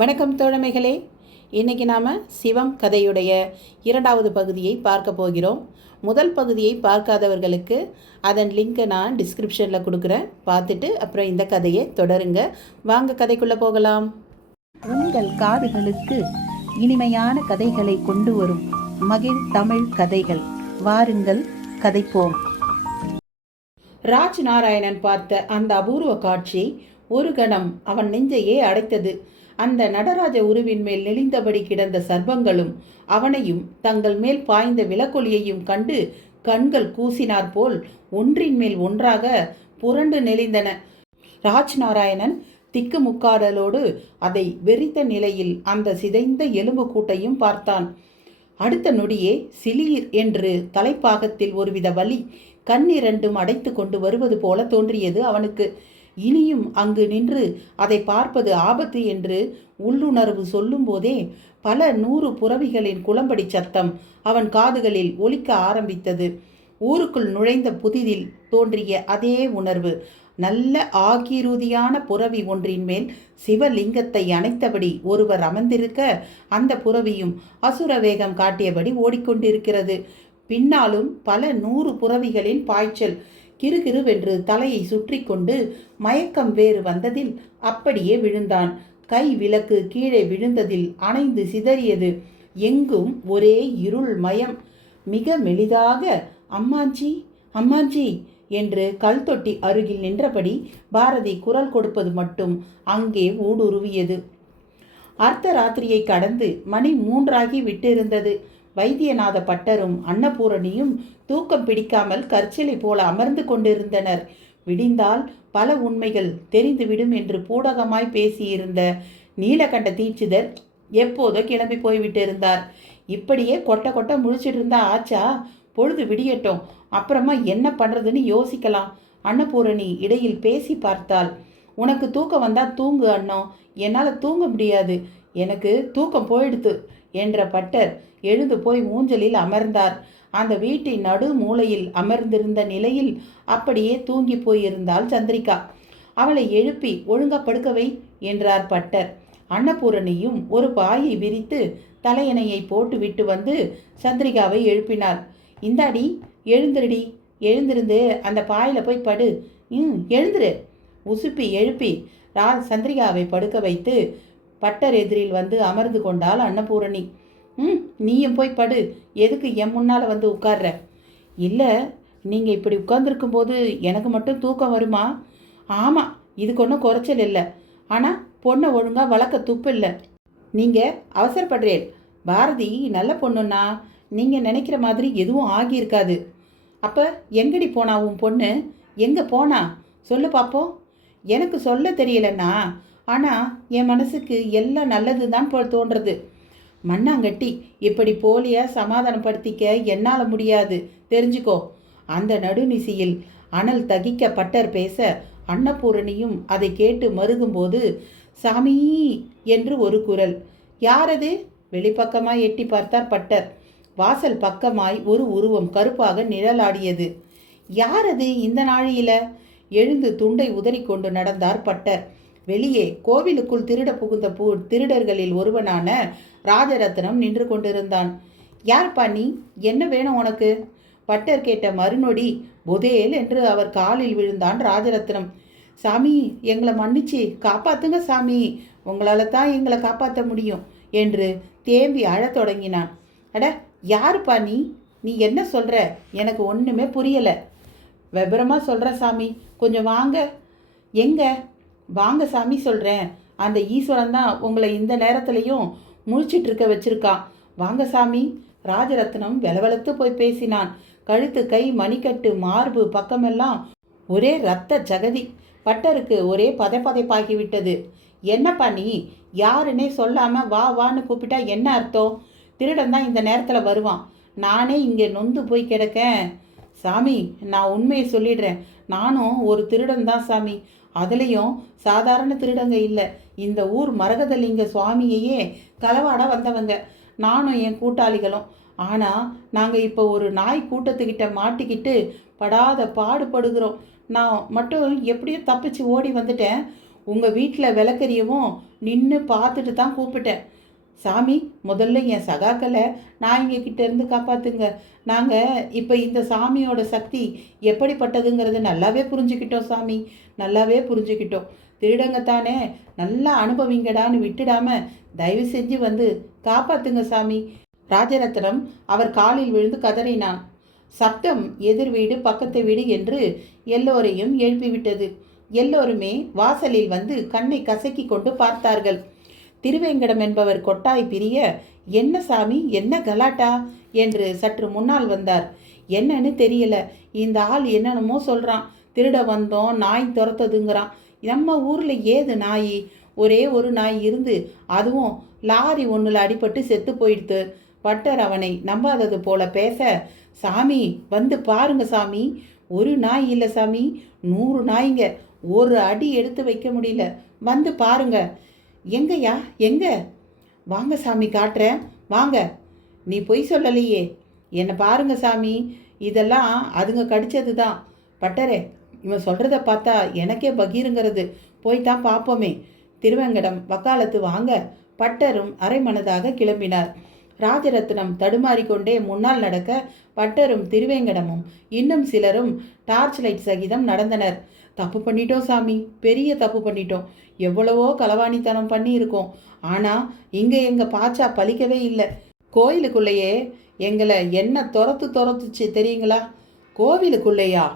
வணக்கம் தோழமைகளே. இன்றைக்கி நாம் சிவம் கதையுடைய 2வது பகுதியை பார்க்க போகிறோம். முதல் பகுதியை பார்க்காதவர்களுக்கு அதன் லிங்க்கை நான் டிஸ்கிரிப்ஷனில் கொடுக்குறேன். பார்த்துட்டு அப்புறம் இந்த கதையை தொடருங்க. வாங்க கதைக்குள்ளே போகலாம். உங்கள் காதுகளுக்கு இனிமையான கதைகளை கொண்டு வரும் மகிழ் தமிழ் கதைகள். வாருங்கள் கதைப்போம். ராஜ் நாராயணன் பார்த்த அந்த அபூர்வ காட்சி ஒரு கணம் அவன் நெஞ்சையே அடைத்தது. அந்த நடராஜ உருவின் மேல் நெளிந்தபடி கிடந்த சர்ப்பங்களும் அவனையும் தங்கள் மேல் பாய்ந்த விளக்கொலியையும் கண்டு கண்கள் கூசினார் போல் ஒன்றின் மேல் ஒன்றாக புரண்டு நெளிந்தன. ராஜ் நாராயணன் திக்குமுக்காடலோடு அதை வெறித்த நிலையில் அந்த சிதைந்த எலும்பு கூட்டையும் பார்த்தான். அடுத்த நொடியே சிலீர் என்று தலைப்பாகத்தில் ஒருவித வலி கண்ணிரண்டும் அடைத்து கொண்டு வருவது போல தோன்றியது அவனுக்கு. இனியும் அங்கு நின்று அதை பார்ப்பது ஆபத்து என்று உள்ளுணர்வு சொல்லும் போதே பல 100 புறவிகளின் குளம்படி சத்தம் அவன் காதுகளில் ஒலிக்க ஆரம்பித்தது. ஊருக்குள் நுழைந்த புதிதில் தோன்றிய அதே உணர்வு. நல்ல ஆகிருதியான புறவி ஒன்றின் மேல் சிவலிங்கத்தை அணைத்தபடி ஒருவர் அமர்ந்திருக்க அந்த புறவியும் அசுர வேகம் காட்டியபடி ஓடிக்கொண்டிருக்கிறது. பின்னாலும் பல 100 புறவிகளின் பாய்ச்சல். கிறுகிறுவென்று தலையை சுற்றி கொண்டு மயக்கம் வேறு வந்ததில் அப்படியே விழுந்தான். கை விளக்கு கீழே விழுந்ததில் அணைந்து சிதறியது. எங்கும் ஒரே இருள் மயம். மிக மெலிதாக அம்மாஞ்சி அம்மாஞ்சி என்று கல் தொட்டி அருகில் நின்றபடி பாரதி குரல் கொடுப்பது மட்டும் அங்கே ஊடுருவியது. அர்த்தராத்திரியை கடந்து மணி 3 விட்டிருந்தது. வைத்தியநாத பட்டரும் அன்னபூரணியும் தூக்கம் பிடிக்காமல் கற்சிலை போல அமர்ந்து கொண்டிருந்தனர். விடிந்தால் பல உண்மைகள் தெரிந்துவிடும் என்று பூடகமாய் பேசியிருந்த நீலகண்ட தீட்சிதர் எப்போதோ கிளம்பி போய்விட்டிருந்தார். இப்படியே கொட்ட கொட்ட முழிச்சிட்டு இருந்தா ஆச்சா? பொழுது விடியட்டும், அப்புறமா என்ன பண்ணுறதுன்னு யோசிக்கலாம். அன்னபூரணி இடையில் பேசி பார்த்தாள். உனக்கு தூக்கம் வந்தால் தூங்கு அண்ணோ, என்னால் தூங்க முடியாது, எனக்கு தூக்கம் போயிடுத்து என்ற பட்டர் எழுந்து போய் ஊஞ்சலில் அமர்ந்தார். அந்த வீட்டின் நடு மூலையில் அமர்ந்திருந்த நிலையில் அப்படியே தூங்கி போயிருந்தாள் சந்திரிகா. அவளை எழுப்பி ஒழுங்கா படுக்கவை என்றார் பட்டர். அன்னபூரணியும் ஒரு பாயை விரித்து தலையணையை போட்டு விட்டு வந்து சந்திரிகாவை எழுப்பினாள். இந்தாடி, எழுந்திருடி, எழுந்திருந்து அந்த பாயில போய் படு. எழுந்துரு. உசுப்பி எழுப்பி சந்திரிகாவை படுக்க வைத்து பட்டர் எதிரில் வந்து அமர்ந்து கொண்டாள் அன்னபூரணி. நீயும் போய் படு, எதுக்கு என் முன்னால் வந்து உட்கார்ற? இல்லை, நீங்கள் இப்படி உட்கார்ந்துருக்கும்போது எனக்கு மட்டும் தூக்கம் வருமா? ஆமாம், இதுக்கு ஒன்றும் குறைச்சல் இல்லை. ஆனால் பொண்ணை ஒழுங்காக வளர்க்க துப்பு இல்லை. நீங்கள் அவசரப்படுறேன். பாரதி நல்ல பொண்ணுன்னா நீங்கள் நினைக்கிற மாதிரி எதுவும் ஆகியிருக்காது. அப்போ எங்கடி போனா உன் பொண்ணு? எங்கே போனா சொல்லு பார்ப்போம். எனக்கு சொல்ல தெரியலண்ணா, ஆனால் என் மனசுக்கு எல்லாம் நல்லது தான் போல் தோன்றது. மண்ணாங்கட்டி, இப்படி போலியா சமாதானப்படுத்திக்க என்னால் முடியாது, தெரிஞ்சுக்கோ. அந்த நடுநிசியில் அனல் தகிக்க பட்டர் பேச அன்னபூரணியும் அதை கேட்டு மருகும்போது சாமி என்று ஒரு குரல். யாரது? வெளிப்பக்கமாய் எட்டி பார்த்தார் பட்டர். வாசல் பக்கமாய் ஒரு உருவம் கருப்பாக நிழலாடியது. யாரது இந்த நாழியில? எழுந்து துண்டை உதறிக்கொண்டு நடந்தார் பட்டர். வெளியே கோவிலுக்குள் திருட புகுந்த திருடர்களில் ஒருவனான ராஜரத்னம் நின்று கொண்டிருந்தான். யார்ப்பா நீ? என்ன வேணும் உனக்கு? பட்டர் கேட்ட மறுநொடி புதேல் என்று அவர் காலில் விழுந்தான் ராஜரத்னம். சாமி, எங்களை மன்னிச்சு காப்பாத்துங்க சாமி, உங்களால் தான் எங்களை காப்பாற்ற முடியும் என்று தேம்பி அழத் தொடங்கினான். அட, யாருப்பா நீ? நீ என்ன சொல்ற? எனக்கு ஒன்றுமே புரியலை. விபரமாக சொல்கிற சாமி, கொஞ்சம் வாங்க. எங்க? வாங்க சாமி சொல்கிறேன். அந்த ஈஸ்வரன் தான் உங்களை இந்த நேரத்துலையும் முழிச்சிட்டு இருக்க வச்சிருக்கான். வாங்க சாமி. ராஜரத்னம் வெலவெலத்து போய் பேசினான். கழுத்து, கை, மணிக்கட்டு, மார்பு பக்கமெல்லாம் ஒரே இரத்த ஜகதி. பட்டருக்கு ஒரே பதைப்பாகிவிட்டது. என்னப்பா நீ? யாருன்னே சொல்லாமல் வா வான்னு கூப்பிட்டா என்ன அர்த்தம்? திருடன் தான் இந்த நேரத்தில் வருவான். நானே இங்கே நொந்து போய் கிடக்கேன். சாமி, நான் உண்மையை சொல்லிடுறேன். நானும் ஒரு திருடன் தான் சாமி. அதுலேயும் சாதாரண திருடங்க இல்லை. இந்த ஊர் மரகதலிங்க சுவாமியையே களவாட வந்தவங்க நானும் என் கூட்டாளிகளும். ஆனால் நாங்கள் இப்போ ஒரு நாய் கூட்டத்துக்கிட்ட மாட்டிக்கிட்டு படாத பாடுபடுகிறோம். நான் மட்டும் எப்படியோ தப்பிச்சு ஓடி வந்துட்டேன். உங்கள் வீட்டில் விளக்கறியவும் நின்று பார்த்துட்டு தான் கூப்பிட்டேன். சாமி, முதல்ல என் சகாக்களை நாய்ங்கக்கிட்ட இருந்து காப்பாற்றுங்க. நாங்கள் இப்போ இந்த சாமியோட சக்தி எப்படிப்பட்டதுங்கிறத நல்லாவே புரிஞ்சுக்கிட்டோம் சாமி, நல்லாவே புரிஞ்சுக்கிட்டோம். திருடங்கத்தானே, நல்லா அனுபவிங்கடான்னு விட்டுடாம தயவு செஞ்சு வந்து காப்பாற்றுங்க சாமி. ராஜரத்னம் அவர் காலில் விழுந்து கதறினான். சப்தம் எதிர் வீடு பக்கத்து வீடு என்று எல்லோரையும் எழுப்பிவிட்டது. எல்லோருமே வாசலில் வந்து கண்ணை கசக்கி கொண்டு பார்த்தார்கள். திருவேங்கடம் என்பவர் கொட்டாய் பிரிய, என்ன சாமி, என்ன கலாட்டா என்று சற்று முன்னால் வந்தார். என்னன்னு தெரியல, இந்த ஆள் என்னென்னமோ சொல்கிறான். திருட வந்தோம், நாய் துரத்ததுங்கிறான். நம்ம ஊரில் ஏது நாய்? ஒரே ஒரு நாய் இருந்து அதுவும் லாரி ஒன்றில் அடிபட்டு செத்து போயிடுத்து. பட்டர் அவனை நம்பாதது போல பேச, சாமி வந்து பாருங்க சாமி, ஒரு நாய் இல்லை சாமி, 100 நாய்ங்க, ஒரு அடி எடுத்து வைக்க முடியல, வந்து பாருங்க. எங்கய்யா, எங்க? வாங்க சாமி, காட்டுறேன், வாங்க. நீ பொய் சொல்லலையே, என்னை பாருங்க சாமி, இதெல்லாம் அதுங்க கடிச்சது தான். பட்டரே, இவன் சொல்கிறத பார்த்தா எனக்கே பகீருங்கிறது, போய்தான் பார்ப்போமே. திருவேங்கடம் வக்காலத்து வாங்க. பட்டரும் அரைமனதாக கிளம்பினார். ராஜரத்னம் தடுமாறிக்கொண்டே முன்னால் நடக்க, பட்டரும் திருவேங்கடமும் இன்னும் சிலரும் டார்ச் லைட் சகிதம் நடந்தனர். தப்பு பண்ணிட்டோம் சாமி, பெரிய தப்பு பண்ணிட்டோம். எவ்வளவோ களவாணித்தனம் பண்ணி இருக்கோம். ஆனால் இங்கே எங்கள் பாச்சா பலிக்கவே இல்லை. கோயிலுக்குள்ளேயே எங்களை என்ன துரத்துச்சு தெரியுங்களா? கோவிலுக்குள்ளேயா?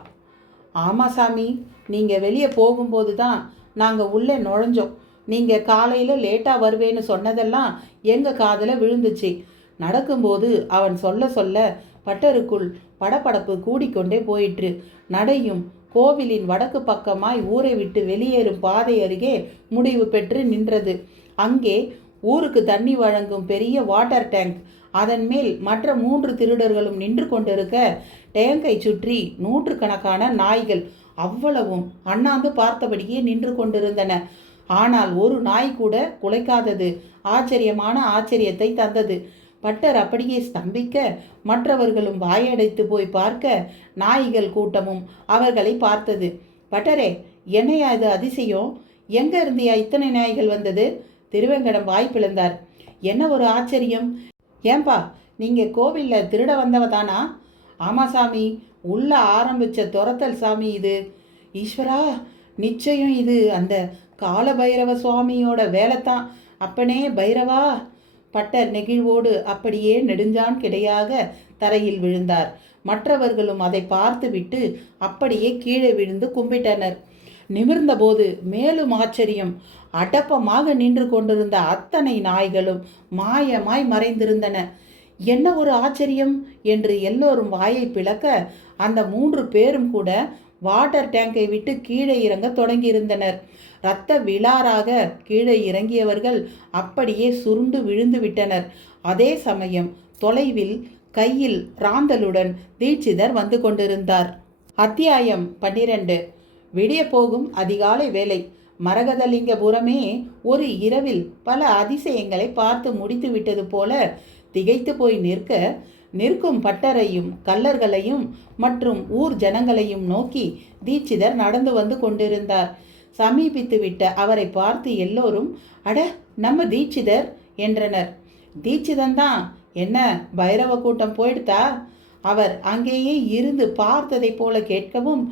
ஆமாம் சாமி, நீங்கள் வெளியே போகும்போது தான் நாங்கள் உள்ளே நுழைஞ்சோம். நீங்கள் காலையில் லேட்டாக வருவேன்னு சொன்னதெல்லாம் எங்கள் காதில் விழுந்துச்சு. நடக்கும்போது அவன் சொல்ல சொல்ல பட்டருக்குள் படபடப்பு கூடிக்கொண்டே போயிற்று. நடையும் கோவிலின் வடக்கு பக்கமாய் ஊரை விட்டு வெளியேறும் பாதை அருகே முடிவு பெற்று நின்றது. அங்கே ஊருக்கு தண்ணி வழங்கும் பெரிய வாட்டர் டேங்க், அதன் மேல் மற்ற 3 திருடர்களும் நின்று கொண்டிருக்க, டேங்கை சுற்றி 100கணக்கான நாய்கள் அவ்வளவும் அண்ணாந்து பார்த்தபடியே நின்று கொண்டிருந்தன. ஆனால் ஒரு நாய் கூட குலைக்காதது ஆச்சரியமான ஆச்சரியத்தை தந்தது. பட்டர் அப்படியே ஸ்தம்பிக்க, மற்றவர்களும் வாயடைத்து போய் பார்க்க, நாய்கள் கூட்டமும் அவர்களை பார்த்தது. பட்டரே, என்னையா இது அதிசயம்? எங்க இருந்தியா இத்தனை நாய்கள் வந்தது? திருவேங்கடம் வாய் பிளந்தார். என்ன ஒரு ஆச்சரியம்! ஏன்பா, நீங்கள் கோவிலில் திருட வந்தவ தானா? ஆமாம் சாமி, உள்ள ஆரம்பித்த துரத்தல் சாமி இது. ஈஸ்வரா, நிச்சயம் இது அந்த காலபைரவ சுவாமியோட வேலைத்தான். அப்பனே பைரவா! பட்டர் நெகிழ்வோடு அப்படியே நெடுஞ்சான் கிடையாக தரையில் விழுந்தார். மற்றவர்களும் அதை பார்த்துவிட்டு அப்படியே கீழே விழுந்து கும்பிட்டனர். நிமிர்ந்தபோது மேலும் ஆச்சரியம். அடப்பமாக நின்று கொண்டிருந்த அத்தனை நாய்களும் மாயமாய் மறைந்திருந்தன. என்ன ஒரு ஆச்சரியம் என்று எல்லோரும் வாயை பிளக்க, அந்த 3 பேரும் கூட வாட்டர் டேங்கை விட்டு கீழே இறங்க தொடங்கியிருந்தனர். இரத்த விழாராக கீழே இறங்கியவர்கள் அப்படியே சுருண்டு விழுந்து விட்டனர். அதே சமயம் தொலைவில் கையில் ராந்தலுடன் தீட்சிதர் வந்து கொண்டிருந்தார். அத்தியாயம் 12. விடிய போகும் அதிகாலை வேலை. மரகதலிங்கபுரமே ஒரு இரவில் பல அதிசயங்களை பார்த்து முடித்து விட்டது போல திகைத்து போய் நிற்கும் பட்டரையும் கல்லர்களையும் மற்றும் ஊர் ஜனங்களையும் நோக்கி தீட்சிதர் நடந்து வந்து கொண்டிருந்தார். சமீபித்து விட்ட அவரை பார்த்து எல்லோரும், அட, நம்ம தீட்சிதர் என்றனர். தீட்சிதன்தான், என்ன பைரவ கூட்டம் போயிடுதா? அவர் அங்கேயே இருந்து பார்த்ததை போல கேட்கவும்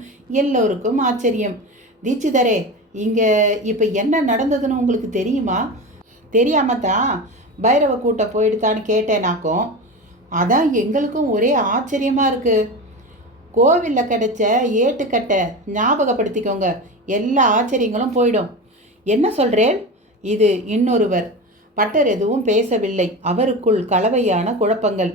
எல்லோருக்கும் ஆச்சரியம். தீட்சிதரே, இங்கே இப்போ என்ன நடந்ததுன்னு உங்களுக்கு தெரியுமா? தெரியாமத்தான் பைரவ கூட்டம் போயிடுதான்னு கேட்டேனாக்கும். அதான் எங்களுக்கும் ஒரே ஆச்சரியமாக இருக்குது. கோவிலில் கிடைச்ச ஏட்டுக்கட்டை ஞாபகப்படுத்திக்கோங்க, எல்லா ஆச்சரியங்களும் போயிடும். என்ன சொல்கிறேன்? இது இன்னொருவர். பட்டர் எதுவும் பேசவில்லை. அவருக்குள் கலவையான குழப்பங்கள்.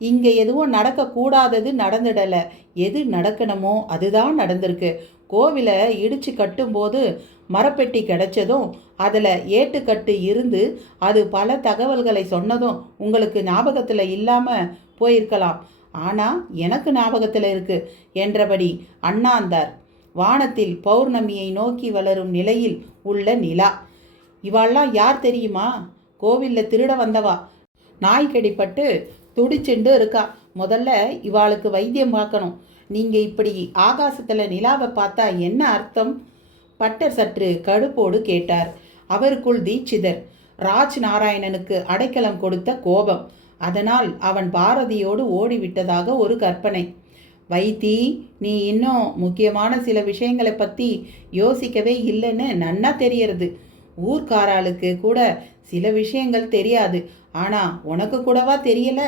இங்கே எதுவும் நடக்கக்கூடாதது நடந்துடலை. எது நடக்கணுமோ அதுதான் நடந்திருக்கு. கோவிலை இடித்து கட்டும்போது மரப்பெட்டி கிடைச்சதும் அதில் ஏட்டுக்கட்டு இருந்து அது பல தகவல்களை சொன்னதும் உங்களுக்கு ஞாபகத்தில் இல்லாமல் போயிருக்கலாம். ஆனால் எனக்கு ஞாபகத்தில் இருக்குது என்றபடி அண்ணாந்தார். வானத்தில் பௌர்ணமியை நோக்கி வளரும் நிலையில் உள்ள நிலா. இவாள்லாம் யார் தெரியுமா? கோவிலில் திருட வந்தவா. நாய் கடிப்பட்டு துடிச்சுண்டு இருக்கா. முதல்ல இவாளுக்கு வைத்தியம் பார்க்கணும். நீங்கள் இப்படி ஆகாசத்தில் நிலாவை பார்த்தா என்ன அர்த்தம்? பட்டர் சற்று கடுப்போடு கேட்டார். அவருக்குள் தீட்சிதர் ராஜ் நாராயணனுக்கு அடைக்கலம் கொடுத்த கோபம், அதனால் அவன் பாரதியோடு ஓடிவிட்டதாக ஒரு கற்பனை. வைத்தி, நீ இன்னும் முக்கியமான சில விஷயங்களை பற்றி யோசிக்கவே இல்லைன்னு நன்னா தெரியறது. ஊர்க்காராளுக்கு கூட சில விஷயங்கள் தெரியாது, ஆனால் உனக்கு கூடவா தெரியல?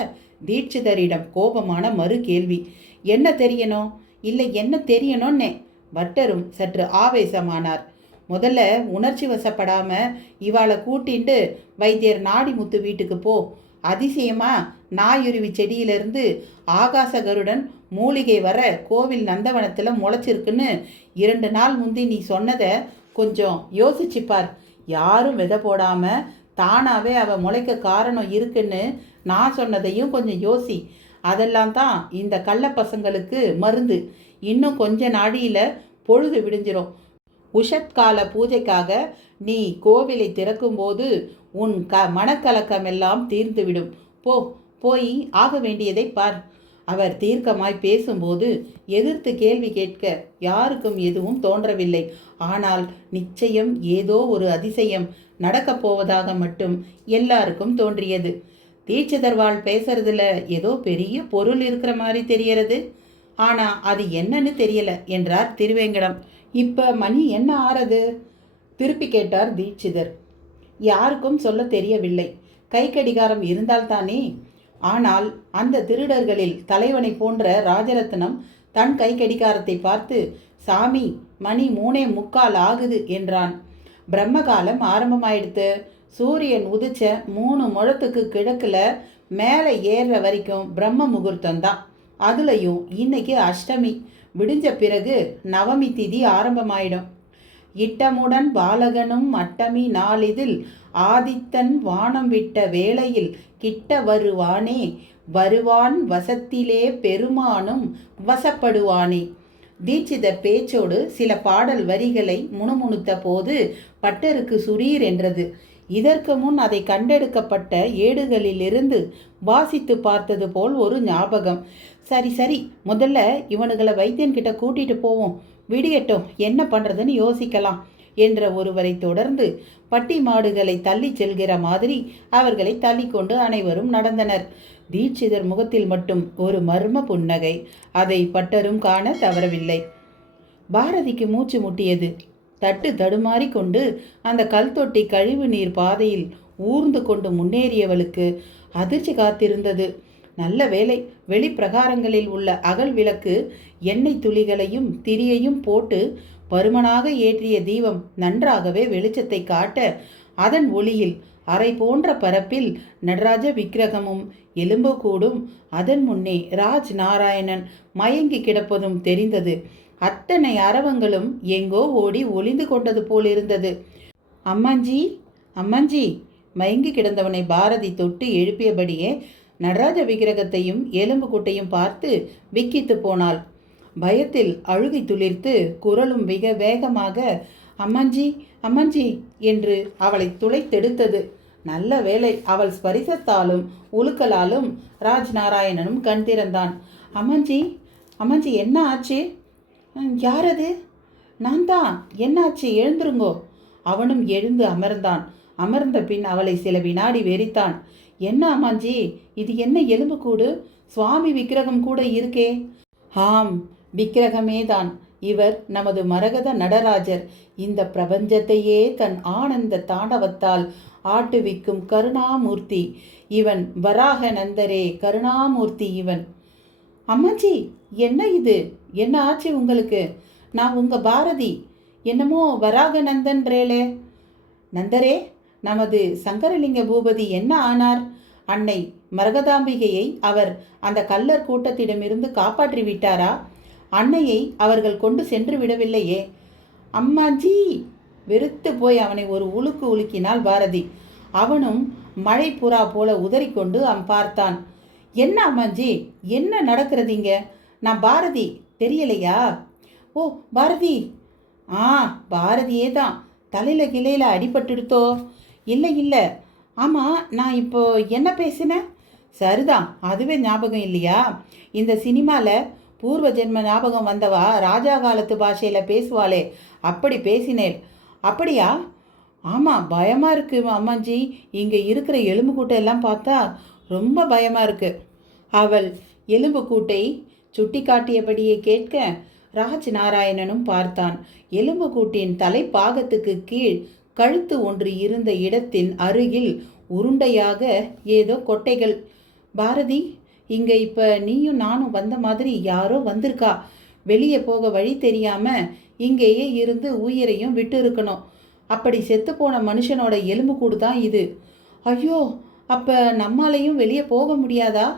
தீட்சிதரிடம் கோபமான மறு கேள்வி. என்ன தெரியணும்? இல்லை என்ன தெரியணும்னே. பட்டரும் சற்று ஆவேசமானார். முதல்ல உணர்ச்சி வசப்படாம இவாளை கூட்டிண்டு வைத்தியர் நாடிமுத்து வீட்டுக்கு போ. அதிசயமா நாயுருவி செடியிலிருந்து ஆகாச கருடன் மூலிகை வர கோவில் நந்தவனத்தில் முளைச்சிருக்குன்னு 2 நாள் முந்தி நீ சொன்னதை கொஞ்சம் யோசிச்சுப்பார். யாரும் விதை போடாம தானாவே அவ முளைக்க காரணம் இருக்குன்னு நான் சொன்னதையும் கொஞ்சம் யோசி. அதெல்லாம் தான் இந்த கள்ள பசங்களுக்கு மருந்து. இன்னும் கொஞ்ச நாடியில் பொழுது விடிஞ்சிரும். உஷத்கால பூஜைக்காக நீ கோவிலை திறக்கும்போது உன் மனக்கலக்கமெல்லாம் தீர்ந்துவிடும். போய் ஆக வேண்டியதை பார். அவர் தீர்க்கமாய் பேசும்போது எதிர்த்து கேள்வி கேட்க யாருக்கும் எதுவும் தோன்றவில்லை. ஆனால் நிச்சயம் ஏதோ ஒரு அதிசயம் நடக்கப் போவதாக மட்டும் எல்லாருக்கும் தோன்றியது. தீட்சிதர்வாள் பேசுறதுல ஏதோ பெரிய பொருள் இருக்கிற மாதிரி தெரியறது, ஆனா அது என்னன்னு தெரியல என்றார் திருவேங்கடம். இப்ப மணி என்ன ஆறது? திருப்பி கேட்டார் தீட்சிதர். யாருக்கும் சொல்ல தெரியவில்லை. கை கடிகாரம் இருந்தால்தானே. ஆனால் அந்த திருடர்களில் தலைவனை போன்ற ராஜரத்னம் தன் கை கடிகாரத்தை பார்த்து, சாமி, மணி 3:45 ஆகுது என்றான். பிரம்மகாலம் ஆரம்பமாயிடுத்து. சூரியன் உதிச்ச 3 முழத்துக்கு கிழக்குல மேலே ஏறுற வரைக்கும் பிரம்ம முகூர்த்தம்தான். அதுலேயும் இன்னைக்கு அஷ்டமி. விடிஞ்ச பிறகு நவமி திதி ஆரம்பமாயிடும். இட்டமுடன் பாலகனும் அட்டமி நாளிதில் ஆதித்தன் வானம் விட்ட வேளையில் கிட்ட வருவானே, வருவான் வசத்திலே பெருமானும் வசப்படுவானே. தீட்சிதர் பேச்சோடு சில பாடல் வரிகளை முணுமுணுத்த போது பட்டருக்கு சுரீர் என்றது. இதற்கு முன் அதை கண்டெடுக்கப்பட்ட ஏடுகளிலிருந்து வாசித்து பார்த்தது போல் ஒரு ஞாபகம். சரி, முதல்ல இவனுங்களை வைத்தியன்கிட்ட கூட்டிட்டு போவோம், விடியட்டும், என்ன பண்ணுறதுன்னு யோசிக்கலாம் என்ற ஒருவரை தொடர்ந்து பட்டி மாடுகளை தள்ளி செல்கிற மாதிரி அவர்களை தள்ளி கொண்டு அனைவரும் நடந்தனர். தீட்சிதர் முகத்தில் மட்டும் ஒரு மர்ம புன்னகை. அதை பட்டரும் காண தவறவில்லை. பாரதிக்கு மூச்சு முட்டியது. தட்டு தடுமாறி கொண்டு அந்த கல் தொட்டி கழிவு நீர் பாதையில் ஊர்ந்து கொண்டு முன்னேறியவளுக்கு அதிர்ச்சி காத்திருந்தது. நல்ல வேளை, வெளிப்பிரகாரங்களில் உள்ள அகல் விளக்கு எண்ணெய் துளிகளையும் திரியையும் போட்டு பருமனாக ஏற்றிய தீபம் நன்றாகவே வெளிச்சத்தை காட்ட, அதன் ஒளியில் அறை போன்ற பரப்பில் நடராஜ விக்கிரகமும் எலும்புக்கூடும், அதன் முன்னே ராஜ் நாராயணன் மயங்கி கிடப்பதும் தெரிந்தது. அத்தனை அரவங்களும் எங்கோ ஓடி ஒளிந்து கொண்டது போலிருந்தது. அம்மாஞ்சி, அம்மாஞ்சி! மயங்கி கிடந்தவனை பாரதி தொட்டு எழுப்பியபடியே நடராஜ விக்கிரகத்தையும் எலும்பு கூட்டையும் பார்த்து விக்கித்து போனாள். பயத்தில் அழுகை துளிர்த்து குரலும் மிக வேகமாக அம்மாஞ்சி, அம்மாஞ்சி என்று அவளை துளைத்தெடுத்தது. நல்ல வேளை, அவள் ஸ்பரிசத்தாலும் உலுக்கலாலும் ராஜ் நாராயணனும் கண் திறந்தான். அம்மாஞ்சி, அம்மாஞ்சி, என்ன ஆச்சு? யாரது? நான் தான். என்னாச்சு? எழுந்துருங்கோ. அவனும் எழுந்து அமர்ந்தான். அமர்ந்த பின் அவளை சில வினாடி வெறித்தான். என்ன அம்மாஞ்சி, இது என்ன எலும்புக்கூடு? சுவாமி விக்கிரகம் கூட இருக்கே. ஆம், விக்கிரகமேதான். இவர் நமது மரகத நடராஜர். இந்த பிரபஞ்சத்தையே தன் ஆனந்த தாண்டவத்தால் ஆட்டுவிக்கும் கருணாமூர்த்தி இவன். வராக நந்தரே கருணாமூர்த்தி இவன். அம்மாச்சி, என்ன இது? என்ன ஆச்சு உங்களுக்கு? நான் உங்க பாரதி. என்னமோ வராக நந்தன்றேலே. நந்தரே, நமது சங்கரலிங்க பூபதி என்ன ஆனார்? அன்னை மரகதாம்பிகையை அவர் அந்த கள்ளர் கூட்டத்திடமிருந்து காப்பாற்றி விட்டாரா? அன்னையை அவர்கள் கொண்டு சென்று விடவில்லையே. அம்மாஞ்சி! வெறுத்து போய் அவனை ஒரு உலுக்கு உலுக்கினாள் பாரதி. அவனும் மழை புறா போல உதறிக்கொண்டு பார்த்தான். என்ன அம்மாஞ்சி, என்ன நடக்கிறதீங்க? நான் பாரதி, தெரியலையா? ஓ, பாரதி! பாரதியே தான். தலையில் கிளையில் அடிபட்டுடுத்தோ? இல்லை. ஆமாம், நான் இப்போ என்ன பேசினேன்? சரிதான், அதுவே ஞாபகம் இல்லையா? இந்த சினிமாவில் பூர்வ ஜென்ம ஞாபகம் வந்தவா ராஜா காலத்து பாஷையில் பேசுவாளே, அப்படி பேசினேன். அப்படியா? ஆமாம், பயமாக இருக்குது அம்மாஞ்சி. இங்கே இருக்கிற எலும்பு கூட்டை எல்லாம் பார்த்தா ரொம்ப பயமாக இருக்குது. அவள் எலும்பு கூட்டை சுட்டி காட்டியபடியே கேட்க ராஜ் நாராயணனும் பார்த்தான். எலும்பு கூட்டின் தலைப்பாகத்துக்கு கீழ் கழுத்து ஒன்று இருந்த இடத்தின் அருகில் உருண்டையாக ஏதோ கொட்டைகள். பாரதி, இங்கே இப்போ நீயும் நானும் வந்த மாதிரி யாரோ வந்திருக்கா. வெளியே போக வழி தெரியாமல் இங்கேயே இருந்து உயிரையும் விட்டு இருக்கணும். அப்படி செத்துப்போன மனுஷனோட எலும்புக்கூடு தான் இது. ஐயோ, அப்போ நம்மாலையும் வெளியே போக முடியாதா?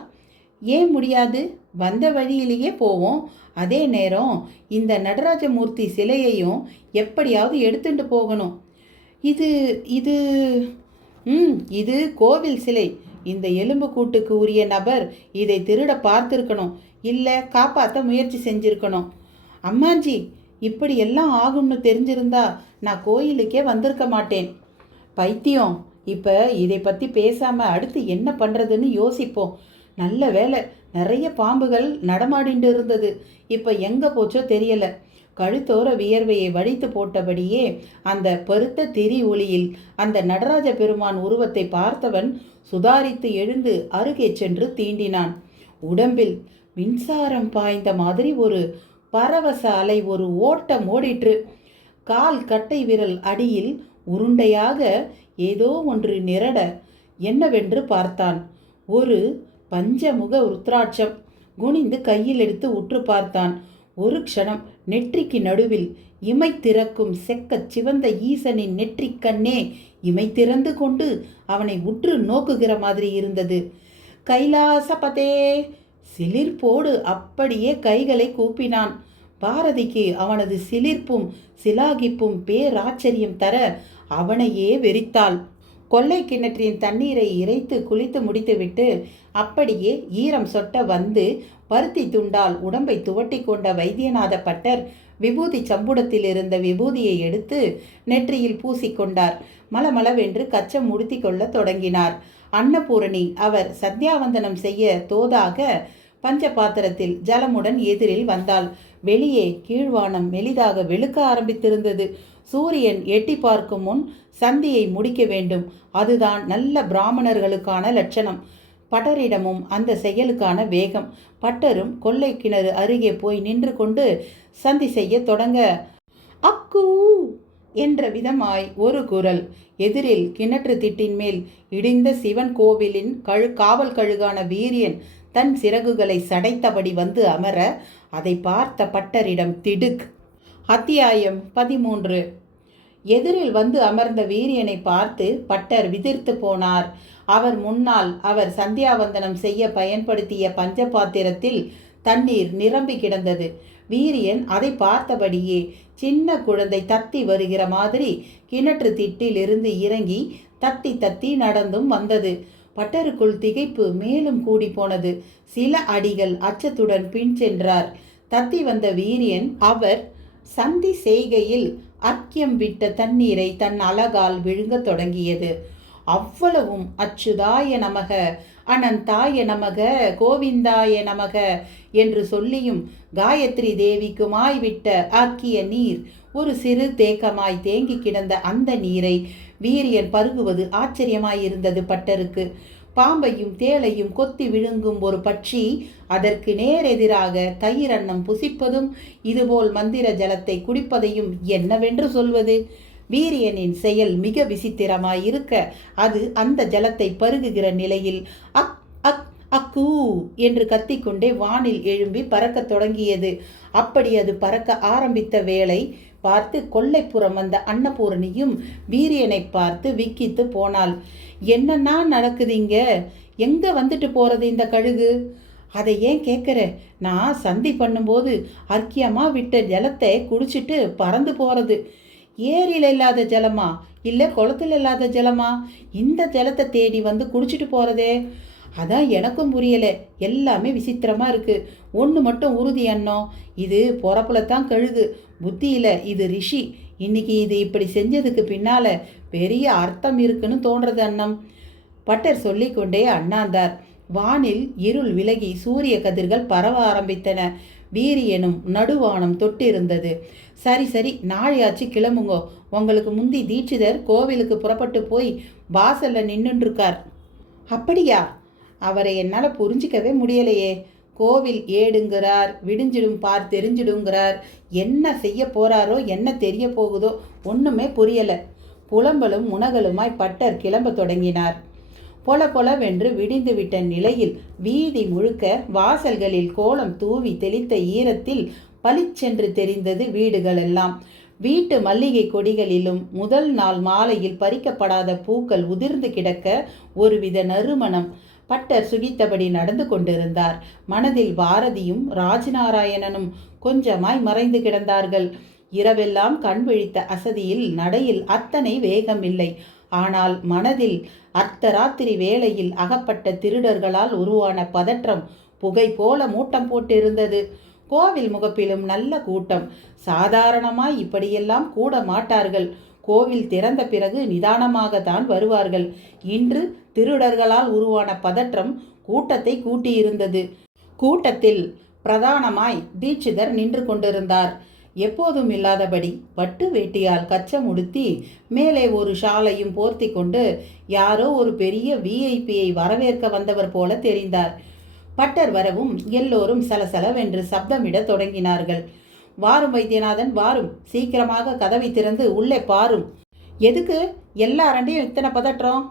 ஏன் முடியாது? வந்த வழியிலேயே போவோம். அதே நேரம் இந்த நடராஜமூர்த்தி சிலையையும் எப்படியாவது எடுத்துட்டு போகணும். இது இது இது கோவில் சிலை. இந்த எலும்பு கூட்டுக்கு உரிய நபர் இதை திருட பார்த்துருக்கணும், இல்லை காப்பாற்ற முயற்சி செஞ்சிருக்கணும். அம்மாஞ்சி, இப்படி எல்லாம் ஆகும்னு தெரிஞ்சிருந்தா நான் கோயிலுக்கே வந்திருக்க மாட்டேன். பைத்தியம், இப்போ இதை பற்றி பேசாமல் அடுத்து என்ன பண்ணுறதுன்னு யோசிப்போம். நல்ல வேலை, நிறைய பாம்புகள் நடமாடிண்டு இருந்தது. இப்போ எங்கே போச்சோ தெரியலை. கழுத்தோர வியர்வையை வடித்து போட்டபடியே அந்த பருத்த திரி ஒளியில் அந்த நடராஜ பெருமான் உருவத்தை பார்த்தவன் சுதாரித்து எழுந்து அருகே சென்று தீண்டினான். உடம்பில் மின்சாரம் பாய்ந்த மாதிரி ஒரு பரவச அலை ஒரு ஓட்டம் ஓடிற்று. கால் கட்டை விரல் அடியில் உருண்டையாக ஏதோ ஒன்று நிரட என்னவென்று பார்த்தான். ஒரு பஞ்சமுக ருத்ராட்சம். குனிந்து கையில் எடுத்து உற்று பார்த்தான். ஒரு க்ஷணம் நெற்றிக்கு நடுவில் இமை திறக்கும் செக்கச் சிவந்த ஈசனின் நெற்றிக்கண்ணே இமை திறந்து கொண்டு அவனை உற்று நோக்குகிற மாதிரி இருந்தது. கைலாசபதே! சிலிர்ப்போடு அப்படியே கைகளை கூப்பினான். பாரதிக்கு அவனது சிலிர்ப்பும் சிலாகிப்பும் பேராச்சரியம் தர அவனையே வெறித்தாள். கொள்ளை கிணற்றின் தண்ணீரை இறைத்து குளித்து முடித்துவிட்டு அப்படியே ஈரம் சொட்ட வந்து பருத்தி துண்டால் உடம்பை துவட்டி கொண்ட வைத்தியநாத பட்டர் விபூதி சம்புடத்தில் இருந்த விபூதியை எடுத்து நெற்றியில் பூசிக்கொண்டார். மலமளவென்று கச்சம் உடுத்தி கொள்ள தொடங்கினார். அன்னபூரணி அவர் சத்யாவந்தனம் செய்ய தோதாக பஞ்ச பாத்திரத்தில் ஜலமுடன் எதிரில் வந்தாள். வெளியே கீழ்வானம் மெலிதாக வெளுக்க ஆரம்பித்திருந்தது. சூரியன் எட்டி பார்க்கும் முன் சந்தியை முடிக்க வேண்டும். அதுதான் நல்ல பிராமணர்களுக்கான லட்சணம். பட்டரிடமும் அந்த செயலுக்கான வேகம். பட்டரும் கொள்ளை கிணறு அருகே போய் நின்று கொண்டு சந்தி செய்ய தொடங்க அக்கூ என்ற விதமாய் ஒரு குரல். எதிரில் கிணற்று திட்டின் மேல் இடிந்த சிவன் கோவிலின் காவல் கழுகான வீரியன் தன் சிறகுகளை சடைத்தபடி வந்து அமர அதை பார்த்த பட்டரிடம் திடுக். அத்தியாயம் 13. எதிரில் வந்து அமர்ந்த வீரியனை பார்த்து பட்டர் விதிர்த்து போனார். அவர் முன்னால் அவர் சந்தியாவந்தனம் செய்ய பயன்படுத்திய பஞ்ச பாத்திரத்தில் தண்ணீர் நிரம்பி கிடந்தது. வீரியன் அதை பார்த்தபடியே சின்ன குழந்தை தத்தி வருகிற மாதிரி கிணற்று திட்டில் இருந்து இறங்கி தத்தி தத்தி நடந்தும் வந்தது. பட்டருக்குள் திகைப்பு மேலும் கூடி போனது. சில அடிகள் அச்சத்துடன் பின் சென்றார். தத்தி வந்த வீரியன் அவர் சந்தி செய்கையில் அக்கியம் விட்ட தண்ணீரை தன் அலகால் விழுங்க தொடங்கியது. அவ்வளவும் அச்சுதாய நமக, அனந்தாய நமக, கோவிந்தாய நமக என்று சொல்லியும் காயத்ரி தேவிக்குமாய் விட்ட ஆக்கிய நீர் ஒரு சிறு தேக்கமாய் தேங்கி கிடந்த அந்த நீரை வீரியன் பருகுவது ஆச்சரியமாயிருந்தது பட்டருக்கு. பாம்பையும் தேளையும் கொத்தி விழுங்கும் ஒரு பட்சி அதற்கு நேரெதிராக தயிரன்னம் புசிப்பதும் இதுபோல் மந்திர ஜலத்தை குடிப்பதையும் என்னவென்று சொல்வது? வீரியனின் செயல் மிக விசித்திரமாயிருக்க அது அந்த ஜலத்தை பருகுகிற நிலையில் அக் அக் அக்கூ என்று கத்திக்கொண்டே வானில் எழும்பி பறக்கத் தொடங்கியது. அப்படி அது பறக்க ஆரம்பித்த வேளை பார்த்து கொல்லைப்புறம் வந்த அன்னபூரணியும் வீரியனை பார்த்து விக்கித்து போனாள். என்னன்னா நடக்குதுங்க? எங்க வந்துட்டு போறது இந்த கழுகு? அதை ஏன் கேட்குற? நான் சந்தி பண்ணும்போது அர்க்கியமாக விட்ட ஜலத்தை குடிச்சிட்டு பறந்து போகிறது. ஏரியில் இல்லாத ஜலமா இல்லை குளத்தில் இல்லாத ஜலமா? இந்த ஜலத்தை தேடி வந்து குடிச்சிட்டு போகிறதே, அதான் எனக்கும் புரியலை. எல்லாமே விசித்திரமாக இருக்குது. ஒன்று மட்டும் உறுதி அண்ணம், இது பொறப்புல தான் கழுகு, புத்தியில் இது ரிஷி. இன்னைக்கு இது இப்படி செஞ்சதுக்கு பின்னால் பெரிய அர்த்தம் இருக்குன்னு தோன்றது அண்ணம். பட்டர் சொல்லிக்கொண்டே அண்ணாந்தார். வானில் இருள் விலகி சூரிய கதிர்கள் பரவ ஆரம்பித்தன. வீரியனும் நடுவானம் தொட்டிருந்தது. சரி சரி, நாளையாச்சு கிளம்புங்கோ. உங்களுக்கு முந்தி தீட்சிதர் கோவிலுக்கு புறப்பட்டு போய் வாசல்ல நின்றுருக்கார். அப்படியா? அவரை என்னால் புரிஞ்சிக்கவே முடியலையே. கோவில் ஏடுங்கிறார், விடிஞ்சிடும் பார் தெரிஞ்சிடுங்கிறார். என்ன செய்ய போறாரோ, என்ன தெரிய போகுதோ ஒன்றுமே புரியலை. புலம்பலும் முனகலுமாய் பட்டர் கிளம்ப தொடங்கினார். பொல பொலவென்று விடிந்து விட்ட நிலையில் வீதி முழுக்க வாசல்களில் கோலம் தூவி தெளித்த ஈரத்தில் பளிச்சென்று தெரிந்தது வீடுகளெல்லாம். வீட்டு மல்லிகை கொடிகளிலும் முதல் நாள் மாலையில் பறிக்கப்படாத பூக்கள் உதிர்ந்து கிடக்க ஒருவித நறுமணம். பட்டர் சுகித்தபடி நடந்து கொண்டிருந்தார். மனதில் பாரதியும் ராஜநாராயணனும் கொஞ்சமாய் மறைந்து கிடந்தார்கள். இரவெல்லாம் கண் விழித்த அசதியில் நடையில் அத்தனை வேகமில்லை. ஆனால் மனதில் அர்த்தராத்திரி வேளையில் அகப்பட்ட திருடர்களால் உருவான பதற்றம் புகை போல மூட்டம் போட்டிருந்தது. கோவில் முகப்பிலும் நல்ல கூட்டம். சாதாரணமாய் இப்படியெல்லாம் கூட மாட்டார்கள். கோவில் திறந்த பிறகு நிதானமாகத்தான் வருவார்கள். இன்று திருடர்களால் உருவான பதற்றம் கூட்டத்தை கூட்டியிருந்தது. கூட்டத்தில் பிரதானமாய் தீட்சிதர் நின்று கொண்டிருந்தார். எப்போதும் இல்லாதபடி பட்டு வேட்டியால் கச்சம் உடுத்தி மேலே ஒரு ஷாலையும் போர்த்தி கொண்டு யாரோ ஒரு பெரிய விஐபியை வரவேற்க வந்தவர் போல தெரிந்தார். பட்டர் வரவும் எல்லோரும் சலசலவென்று சப்தமிட தொடங்கினார்கள். வாரும் வைத்தியநாதன், வாரும், சீக்கிரமாக கதவை திறந்து உள்ளே பாரும். எதுக்கு எல்லாரண்டையும் இத்தனை பதற்றம்?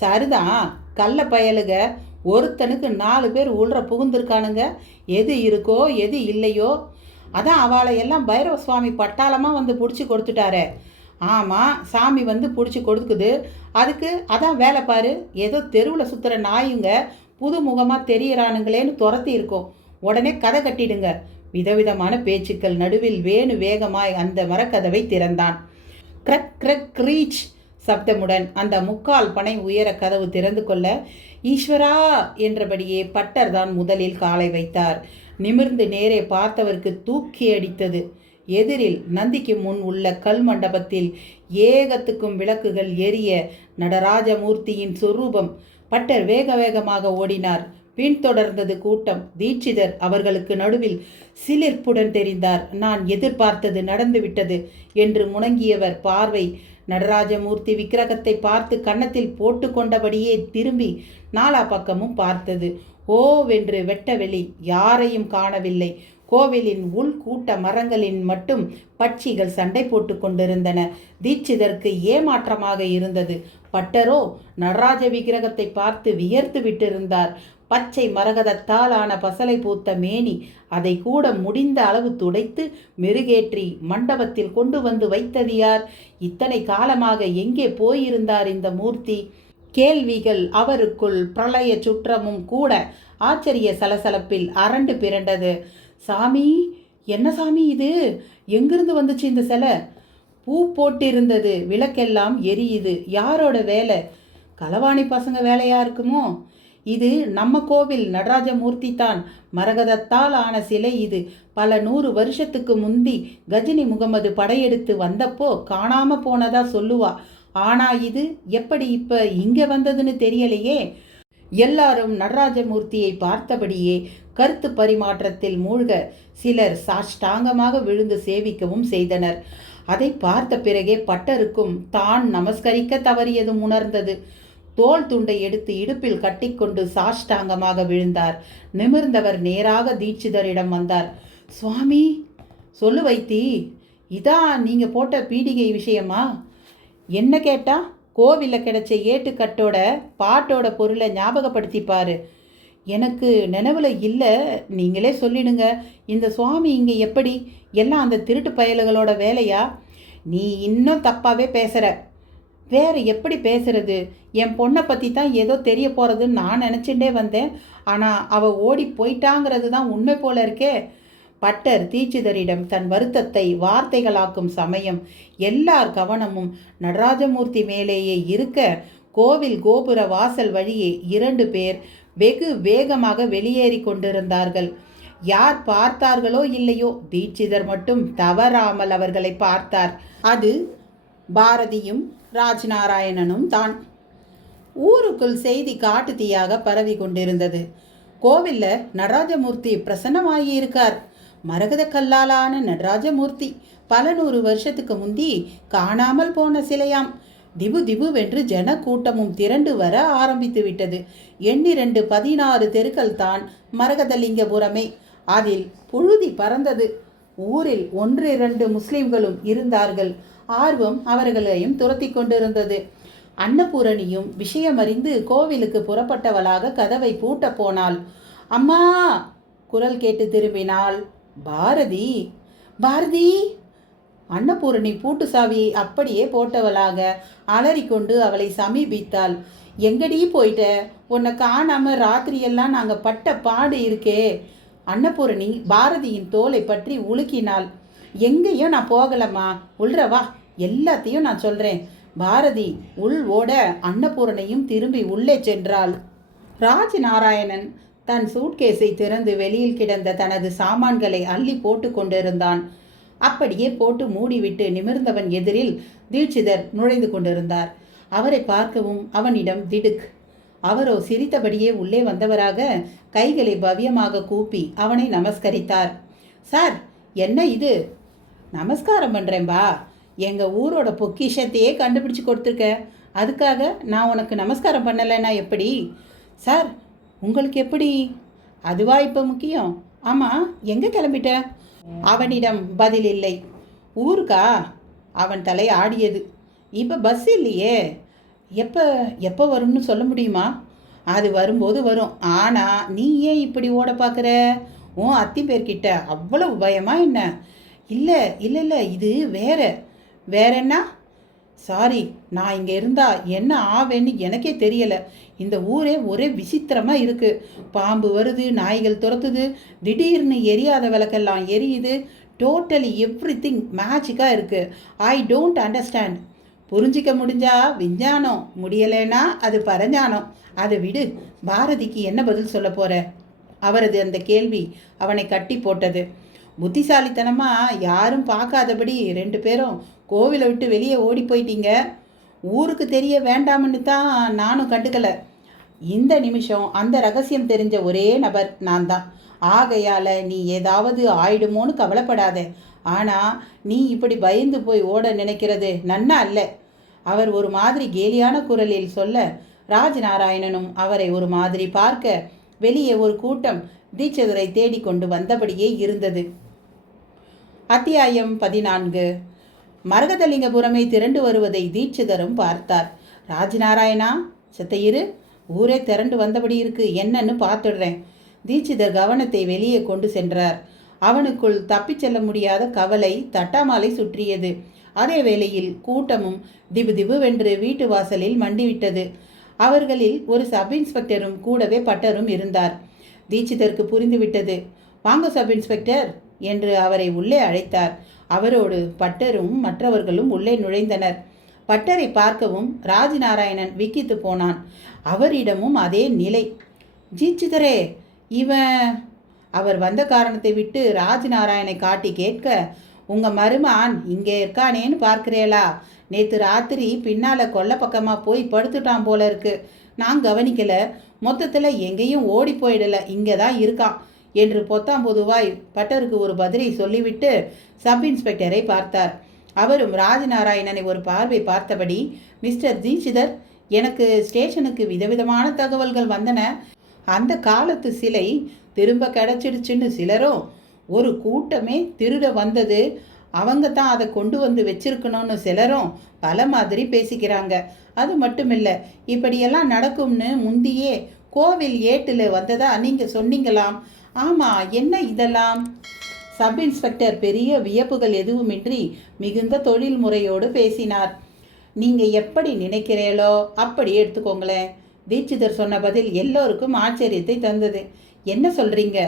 சரிதான், கள்ள பயலுக ஒருத்தனுக்கு 4 பேர் உள்ள புகுந்திருக்கானுங்க. எது இருக்கோ எது இல்லையோ, அதான் அவளை எல்லாம் பைரவ சுவாமி பட்டாளமாக வந்து பிடிச்சி கொடுத்துட்டாரே. ஆமாம், சாமி வந்து பிடிச்சி கொடுக்குது, அதுக்கு அதான் வேலை பாரு. ஏதோ தெருவில் சுற்றுற நாயுங்க புது முகமாக தெரியறானுங்களேன்னு துரத்தி இருக்கோம். உடனே கதை கட்டிடுங்க. விதவிதமான பேச்சுக்கள் நடுவில் வேணு வேகமாய் அந்த மரக்கதவை திறந்தான். கிரக் கிரக் கிரீச் சப்தமுடன் அந்த முக்கால் பனை உயர கதவு திறந்து கொள்ள ஈஸ்வரா என்றபடியே பட்டர் தான் முதலில் காலை வைத்தார். நிமிர்ந்து நேரே பார்த்தவருக்கு தூக்கி அடித்தது. எதிரில் நந்திக்கு முன் உள்ள கல் மண்டபத்தில் ஏகத்துக்கும் விளக்குகள் எரிய நடராஜமூர்த்தியின் சொரூபம். பட்டர் வேக வேகமாக ஓடினார். பின்தொடர்ந்தது கூட்டம். தீட்சிதர் அவர்களுக்கு நடுவில் சிலிர்ப்புடன் தெரிந்தார். நான் எதிர்பார்த்தது நடந்துவிட்டது என்று முணங்கியவர் பார்வை நடராஜமூர்த்தி விக்கிரகத்தை பார்த்து கன்னத்தில் போட்டு கொண்டபடியே திரும்பி நாலா பக்கமும் பார்த்தது. ஓவென்று வெட்டவெளி, யாரையும் காணவில்லை. கோவிலின் உள் கூட்ட மரங்களின் மட்டும் பட்சிகள் சண்டை போட்டு கொண்டிருந்தன. தீட்சிதருக்கு ஏமாற்றமாக இருந்தது. பட்டரோ நடராஜ விக்கிரகத்தை பார்த்து வியர்த்து விட்டிருந்தார். பச்சை மரகதத்தால் ஆன பசலை பூத்த மேனி, அதை கூட முடிந்த அளவு துடைத்து மெருகேற்றி மண்டபத்தில் கொண்டு வந்து வைத்தது யார்? இத்தனை காலமாக எங்கே போயிருந்தார் இந்த மூர்த்தி? கேள்விகள் அவருக்குள் பிரளய சுற்றமும் கூட ஆச்சரிய சலசலப்பில் அரண்டு பிறண்டது. சாமி, என்ன சாமி இது? எங்கிருந்து வந்துச்சு இந்த சிலை? பூ போட்டிருந்தது, விளக்கெல்லாம் எரியுது. யாரோட வேலை? களவாணி பசங்க வேலையா இருக்குமோ? இது நம்ம கோவில் நடராஜமூர்த்தி தான். மரகதத்தால் ஆன சிலை இது. பல 100 வருஷத்துக்கு முந்தி கஜினி முகமது படையெடுத்து வந்தப்போ காணாம போனதா சொல்லுவா. ஆனா இது எப்படி இப்ப இங்க வந்ததுன்னு தெரியலையே. எல்லாரும் நடராஜமூர்த்தியை பார்த்தபடியே கருத்து பரிமாற்றத்தில் மூழ்க சிலர் சாஷ்டாங்கமாக விழுந்து சேவிக்கவும் செய்தனர். அதை பார்த்த பிறகே பட்டருக்கும் தான் நமஸ்கரிக்க தவறியதும் உணர்ந்தது. தோல் துண்டை எடுத்து இடுப்பில் கட்டிக்கொண்டு சாஷ்டாங்கமாக விழுந்தார். நிமிர்ந்தவர் நேராக தீட்சிதரிடம் வந்தார். சுவாமி, சொல்லு வைத்தி, இதான் நீங்க போட்ட பீடிகை விஷயமா? என்ன கேட்டா? கோவிலில் கிடைச்ச ஏட்டுக்கட்டோட பாட்டோட பொருளை ஞாபகப்படுத்திப்பாரு. எனக்கு நினைவில் இல்லை, நீங்களே சொல்லிடுங்க. இந்த சுவாமி இங்கே எப்படி? எல்லாம் அந்த திருட்டு பயல்களோட வேலையா? நீ இன்னும் தப்பாகவே பேசுகிற. வேறு எப்படி பேசுறது? என் பொண்ணை பற்றி தான் ஏதோ தெரிய போகிறதுன்னு நான் நினச்சிட்டே வந்தேன். ஆனால் அவள் ஓடி போயிட்டாங்கிறது தான் உண்மை போல இருக்கே. பட்டர் தீட்சிதரிடம் தன் வருத்தத்தை வார்த்தைகளாக்கும் சமயம் எல்லார் கவனமும் நடராஜமூர்த்தி மேலேயே இருக்க, கோவில் கோபுர வாசல் வழியே 2 பேர் வெகு வேகமாக வெளியேறி கொண்டிருந்தார்கள். யார் பார்த்தார்களோ இல்லையோ, தீட்சிதர் மட்டும் தவறாமல் அவர்களை பார்த்தார். அது பாரதியும் ராஜநாராயணனும் தான். ஊருக்குள் செய்தி காட்டு தீயாக பரவி கொண்டிருந்தது. கோவில்ல நடராஜமூர்த்தி பிரசன்னமாகி இருக்கார். மரகத கல்லாலான நடராஜமூர்த்தி பல 100 வருஷத்துக்கு முந்தி காணாமல் போன சிலையாம். திபு திபுவென்று ஜன கூட்டமும் திரண்டு வர ஆரம்பித்து விட்டது. 16 தெருக்கள் தான் மரகதலிங்கபுரமே. அதில் புழுதி பறந்தது. ஊரில் 1-2 முஸ்லிம்களும் இருந்தார்கள். ஆர்வம் அவர்களையும் துரத்தி கொண்டிருந்தது. அன்னபூரணியும் விஷயமறிந்து கோவிலுக்கு புறப்பட்டவளாக கதவை பூட்ட போனாள். அம்மா குரல் கேட்டு திரும்பினாள். பாரதி. பாரதி! அன்னபூரணி பூட்டு சாவியை அப்படியே போட்டவளாக அலறிக்கொண்டு அவளை சமீபித்தாள். எங்கடி போயிட்ட? உன்னை காணாம ராத்திரியெல்லாம் நாங்கள் பட்ட பாடு இருக்கே. அன்னபூரணி பாரதியின் தோலை பற்றி உலுக்கினாள். எங்கேயும் நான் போகலம்மா, உள்றவா, எல்லாத்தையும் நான் சொல்கிறேன். பாரதி உள் ஓட அன்னபூரணியும் திரும்பி உள்ளே சென்றாள். ராஜநாராயணன் தன் சூட்கேஸை திறந்து வெளியில் கிடந்த தனது சாமான்களை அள்ளி போட்டு கொண்டிருந்தான். அப்படியே போட்டு மூடிவிட்டு நிமிர்ந்தவன் எதிரில் தீட்சிதர் நுழைந்து கொண்டிருந்தார். அவரை பார்க்கவும் அவனிடம் திடுக். அவரோ சிரித்தபடியே உள்ளே வந்தவராக கைகளை பவ்யமாக கூப்பி அவனை நமஸ்கரித்தார். சார், என்ன இது? நமஸ்காரம் பண்ணுறேன்பா. எங்கள் ஊரோட பொக்கிஷத்தையே கண்டுபிடிச்சி கொடுத்துருக்க. அதுக்காக நான் உனக்கு நமஸ்காரம் பண்ணலைன்னா எப்படி? சார், உங்களுக்கு எப்படி? அதுவா இப்போ முக்கியம்? ஆமாம், எங்கே கிளம்பிட்ட? அவனிடம் பதில் இல்லை. ஊருக்கா? அவன் தலை ஆடியது. இப்போ பஸ் இல்லையே. எப்போ எப்போ வரும்னு சொல்ல முடியுமா? அது வரும்போது வரும். ஆனால் நீ ஏன் இப்படி ஓட பார்க்குற? உன் அத்தி பேர்கிட்ட அவ்வளவு பயமா என்ன? இல்லை இல்லை இல்லை, இது வேற என்ன? சாரி, நான் இங்கே இருந்தா என்ன ஆவேன்னு எனக்கே தெரியலை. இந்த ஊரே ஒரே விசித்திரமாக இருக்குது. பாம்பு வருது, நாய்கள் துரத்துது, திடீர்னு எரியாத விளக்கெல்லாம் எரியுது. டோட்டலி எவ்ரிதிங் மேஜிக்காக இருக்குது. I don't understand. புரிஞ்சிக்க முடிஞ்சா விஞ்ஞானம், முடியலைன்னா அது பரஞானம். அதை விடு. பாரதிக்கு என்ன பதில் சொல்ல போகிற? அவரது அந்த கேள்வி அவனை கட்டி போட்டது. புத்திசாலித்தனமாக யாரும் பார்க்காதபடி 2 பேரும் கோவிலை விட்டு வெளியே ஓடி போயிட்டீங்க. ஊருக்கு தெரிய வேண்டாம்னு தான் நானும் கண்டுக்கலை. இந்த நிமிஷம் அந்த ரகசியம் தெரிஞ்ச ஒரே நபர் நான் தான். ஆகையால் நீ ஏதாவது ஆயிடுமோன்னு கவலைப்படாத. ஆனால் நீ இப்படி பயந்து போய் ஓட நினைக்கிறது நன்னா அல்ல. அவர் ஒரு மாதிரி கேலியான குரலில் சொல்ல, ராஜநாராயணனும் அவரை ஒரு மாதிரி பார்க்க வெளியே ஒரு கூட்டம் தீட்சிதரை தேடிக்கொண்டு வந்தபடியே இருந்தது. அத்தியாயம் 14. மரகதலிங்கபுரமே திரண்டு வருவதை தீட்சிதரும் பார்த்தார். ராஜநாராயணா, செத்தையிரு, ஊரே திரண்டு வந்தபடி இருக்கு, என்னன்னு பார்த்துடுறேன். தீட்சிதர் கவனத்தை வெளியே கொண்டு சென்றார். அவனுக்குள் தப்பிச் செல்ல முடியாத கவலை தட்டாமாலை சுற்றியது. அதே வேளையில் கூட்டமும் திபு திபுவென்று வீட்டு வாசலில் மண்டிவிட்டது. அவர்களில் ஒரு சப் இன்ஸ்பெக்டரும் கூடவே பட்டரும் இருந்தார். தீட்சிதருக்கு புரிந்துவிட்டது. வாங்க சப் இன்ஸ்பெக்டர் என்று அவரை உள்ளே அழைத்தார். அவரோடு பட்டரும் மற்றவர்களும் உள்ளே நுழைந்தனர். பட்டரை பார்க்கவும் ராஜநாராயணன் விக்கித்து போனான். அவரிடமும் அதே நிலை. தீட்சிதரே, இவன்... அவர் வந்த காரணத்தை விட்டு ராஜநாராயணனை காட்டி கேட்க, உங்கள் மருமான் இங்கே இருக்கானேன்னு பார்க்கிறேளா? நேற்று ராத்திரி பின்னால் கொல்லை பக்கமாக போய் படுத்துட்டான் போல இருக்கு. நான் கவனிக்கலை. மொத்தத்தில் எங்கேயும் ஓடி போயிடலை, இங்கே தான் இருக்கான் என்று பொத்தாம் பொதுவாய் பட்டருக்கு ஒரு பதிலை சொல்லிவிட்டு சப் இன்ஸ்பெக்டரை பார்த்தார். அவரும் ராஜநாராயணனை ஒரு பார்வை பார்த்தபடி, மிஸ்டர் தீட்சிதர், எனக்கு ஸ்டேஷனுக்கு விதவிதமான தகவல்கள் வந்தன. அந்த காலத்து சிலை திரும்ப கிடச்சிடுச்சுன்னு சிலரும், ஒரு கூட்டமே திருட வந்தது, அவங்க தான் அதை கொண்டு வந்து வச்சிருக்கணும்னு சிலரும் பல மாதிரி பேசிக்கிறாங்க. அது மட்டும் இல்லை, இப்படியெல்லாம் நடக்கும்னு முந்தியே கோவில் ஏட்டில் வந்ததா நீங்கள் சொன்னீங்களாம். ஆமாம், என்ன இதெல்லாம்? சப் இன்ஸ்பெக்டர் பெரிய வியப்புகள் எதுவுமின்றி மிகுந்த தொழில் முறையோடு பேசினார். நீங்கள் எப்படி நினைக்கிறீங்களோ அப்படி எடுத்துக்கோங்களேன். தீட்சிதர் சொன்ன பதில் எல்லோருக்கும் ஆச்சரியத்தை தந்தது. என்ன சொல்கிறீங்க?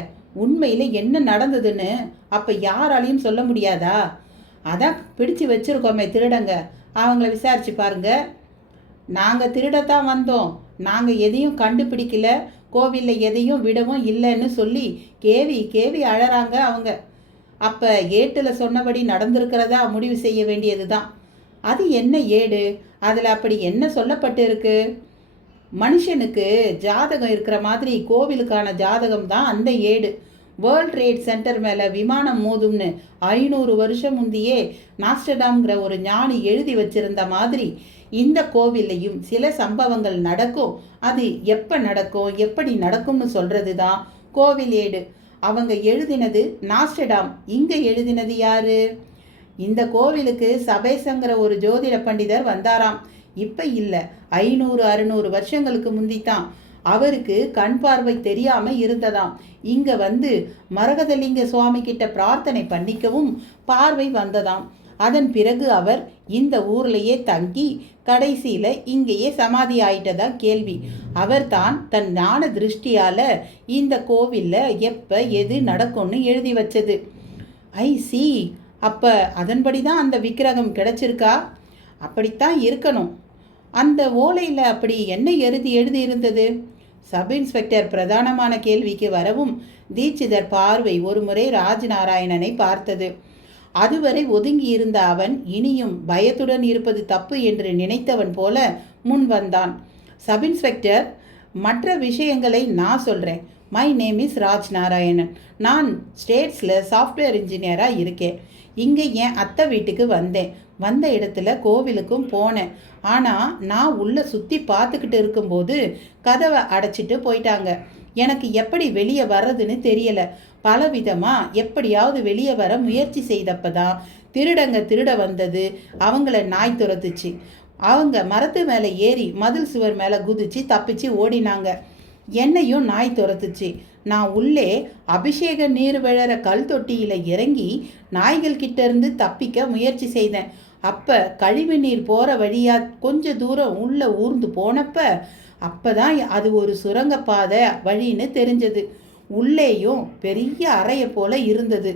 உண்மையில் என்ன நடந்ததுன்னு அப்போ யாராலையும் சொல்ல முடியாதா? அதான் பிடிச்சு வச்சுருக்கோமே திருடங்க, அவங்கள விசாரிச்சு பாருங்க. நாங்கள் திருடத்தான் வந்தோம், நாங்கள் எதையும் கண்டுபிடிக்கல, கோவிலில் எதையும் விடவும் இல்லைன்னு சொல்லி கேவி கேவி அழறாங்க அவங்க. அப்போ ஏட்டில் சொன்னபடி நடந்திருக்கிறதா முடிவு செய்ய வேண்டியது தான். அது என்ன ஏடு? அதில் அப்படி என்ன சொல்லப்பட்டு இருக்கு? மனுஷனுக்கு ஜாதகம் இருக்கிற மாதிரி கோவிலுக்கான ஜாதகம் தான் அந்த ஏடு. வேர்ல்ட் ட்ரேட் சென்டர் மேலே விமானம் மோதும்னு 500 வருஷம் முந்தியே நாஸ்டடாம்ங்கிற ஒரு ஞானி எழுதி வச்சிருந்த மாதிரி இந்த கோவில்லையும் சில சம்பவங்கள் நடக்கும். அது எப்போ நடக்கும், எப்படி நடக்கும்னு சொல்கிறது தான் கோவில் ஏடு. அவங்க எழுதினது நாஸ்டடாம், இங்கே எழுதினது யாரு? இந்த கோவிலுக்கு சபேசங்கிற ஒரு ஜோதிட பண்டிதர் வந்தாராம். இப்போ இல்லை, 500-600 வருஷங்களுக்கு முந்தித்தான். அவருக்கு கண் பார்வை தெரியாமல் இருந்ததாம். இங்கே வந்து மரகதலிங்க சுவாமி கிட்ட பிரார்த்தனை பண்ணிக்கவும் பார்வை வந்ததாம். அதன் பிறகு அவர் இந்த ஊர்லேயே தங்கி கடைசியில் இங்கேயே சமாதி ஆயிட்டதா கேள்வி. அவர் தான் தன் ஞான திருஷ்டியால் இந்த கோவிலில் எப்போ எது நடக்கும்னு எழுதி வச்சது. ஐ சி. அப்போ அதன்படி தான் அந்த விக்கிரகம் கிடைச்சிருக்கா? அப்படித்தான் இருக்கணும். அந்த ஓலையில் அப்படி என்ன எழுதி இருந்தது? சப் இன்ஸ்பெக்டர் பிரதானமான கேள்விக்கு வரவும் தீட்சிதர் பார்வை ஒருமுறை ராஜ்நாராயணனை பார்த்தது. அதுவரை ஒதுங்கி இருந்த அவன் இனியும் பயத்துடன் இருப்பது தப்பு என்று நினைத்தவன் போல முன் வந்தான். சப் இன்ஸ்பெக்டர், மற்ற விஷயங்களை நான் சொல்கிறேன். My name is Rajnarayanan. நான் ஸ்டேட்ஸில் சாஃப்ட்வேர் இன்ஜினியராக இருக்கேன். இங்கே என் அத்தை வீட்டுக்கு வந்த இடத்துல கோவிலுக்கும் போனேன். ஆனால் நான் உள்ளே சுற்றி பார்த்துக்கிட்டு இருக்கும்போது கதவை அடைச்சிட்டு போயிட்டாங்க. எனக்கு எப்படி வெளியே வர்றதுன்னு தெரியலை. பலவிதமாக எப்படியாவது வெளியே வர முயற்சி செய்தப்ப தான் திருட வந்தது. அவங்கள நாய் துரத்துச்சு. அவங்க மரத்து மேலே ஏறி மதில் சுவர் மேலே குதிச்சு தப்பிச்சு ஓடினாங்க. என்னையும் நாய் துரத்துச்சு. நான் உள்ளே அபிஷேக நீர் விழற கல் தொட்டியில் இறங்கி நாய்கள் கிட்ட இருந்து தப்பிக்க முயற்சி செய்தேன். அப்போ கழிவு நீர் போகிற வழியாக கொஞ்ச தூரம் உள்ளே ஊர்ந்து போனப்ப அப்போதான் அது ஒரு சுரங்கப்பாதை வழின்னு தெரிஞ்சது. உள்ளேயும் பெரிய அறையை போல இருந்தது.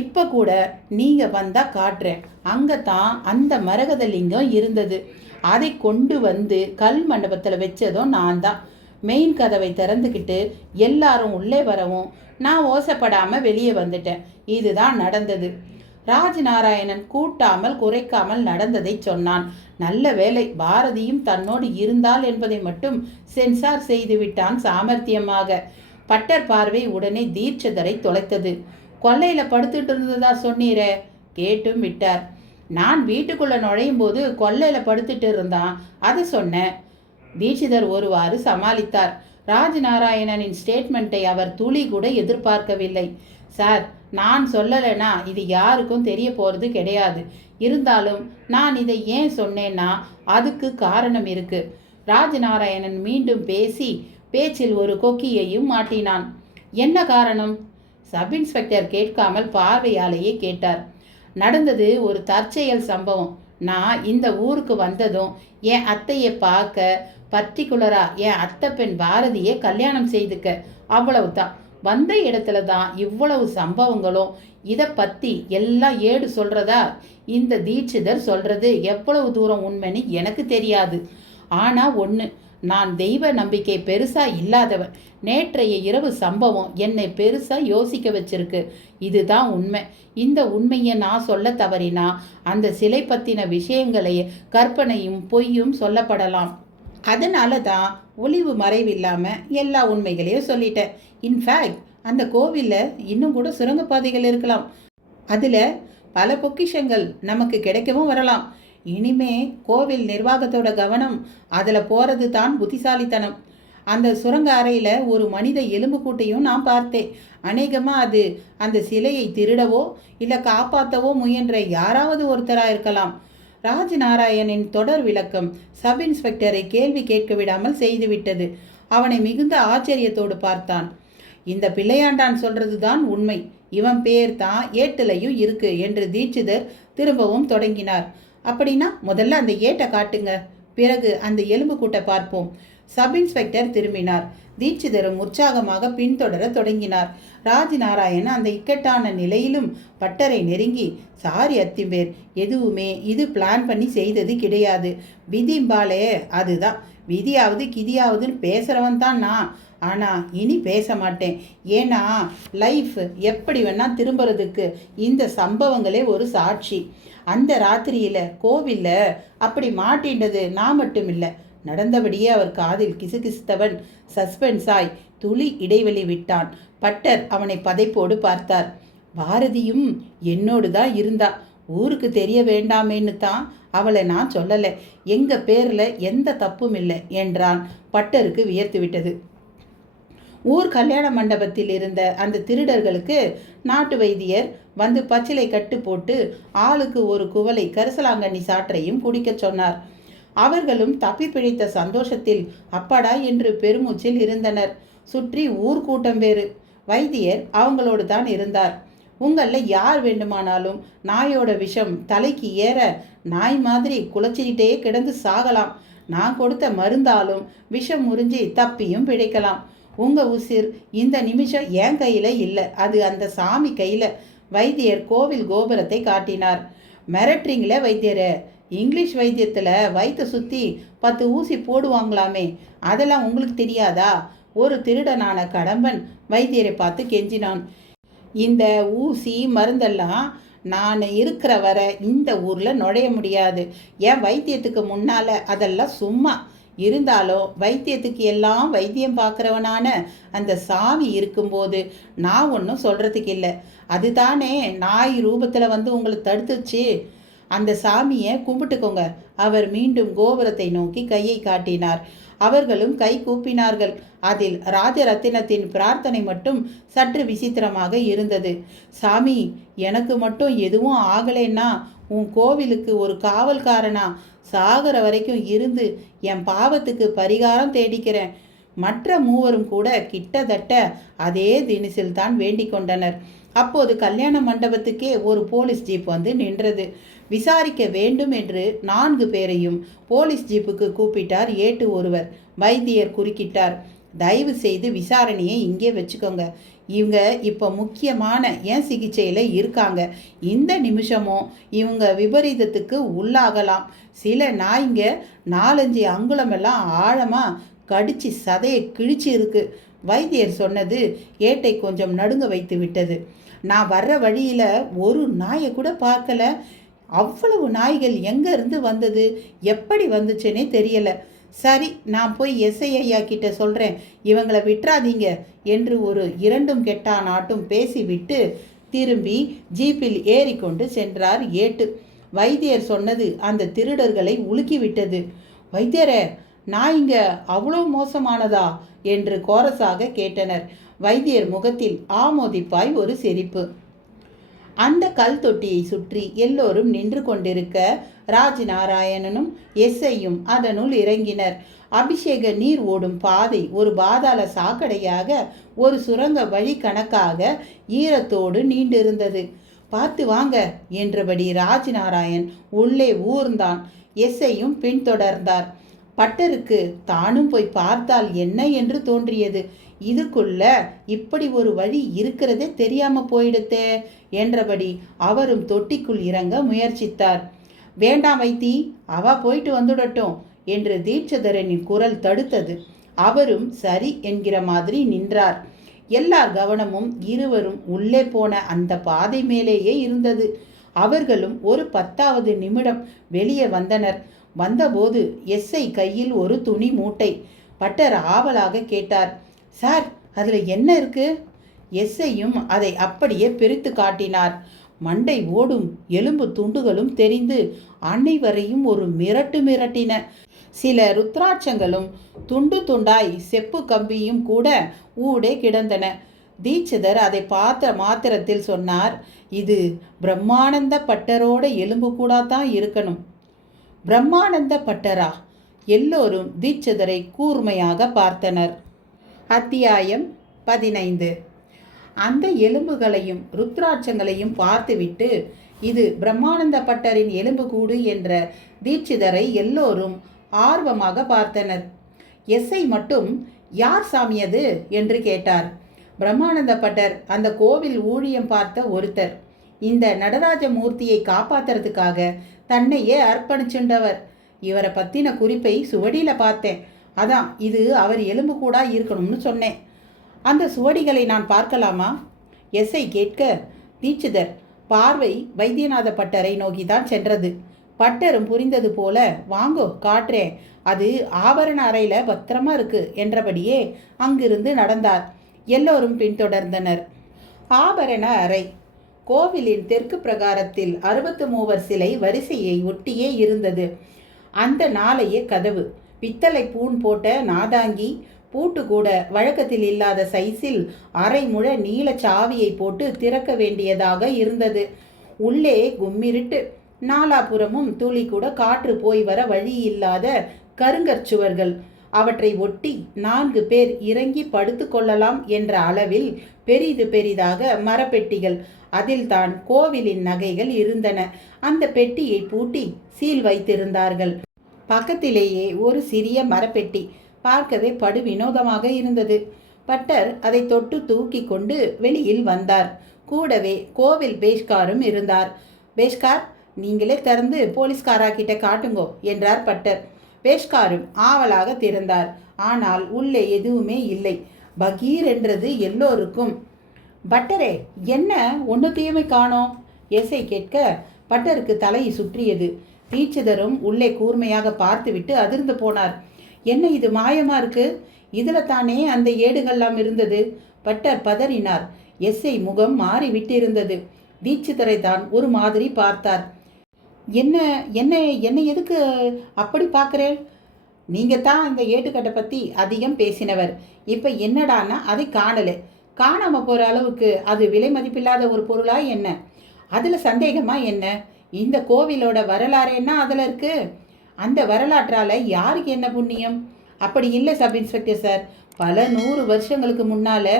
இப்போ கூட நீங்கள் வந்தால் காட்டுறேன். அங்கே தான் அந்த மரகதலிங்கம் இருந்தது. அதை கொண்டு வந்து கல் மண்டபத்தில் வச்சதும் நான் தான். மெயின் கதவை திறந்துக்கிட்டு எல்லாரும் உள்ளே வரவும் நான் ஓசைப்படாமல் வெளியே வந்துட்டேன். இதுதான் நடந்தது. ராஜ்நாராயணன் கூட்டாமல் குறைக்காமல் நடந்ததை சொன்னான். நல்ல வேளை பாரதியும் தன்னோடு இருந்தாள் என்பதை மட்டும் சென்சார் செய்து விட்டான் சாமர்த்தியமாக. பட்டர் பார்வை உடனே தீட்சிதரை தொலைத்தது. கொல்லையில் படுத்துட்டு இருந்ததா சொன்னீரே? கேட்டும் விட்டார். நான் வீட்டுக்குள்ளே நுழையும் போது கொல்லையில் படுத்துட்டு இருந்தான், அதை சொன்னேன். தீட்சிதர் ஒருவாறு சமாளித்தார். ராஜ்நாராயணனின் ஸ்டேட்மெண்ட்டை அவர் துளி கூட எதிர்பார்க்கவில்லை. சார், நான் சொல்லலைன்னா இது யாருக்கும் தெரிய போகிறது கிடையாது. இருந்தாலும் நான் இதை ஏன் சொன்னேன்னா அதுக்கு காரணம் இருக்கு. ராஜ்நாராயணன் மீண்டும் பேசி பேச்சில் ஒரு கொக்கியையும் மாட்டினான். என்ன காரணம்? சப் இன்ஸ்பெக்டர் கேட்காமல் பார்வையாலேயே கேட்டார். நடந்தது ஒரு தற்செயல் சம்பவம். நான் இந்த ஊருக்கு வந்ததும் என் அத்தையை பார்க்க, பர்டிகுலராக என் அத்தை பெண் பாரதியை கல்யாணம் செய்துக்க, அவ்வளவுதான். வந்த இடத்துல தான் இவ்வளவு சம்பவங்களும். இதை பற்றி எல்லாம் ஏடு சொல்கிறதா இந்த தீட்சிதர் சொல்கிறது எவ்வளவு தூரம் உண்மைன்னு எனக்கு தெரியாது. ஆனால் ஒன்று, நான் தெய்வ நம்பிக்கை பெருசாக இல்லாதவன். நேற்றைய இரவு சம்பவம் என்னை பெருசாக யோசிக்க வச்சிருக்கு. இதுதான் உண்மை. இந்த உண்மையை நான் சொல்ல தவறினா அந்த சிலை பற்றின விஷயங்களை கற்பனையும் பொய்யும் சொல்லப்படலாம். அதனால தான் ஒளிவு மறைவில்லாமல் எல்லா உண்மைகளையும் சொல்லிட்டேன். இன்ஃபேக்ட் அந்த கோவிலில் இன்னும் கூட சுரங்கப்பாதைகள் இருக்கலாம். அதில் பல பொக்கிஷங்கள் நமக்கு கிடைக்கவும் வரலாம். இனிமே கோவில் நிர்வாகத்தோட கவனம் அதில் போகிறது தான் புத்திசாலித்தனம். அந்த சுரங்க அறையில் ஒரு மனித எலும்பு கூட்டையும் நான் பார்த்தேன். அநேகமாக அது அந்த சிலையை திருடவோ இல்லை காப்பாற்றவோ முயன்ற யாராவது ஒருத்தராக இருக்கலாம். ராஜ்நாராயணின் தொடர் விளக்கம் சப் இன்ஸ்பெக்டரை கேள்வி கேட்க விடாமல் செய்துவிட்டது. அவனை மிகுந்த ஆச்சரியத்தோடு பார்த்தான். இந்த பிள்ளையாண்டான் சொல்றது தான் உண்மை. இவன் பேர் தான் ஏட்டுலையும் இருக்கு என்று தீட்சிதர் திரும்பவும் தொடங்கினார். அப்படின்னா முதல்ல அந்த ஏட்டை காட்டுங்க, பிறகு அந்த எலும்பு கூட்டை பார்ப்போம். சப் இன்ஸ்பெக்டர் திரும்பினார். தீட்சிதரும் உற்சாகமாக பின்தொடர தொடங்கினார். ராஜ்நாராயணன் அந்த இக்கட்டான நிலையிலும் பட்டரை நெருங்கி, சாரி அத்திம்பேர், எதுவுமே இது பிளான் பண்ணி செய்தது கிடையாது. விதிம்பாலே அதுதான். விதியாவது கிதியாவதுன்னு பேசுகிறவன் தான் நான். ஆனால் இனி பேச மாட்டேன். ஏன்னா லைஃப் எப்படி வேணால் திரும்புறதுக்கு இந்த சம்பவங்களே ஒரு சாட்சி. அந்த ராத்திரியில் கோவிலில் அப்படி மாட்டின்றது நான் மட்டும் இல்லை, நடந்தபடியே அவர் காதில் கிசுகிசுத்தவன் சஸ்பென்ஸாய் துளி இடைவெளி விட்டான். பட்டர் அவனை பதைப்போடு பார்த்தார். பாரதியும் என்னோடு தான் இருந்தா. ஊருக்கு தெரிய வேண்டாமேன்னு தான் அவளை நான் சொல்லலை. எங்கள் பேரில் எந்த தப்பும் இல்லை என்றான். பட்டருக்கு வியர்த்து விட்டது. ஊர் கல்யாண மண்டபத்தில் இருந்த அந்த திருடர்களுக்கு நாட்டு வைத்தியர் வந்து பச்சிலை கட்டு போட்டு ஆளுக்கு ஒரு குவளை கரிசலாங்கண்ணி சாற்றையும் குடிக்கச் சொன்னார். அவர்களும் தப்பி பிழைத்த சந்தோஷத்தில் அப்பாடா என்று பெருமூச்சில் இருந்தனர். சுற்றி ஊர் கூட்டம் வேறு. வைத்தியர் அவங்களோடு தான் இருந்தார். உங்களில் யார் வேண்டுமானாலும் நாயோட விஷம் தலைக்கு ஏற நாய் மாதிரி குலைச்சிக்கிட்டே கிடந்து சாகலாம். நான் கொடுத்த மருந்தாலும் விஷம் முறிஞ்சி தப்பியும் பிழைக்கலாம். உங்கள் உசிர் இந்த நிமிஷம் என் கையில் இல்லை, அது அந்த சாமி கையில். வைத்தியர் கோவில் கோபுரத்தை காட்டினார். மிரட்டுறீங்களே வைத்தியரே, இங்கிலீஷ் வைத்தியத்தில் வயிற்றை சுற்றி 10 ஊசி போடுவாங்களாமே, அதெல்லாம் உங்களுக்கு தெரியாதா? ஒரு திருடனான கடம்பன் வைத்தியரை பார்த்து கெஞ்சினான். இந்த ஊசி மருந்தெல்லாம் நான் இருக்கிற வரை இந்த ஊரில் நுழைய முடியாது. என் வைத்தியத்துக்கு முன்னால் அதெல்லாம் சும்மா. இருந்தாலும் வைத்தியத்துக்கு எல்லாம் வைத்தியம் பார்க்குறவனான அந்த சாமி இருக்கும்போது நான் ஒன்றும் சொல்கிறதுக்கு இல்லை. அதுதானே நாய் ரூபத்தில் வந்து உங்களை தடுத்துச்சு. அந்த சாமியை கும்பிட்டுக்கோங்க. அவர் மீண்டும் கோபுரத்தை நோக்கி கையை காட்டினார். அவர்களும் கை கூப்பினார்கள். அதில் ராஜரத்தினத்தின் பிரார்த்தனை மட்டும் சற்று விசித்திரமாக இருந்தது. சாமி, எனக்கு மட்டும் எதுவும் ஆகலைன்னா உன் கோவிலுக்கு ஒரு காவல்காரனா சாகர வரைக்கும் இருந்து என் பாவத்துக்கு பரிகாரம் தேடிக்கிறேன். மற்ற மூவரும் கூட கிட்டத்தட்ட அதே தினசில் தான் வேண்டிக் கொண்டனர். அப்போது கல்யாண மண்டபத்துக்கே ஒரு போலீஸ் ஜீப் வந்து நின்றது. விசாரிக்க வேண்டும் என்று 4 பேரையும் போலீஸ் ஜீப்புக்கு கூப்பிட்டார் ஏட்டு ஒருவர். வைத்தியர் குறுக்கிட்டார். தயவு செய்து விசாரணையை இங்கே வச்சுக்கோங்க. இவங்க இப்போ முக்கியமான ஏன் சிகிச்சையில் இருக்காங்க. இந்த நிமிஷமும் இவங்க விபரீதத்துக்கு உள்ளாகலாம். சில நாய்ங்க 4-5 அங்குலமெல்லாம் ஆழமாக கடிச்சு சதையை கிழிச்சு இருக்கு. வைத்தியர் சொன்னது ஏட்டை கொஞ்சம் நடுங்க வைத்து விட்டது. நான் வர்ற வழியில் ஒரு நாயை கூட பார்க்கல. அவ்வளவு நாய்கள் எங்கே இருந்து வந்தது, எப்படி வந்துச்சுன்னே தெரியலை. சரி, நான் போய் எஸ்ஐ ஐயா கிட்ட சொல்கிறேன், இவங்களை விட்டுறாதீங்க என்று ஒரு 2ம் கெட்டான் ஆட்டும் பேசிவிட்டு திரும்பி ஜீப்பில் ஏறிக்கொண்டு சென்றார் ஏட்டு. வைத்தியர் சொன்னது அந்த திருடர்களை உலுக்கிவிட்டது. வைத்தியரே, நான் இங்கே அவ்வளோ மோசமானதா என்று கோரஸாக கேட்டனர். வைத்தியர் முகத்தில் ஆமோதிப்பாய் ஒரு சிரிப்பு. அந்த கல் தொட்டியை சுற்றி எல்லோரும் நின்று கொண்டிருக்க ராஜநாராயணனும் எஸ்ஐயும் அதனுள் இறங்கினர். அபிஷேக நீர் ஓடும் பாதை ஒரு பாதாள சாக்கடையாக ஒரு சுரங்க வழி கணக்காக ஈரத்தோடு நீண்டிருந்தது. பார்த்து வாங்க என்றபடி ராஜநாராயண் உள்ளே ஊர்ந்தான். எஸ்ஐயும் பின்தொடர்ந்தார். பட்டருக்கு தானும் போய் பார்த்தால் என்ன என்று தோன்றியது. இதுக்குள்ள இப்படி ஒரு வழி இருக்கிறதே தெரியாம போயிடுத்தே என்றபடி அவரும் தொட்டிக்குள் இறங்க முயற்சித்தார். வேண்டாம் வைத்தி, அவ போயிட்டு வந்துடட்டும் என்று தீட்சதரனின் குரல் தடுத்தது. அவரும் சரி என்கிற மாதிரி நின்றார். எல்லார் கவனமும் இருவரும் உள்ளே போன அந்த பாதை மேலேயே இருந்தது. அவர்களும் ஒரு 10வது நிமிடம் வெளியே வந்தனர். வந்தபோது எஸ்ஐ கையில் ஒரு துணி மூட்டை. பட்டர் ஆவலாக கேட்டார், சார், அதில் என்ன இருக்கு? எஸ்ஐயும் அதை அப்படியே பிரித்து காட்டினார். மண்டை ஓடும் எலும்பு துண்டுகளும் தெரிந்து அனைவரையும் ஒரு மிரட்டின. சில ருத்ராட்சங்களும் துண்டு துண்டாய் செப்பு கம்பியும் கூட ஊடே கிடந்தன. தீட்சிதர் அதை பார்த்த மாத்திரத்தில் சொன்னார், இது பிரம்மானந்த பட்டரோட எலும்பு கூட தான் இருக்கணும். பிரம்மானந்த பட்டரா? எல்லோரும் தீட்சிதரை கூர்மையாக பார்த்தனர். அத்தியாயம் 15. அந்த எலும்புகளையும் ருத்ராட்சங்களையும் பார்த்துவிட்டு இது பிரம்மானந்த பட்டரின் எலும்புக்கூடு என்ற தீட்சிதரை எல்லோரும் ஆர்வமாக பார்த்தனர். எஸ்ஐ மட்டும் யார் சாமியது என்று கேட்டார். பிரம்மானந்த பட்டர் அந்த கோவில் ஊழியம் பார்த்த ஒருத்தர். இந்த நடராஜ மூர்த்தியை காப்பாத்துறதுக்காக தன்னையே அர்ப்பணிச்சுண்டவர். இவரை பற்றின குறிப்பை சுவடியில் பார்த்தேன். அதான் இது அவர் எலும்பு கூட இருக்கணும்னு சொன்னேன். அந்த சுவடிகளை நான் பார்க்கலாமா? எஸ்ஐ கேட்க, தீட்சிதர் பார்வை வைத்தியநாத பட்டரை நோக்கிதான் சென்றது. பட்டரும் புரிந்தது போல, வாங்கோ காட்டுறேன், அது ஆபரண அறையில பத்திரமா இருக்கு என்றபடியே அங்கிருந்து நடந்தார். எல்லோரும் பின்தொடர்ந்தனர். ஆபரண அறை கோவிலின் தெற்கு பிரகாரத்தில் 63 சிலை வரிசையை ஒட்டியே இருந்தது. அந்த நாளையே கதவு பித்தளை பூண் போட்ட நாதாங்கி, பூட்டு கூட வழக்கத்தில் இல்லாத சைஸில் அரை முழ நீள சாவியை போட்டு திறக்க வேண்டியதாக இருந்தது. உள்ளே கும்மிருட்டு, நாலாபுறமும் துளி கூட காற்று போய் வர வழி இல்லாத கருங்கற்சுவர்கள். அவற்றை ஒட்டி 4 பேர் இறங்கி படுத்து கொள்ளலாம் என்ற அளவில் பெரிது பெரிதாக மரப்பெட்டிகள். அதில்தான் கோவிலின் நகைகள் இருந்தன. அந்த பெட்டியை பூட்டி சீல் வைத்திருந்தார்கள். பக்கத்திலேயே ஒரு சிறிய மரப்பெட்டி. பார்க்கவே படு வினோதமாக இருந்தது. பட்டர் அதை தொட்டு தூக்கி கொண்டு வெளியில் வந்தார். கூடவே கோவில் பேஷ்காரும் இருந்தார். பேஷ்கார், நீங்களே திறந்து போலீஸ்காராக்கிட்ட காட்டுங்கோ என்றார் பட்டர். பேஷ்காரும் ஆவலாக திறந்தார். ஆனால் உள்ளே எதுவுமே இல்லை. பகீர் என்றது எல்லோருக்கும். பட்டரே, என்ன ஒன்றுத்தையுமே காணோம்? எஸ்ஐ கேட்க பட்டருக்கு தலையை சுற்றியது. தீட்சிதரும் உள்ளே கூர்மையாக பார்த்துவிட்டு அதிர்ந்து போனார். என்ன இது மாயமா இருக்கு? இதுல தானே அந்த ஏடுகள்லாம் இருந்தது. பட்டர் பதறினார். எஸ்ஐ முகம் மாறி விட்டிருந்தது. தீட்சிதரை தான் ஒரு மாதிரி பார்த்தார். என்ன என்ன என்ன எதுக்கு அப்படி பார்க்குறேன்? நீங்கள் தான் அந்த ஏட்டுக்கட்டை பற்றி அதிகம் பேசினவர். இப்போ என்னடான்னா அதை காணலை. காணாமல் போகிற அளவுக்கு அது விலை மதிப்பில்லாத ஒரு பொருளா என்ன? அதில் சந்தேகமா என்ன? இந்த கோவிலோட வரலாறுன்னா அதில் இருக்கு. அந்த வரலாற்றால் யாருக்கு என்ன புண்ணியம்? அப்படி இல்லை சப் இன்ஸ்பெக்டர் சார். பல 100 வருஷங்களுக்கு முன்னால்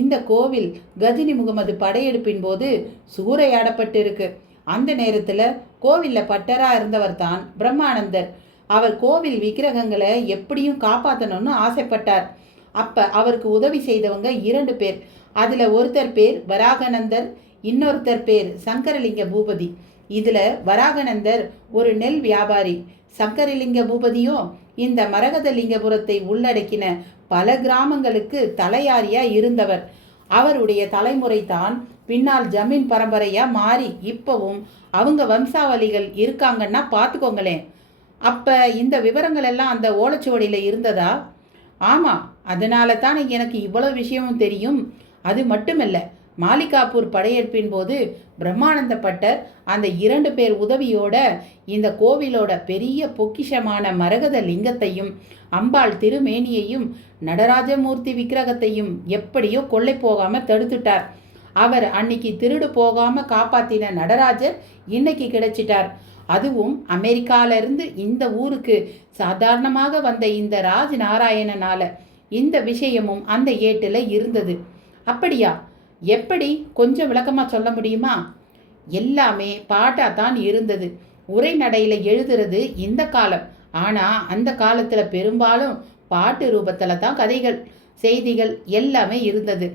இந்த கோவில் கஜினி முகமது படையெடுப்பின் போது சூறையாடப்பட்டு இருக்கு. அந்த நேரத்தில் கோவிலில் பட்டராக இருந்தவர் தான் பிரம்மானந்தர். அவர் கோவில் விக்கிரகங்களை எப்படியும் காப்பாற்றணும்னு ஆசைப்பட்டார். அப்போ அவருக்கு உதவி செய்தவங்க 2 பேர். அதில் ஒருத்தர் பேர் வராகநந்தர், இன்னொருத்தர் பேர் சங்கரலிங்க பூபதி. இதில் வராகநந்தர் ஒரு நெல் வியாபாரி. சங்கரலிங்க பூபதியோ இந்த மரகதலிங்கபுரத்தை உள்ளடக்கின பல கிராமங்களுக்கு தலையாரியா இருந்தவர். அவருடைய தலைமுறை தான் பின்னால் ஜமீன் பரம்பரையா மாறி இப்பவும் அவங்க வம்சாவளிகள் இருக்காங்கன்னா பார்த்துக்கோங்களேன். அப்போ இந்த விவரங்கள் எல்லாம் அந்த ஓலைச்சுவடியில் இருந்ததா? ஆமாம், அதனால தான் எனக்கு இவ்வளோ விஷயமும் தெரியும். அது மட்டுமல்ல, மாலிகாப்பூர் படையெடுப்பின் போது பிரம்மானந்த பட்டர் அந்த 2 பேர் உதவியோட இந்த கோவிலோட பெரிய பொக்கிஷமான மரகத லிங்கத்தையும் அம்பாள் திருமேனியையும் நடராஜமூர்த்தி விக்கிரகத்தையும் எப்படியோ கொள்ளை போகாமல் தடுத்துட்டார். அவர் அன்னைக்கு திருடு போகாமல் காப்பாற்றின நடராஜர் இன்னைக்கு கிடைச்சிட்டார். அதுவும் அமெரிக்காவிலிருந்து இந்த ஊருக்கு சாதாரணமாக வந்த இந்த ராஜ் நாராயணனால. இந்த விஷயமும் அந்த ஏட்டில் இருந்தது. அப்படியா? எப்படி? கொஞ்சம் விளக்கமாக சொல்ல முடியுமா? எல்லாமே பாட்டாக தான் இருந்தது. உரைநடையில் எழுதுறது இந்த காலம். ஆனால் அந்த காலத்தில் பெரும்பாலும் பாட்டு ரூபத்தில் தான் கதைகள், செய்திகள் எல்லாமே இருந்தது.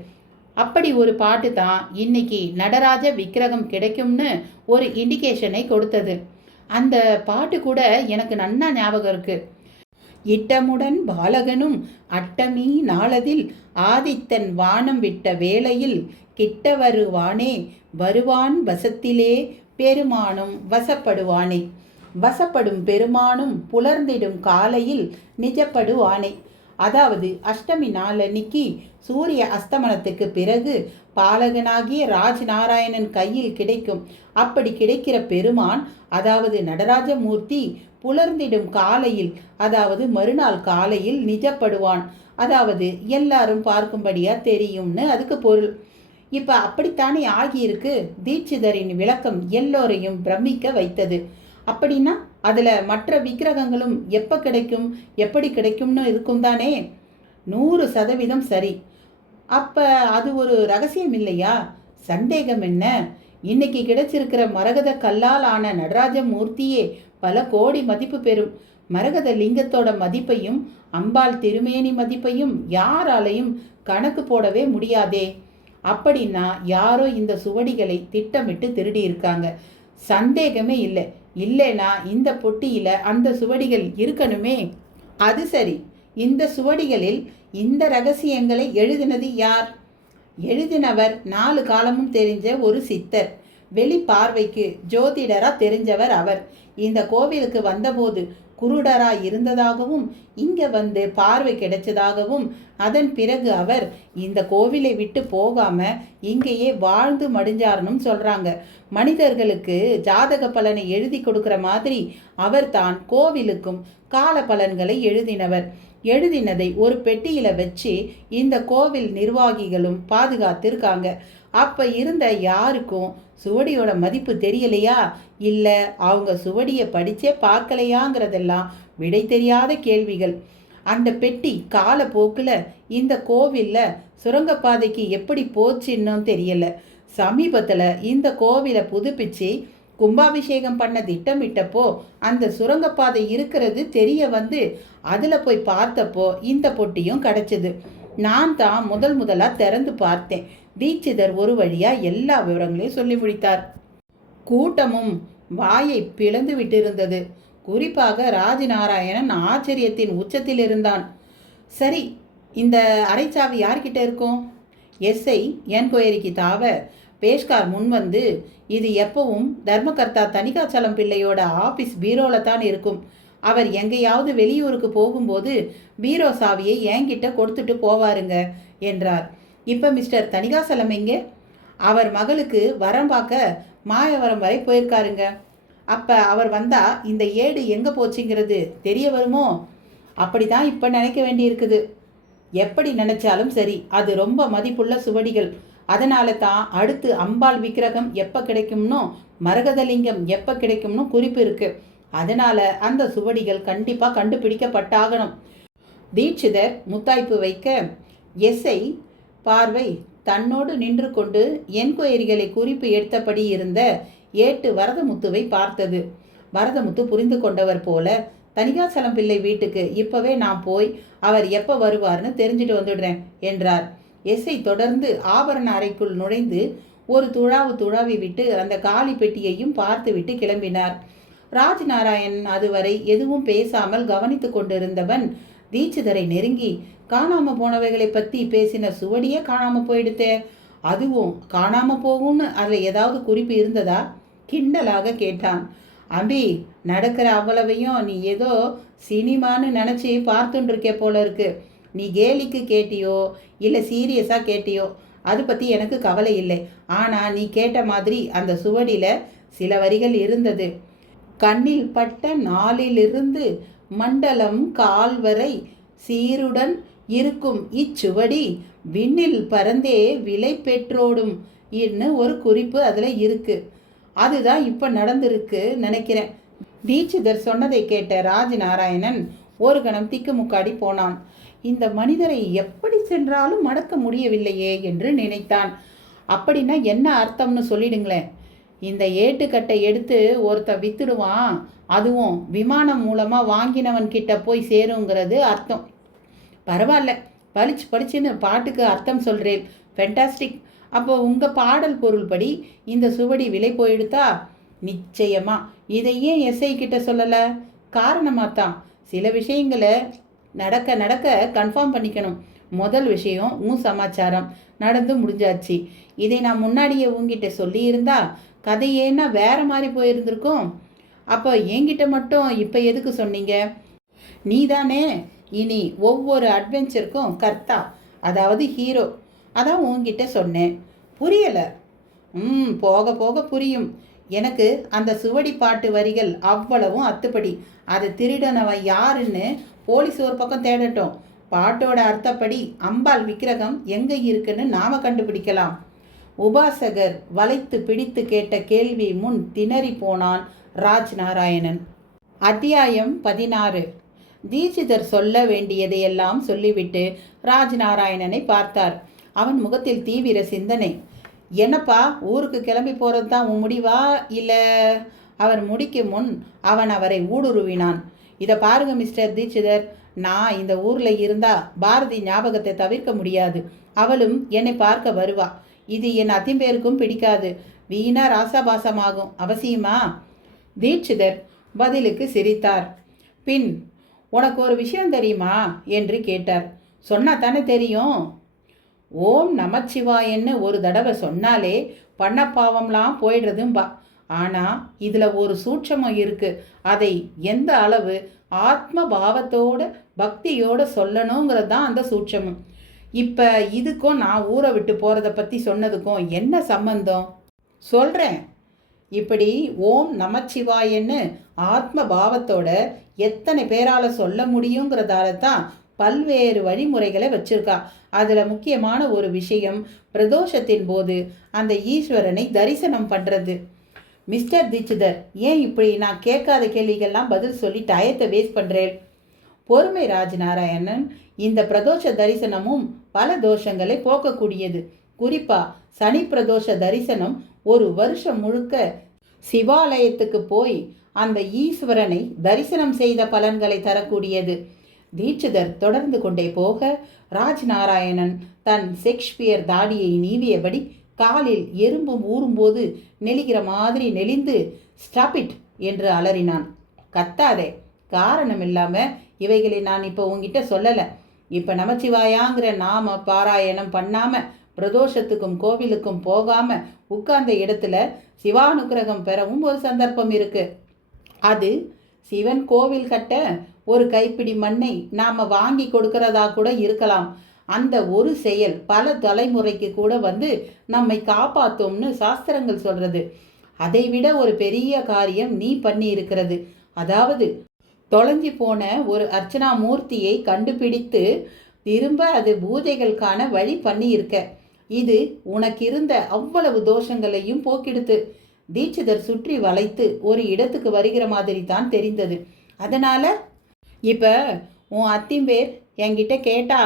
அப்படி ஒரு பாட்டு தான் இன்னைக்கு நடராஜ விக்கிரகம் கிடைக்கும்னு ஒரு இண்டிகேஷனை கொடுத்தது. அந்த பாட்டு கூட எனக்கு நன்னா ஞாபகம் இருக்கு. இட்டமுடன் பாலகனும் அட்டமீ நாளதில் ஆதித்தன் வானம் விட்ட வேளையில் கிட்ட வருவானே வருவான் வசத்திலே பெருமானும் வசப்படுவானே. வசப்படும் பெருமானும் புலர்ந்திடும் காலையில் நிஜப்படுவானே. அதாவது அஷ்டமி நாளன்னைக்கு சூரிய அஸ்தமனத்துக்கு பிறகு பாலகனாகிய ராஜ் நாராயணன் கையில் கிடைக்கும். அப்படி கிடைக்கிற பெருமான், அதாவது நடராஜமூர்த்தி, புலர்ந்திடும் காலையில், அதாவது மறுநாள் காலையில் நிஜப்படுவான். அதாவது எல்லாரும் பார்க்கும்படியா தெரியும்னு அதுக்கு பொருள். இப்போ அப்படித்தானே ஆகியிருக்கு. தீட்சிதரின் விளக்கம் எல்லோரையும் பிரமிக்க வைத்தது. அப்படின்னா அதில் மற்ற விக்கிரகங்களும் எப்போ கிடைக்கும், எப்படி கிடைக்கும்னு இருக்கும் தானே? 100% சரி. அப்போ அது ஒரு ரகசியம் இல்லையா? சந்தேகம் என்ன? இன்னைக்கு கிடைச்சிருக்கிற மரகத கல்லால் ஆன நடராஜ மூர்த்தியே பல கோடி மதிப்பு பெறும். மரகத லிங்கத்தோட மதிப்பையும் அம்பாள் திருமேனி மதிப்பையும் யாராலையும் கணக்கு போடவே முடியாதே. அப்படின்னா யாரோ இந்த சுவடிகளை திட்டமிட்டு திருடி இருக்காங்க. சந்தேகமே இல்லை. இல்லைனா இந்த பொட்டியில் அந்த சுவடிகள் இருக்கணுமே. அது சரி, இந்த சுவடிகளில் இந்த ரகசியங்களை எழுதினது யார்? எழுதினவர் 4 காலமும் தெரிஞ்ச ஒரு சித்தர். வெளி பார்வைக்கு ஜோதிடரா தெரிஞ்சவர் அவர். இந்த கோவிலுக்கு வந்தபோது குருடரா இருந்ததாகவும் இங்க வந்து பார்வை கிடைச்சதாகவும் அதன் பிறகு அவர் இந்த கோவிலை விட்டு போகாம இங்கேயே வாழ்ந்து மடிஞ்சாருன்னு சொல்றாங்க. மனிதர்களுக்கு ஜாதக பலனை எழுதி கொடுக்கிற மாதிரி அவர் தான் கோவிலுக்கும் கால பலன்களை எழுதினவர். எழுதினதை ஒரு பெட்டியில வச்சு இந்த கோவில் நிர்வாகிகளும் பாதுகாத்திருக்காங்க. அப்ப இருந்த யாருக்கும் சுவடியோட மதிப்பு தெரியலையா, இல்ல அவங்க சுவடியை படிச்சே பார்க்கலையாங்கிறதெல்லாம் விடை தெரியாத கேள்விகள். அந்த பெட்டி காலப்போக்கில் இந்த கோவில்ல சுரங்கப்பாதைக்கு எப்படி போச்சுன்னு தெரியல. சமீபத்தில் இந்த கோவிலை புதுப்பிச்சு கும்பாபிஷேகம் பண்ண திட்டமிட்டப்போ அந்த சுரங்கப்பாதை இருக்கிறது தெரிய வந்து அதில் போய் பார்த்தப்போ இந்த பொட்டியும் கிடைச்சது. நான் தான் முதலாக திறந்து பார்த்தேன். தீட்சிதர் ஒரு வழியா எல்லா விவரங்களையும் சொல்லி முடித்தார். கூட்டமும் வாயை பிளந்து விட்டிருந்தது. குறிப்பாக ராஜநாராயணன் ஆச்சரியத்தின் உச்சத்தில் இருந்தான். சரி, இந்த அரைச்சாவி யார்கிட்ட இருக்கும்? எஸ்ஐ என்கொயரிக்கு தாவ பேஷ்கார் முன்வந்து, இது எப்பவும் தர்மகர்த்தா தணிகாச்சலம் பிள்ளையோட ஆபீஸ் பீரோல தான் இருக்கும். அவர் எங்கேயாவது வெளியூருக்கு போகும்போது பீரோ சாவியை என்கிட்ட கொடுத்துட்டு போவாருங்க என்றார். இப்போ மிஸ்டர் தணிகாசலம் எங்கே? அவர் மகளுக்கு வரம் பார்க்க மாயவரம் வரை போயிருக்காருங்க. அப்போ அவர் வந்தால் இந்த ஏடு எங்கே போச்சுங்கிறது தெரிய வருமோ? அப்படி தான் இப்போ நினைக்க வேண்டியிருக்குது. எப்படி நினைச்சாலும் சரி, அது ரொம்ப மதிப்புள்ள சுவடிகள். அதனால தான் அடுத்து அம்பாள் விக்கிரகம் எப்போ கிடைக்கும்னோ மரகதலிங்கம் எப்போ கிடைக்கும்னு குறிப்பு இருக்குது. அதனால் அந்த சுவடிகள் கண்டிப்பாக கண்டுபிடிக்கப்பட்டாகணும். தீட்சிதர் முத்தாய்ப்பு வைக்க எஸ்ஐ பார்வை தன்னோடு நின்று கொண்டு என்கொயரிகளை குறிப்பு எடுத்தபடி இருந்த ஏட்டு வரதமுத்துவை பார்த்தது. வரதமுத்து புரிந்து கொண்டவர் போல, தணிகாசலம் பிள்ளை வீட்டுக்கு இப்போவே நான் போய் அவர் எப்போ வருவார்னு தெரிஞ்சுட்டு வந்துடுறேன் என்றார். எஸ்ஐ தொடர்ந்து ஆபரண அறைக்குள் நுழைந்து ஒரு துழாவி விட்டு அந்த காலி பெட்டியையும் பார்த்து விட்டு கிளம்பினார். ராஜநாராயணன் அதுவரை எதுவும் பேசாமல் கவனித்து கொண்டிருந்தவன் தீட்சிதரை நெருங்கி, காணாம போனவைகளை பற்றி பேசின சுவடியே காணாம போயிடுத்தே, அதுவும் காணாம போகும்னு அதில் ஏதாவது குறிப்பு இருந்ததா கிண்டலாக கேட்டான். அம்பி, நடக்கிற அவ்வளவையும் நீ ஏதோ சினிமான்னு நினச்சி பார்த்துட்டுருக்கே போல இருக்கு. நீ கேலிக்கு கேட்டியோ இல்லை சீரியஸாக கேட்டியோ அது பற்றி எனக்கு கவலை இல்லை. ஆனால் நீ கேட்ட மாதிரி அந்த சுவடியில் சில வரிகள் இருந்தது. கண்ணில் பட்ட நாளிலிருந்து மண்டலம் கால்வரை சீருடன் இருக்கும் இச்சுவடி விண்ணில் பறந்தே விலை பெற்றோடும் இன்னு ஒரு குறிப்பு அதில் இருக்கு. அதுதான் இப்போ நடந்திருக்கு நினைக்கிறேன். தீட்சிதர் சொன்னதை கேட்ட ராஜநாராயணன் ஒரு கணம் திக்குமுக்காடி போனான். இந்த மனிதரை எப்படி சென்றாலும் மடக்க முடியவில்லையே என்று நினைத்தான். அப்படின்னா என்ன அர்த்தம்னு சொல்லிடுங்களேன். இந்த ஏட்டுக்கட்டை எடுத்து ஒருத்த வித்துடுவான், அதுவும் விமானம் மூலமாக வாங்கினவன் கிட்ட போய் சேருங்கிறது அர்த்தம். பரவாயில்ல, பளிச்சுன்னு பாட்டுக்கு அர்த்தம் சொல்கிறேன், ஃபென்டாஸ்டிக். அப்போ உங்கள் பாடல் பொருள் படி இந்த சுவடி விலை போயிடுதா? நிச்சயமா. இதை ஏன் எஸ்ஐ கிட்ட சொல்லலை? காரணமாக தான். சில விஷயங்களை நடக்க கன்ஃபார்ம் பண்ணிக்கணும். முதல் விஷயம் உன் சமாச்சாரம் நடந்து முடிஞ்சாச்சு. இதை நான் முன்னாடியே உங்ககிட்ட சொல்லியிருந்தா கதையேன்னா வேற மாதிரி போயிருந்திருக்கும். அப்போ என்கிட்ட மட்டும் இப்போ எதுக்கு சொன்னீங்க? நீதானே இனி ஒவ்வொரு அட்வென்ச்சருக்கும் கர்த்தா, அதாவது ஹீரோ. அதான் உங்ககிட்ட சொன்னேன். புரியலை? போக போக புரியும். எனக்கு அந்த சுவடி பாட்டு வரிகள் அவ்வளவும் அத்துப்படி. அதை திருடனவன் யாருன்னு போலீஸ் ஒரு பக்கம் தேடட்டும். பாட்டோட அர்த்தப்படி அம்பாள் விக்கிரகம் எங்கே இருக்குன்னு நாம கண்டுபிடிக்கலாம். உபாசகர் வளைத்து பிடித்து கேட்ட கேள்வி முன் திணறி போனான் ராஜநாராயணன். அத்தியாயம் 16. தீட்சிதர் சொல்ல வேண்டியதையெல்லாம் சொல்லிவிட்டு ராஜநாராயணனை பார்த்தார். அவன் முகத்தில் தீவிர சிந்தனை. என்னப்பா, ஊருக்கு கிளம்பி போகிறது தான் உன் முடிவா இல்லை? அவர் முடிக்கும் முன் அவன் அவரை ஊடுருவினான். இதை பாருங்க மிஸ்டர் தீட்சிதர், நான் இந்த ஊரில் இருந்தால் பாரதி ஞாபகத்தை தவிர்க்க முடியாது. அவளும் என்னை பார்க்க வருவா. இது என் அத்திம்பேருக்கும் பிடிக்காது. வீணா ராசாபாசமாகும். அவசியமா? தீட்சிதர் பதிலுக்கு சிரித்தார். பின் உனக்கு ஒரு விஷயம் தெரியுமா என்று கேட்டார். சொன்னா தானே தெரியும். ஓம் நமச்சிவாயன்னு ஒரு தடவை சொன்னாலே பண்ண பாவம்லாம் போயிடுறதும்பா. ஆனால் இதில் ஒரு சூட்சமம் இருக்குது. அதை எந்த அளவு ஆத்ம பாவத்தோட பக்தியோட சொல்லணுங்கிறது தான் அந்த சூட்சமம். இப்போ இதுக்கும் நான் ஊரை விட்டு போகிறத பற்றி சொன்னதுக்கும் என்ன சம்பந்தம் சொல்கிறேன். இப்படி ஓம் நமச்சிவாயன்னு ஆத்ம பாவத்தோட எத்தனை பேரால் சொல்ல முடியுங்கிறதால தான் பல்வேறு வழிமுறைகளை வச்சிருக்கா. அதில் முக்கியமான ஒரு விஷயம் பிரதோஷத்தின் போது அந்த ஈஸ்வரனை தரிசனம் பண்ணுறது. மிஸ்டர் தீட்சிதர், ஏன் இப்படி நான் கேட்காத கேள்விகள்லாம் பதில் சொல்லி டயத்தை வேஸ்ட் பண்ணுறேன்? பொறுமை ராஜநாராயணன், இந்த பிரதோஷ தரிசனமும் பல தோஷங்களை போக்கக்கூடியது. குறிப்பா சனி பிரதோஷ தரிசனம் ஒரு வருஷம் முழுக்க சிவாலயத்துக்கு போய் அந்த ஈஸ்வரனை தரிசனம் செய்த பலன்களை தரக்கூடியது. தீட்சிதர் தொடர்ந்து கொண்டே போக ராஜ்நாராயணன் தன் ஷேக்ஸ்பியர் தாடியை நீவியபடி காலில் எறும்பும் ஊறும்போது நெளிகிற மாதிரி நெளிந்து ஸ்டாப் இட் என்று அலறினான். கத்தாதே, காரணம் இல்லாமல் இவைகளை நான் இப்போ உங்ககிட்ட சொல்லலை. இப்போ நமச்சிவாயாங்கிற நாம பாராயணம் பண்ணாமல் பிரதோஷத்துக்கும் கோவிலுக்கும் போகாமல் உட்கார்ந்த இடத்துல சிவானுக்கிரகம் பெறவும் ஒரு சந்தர்ப்பம் இருக்கு. அது சிவன் கோவில் கட்ட ஒரு கைப்பிடி மண்ணை நாம் வாங்கி கொடுக்கறதா கூட இருக்கலாம். அந்த ஒரு செயல் பல தலைமுறைக்கு கூட வந்து நம்மை காப்பாற்றும்னு சாஸ்திரங்கள் சொல்கிறது. அதைவிட ஒரு பெரிய காரியம் நீ பண்ணி இருக்கிறது. அதாவது தொலைஞ்சி போன ஒரு அர்ச்சனா மூர்த்தியை கண்டுபிடித்து திரும்ப அது பூஜைகளுக்கான வழி பண்ணி இருக்க. இது உனக்கு இருந்த அவ்வளவு தோஷங்களையும் போக்கிடுத்து. தீட்சிதர் சுற்றி வளைத்து ஒரு இடத்துக்கு வருகிற மாதிரி தான் தெரிந்தது. அதனால இப்போ உன் அத்திம்பேர் என்கிட்ட கேட்டா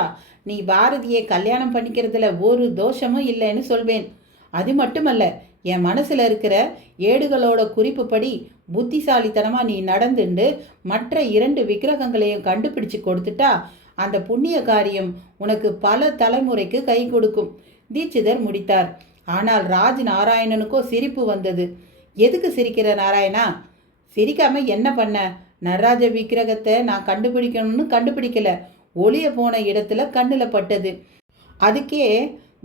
நீ பாரதியை கல்யாணம் பண்ணிக்கிறதுல ஒரு தோஷமும் இல்லைன்னு சொல்வேன். அது மட்டுமல்ல, என் மனசில் இருக்கிற ஏடுகளோட குறிப்புப்படி புத்திசாலித்தனமாக நீ நடந்துண்டு மற்ற 2 விக்கிரகங்களையும் கண்டுபிடிச்சு கொடுத்துட்டா அந்த புண்ணிய காரியம் உனக்கு பல தலைமுறைக்கு கை கொடுக்கும். தீட்சிதர் முடித்தார். ஆனால் ராஜ் நாராயணனுக்கோ சிரிப்பு வந்தது. எதுக்கு சிரிக்கிற நாராயணா? சிரிக்காம என்ன பண்ண? நடராஜ விக்கிரகத்தை நான் கண்டுபிடிக்கணும்னு கண்டுபிடிக்கல. ஒளிய போன இடத்துல கண்ணில் பட்டது. அதுக்கே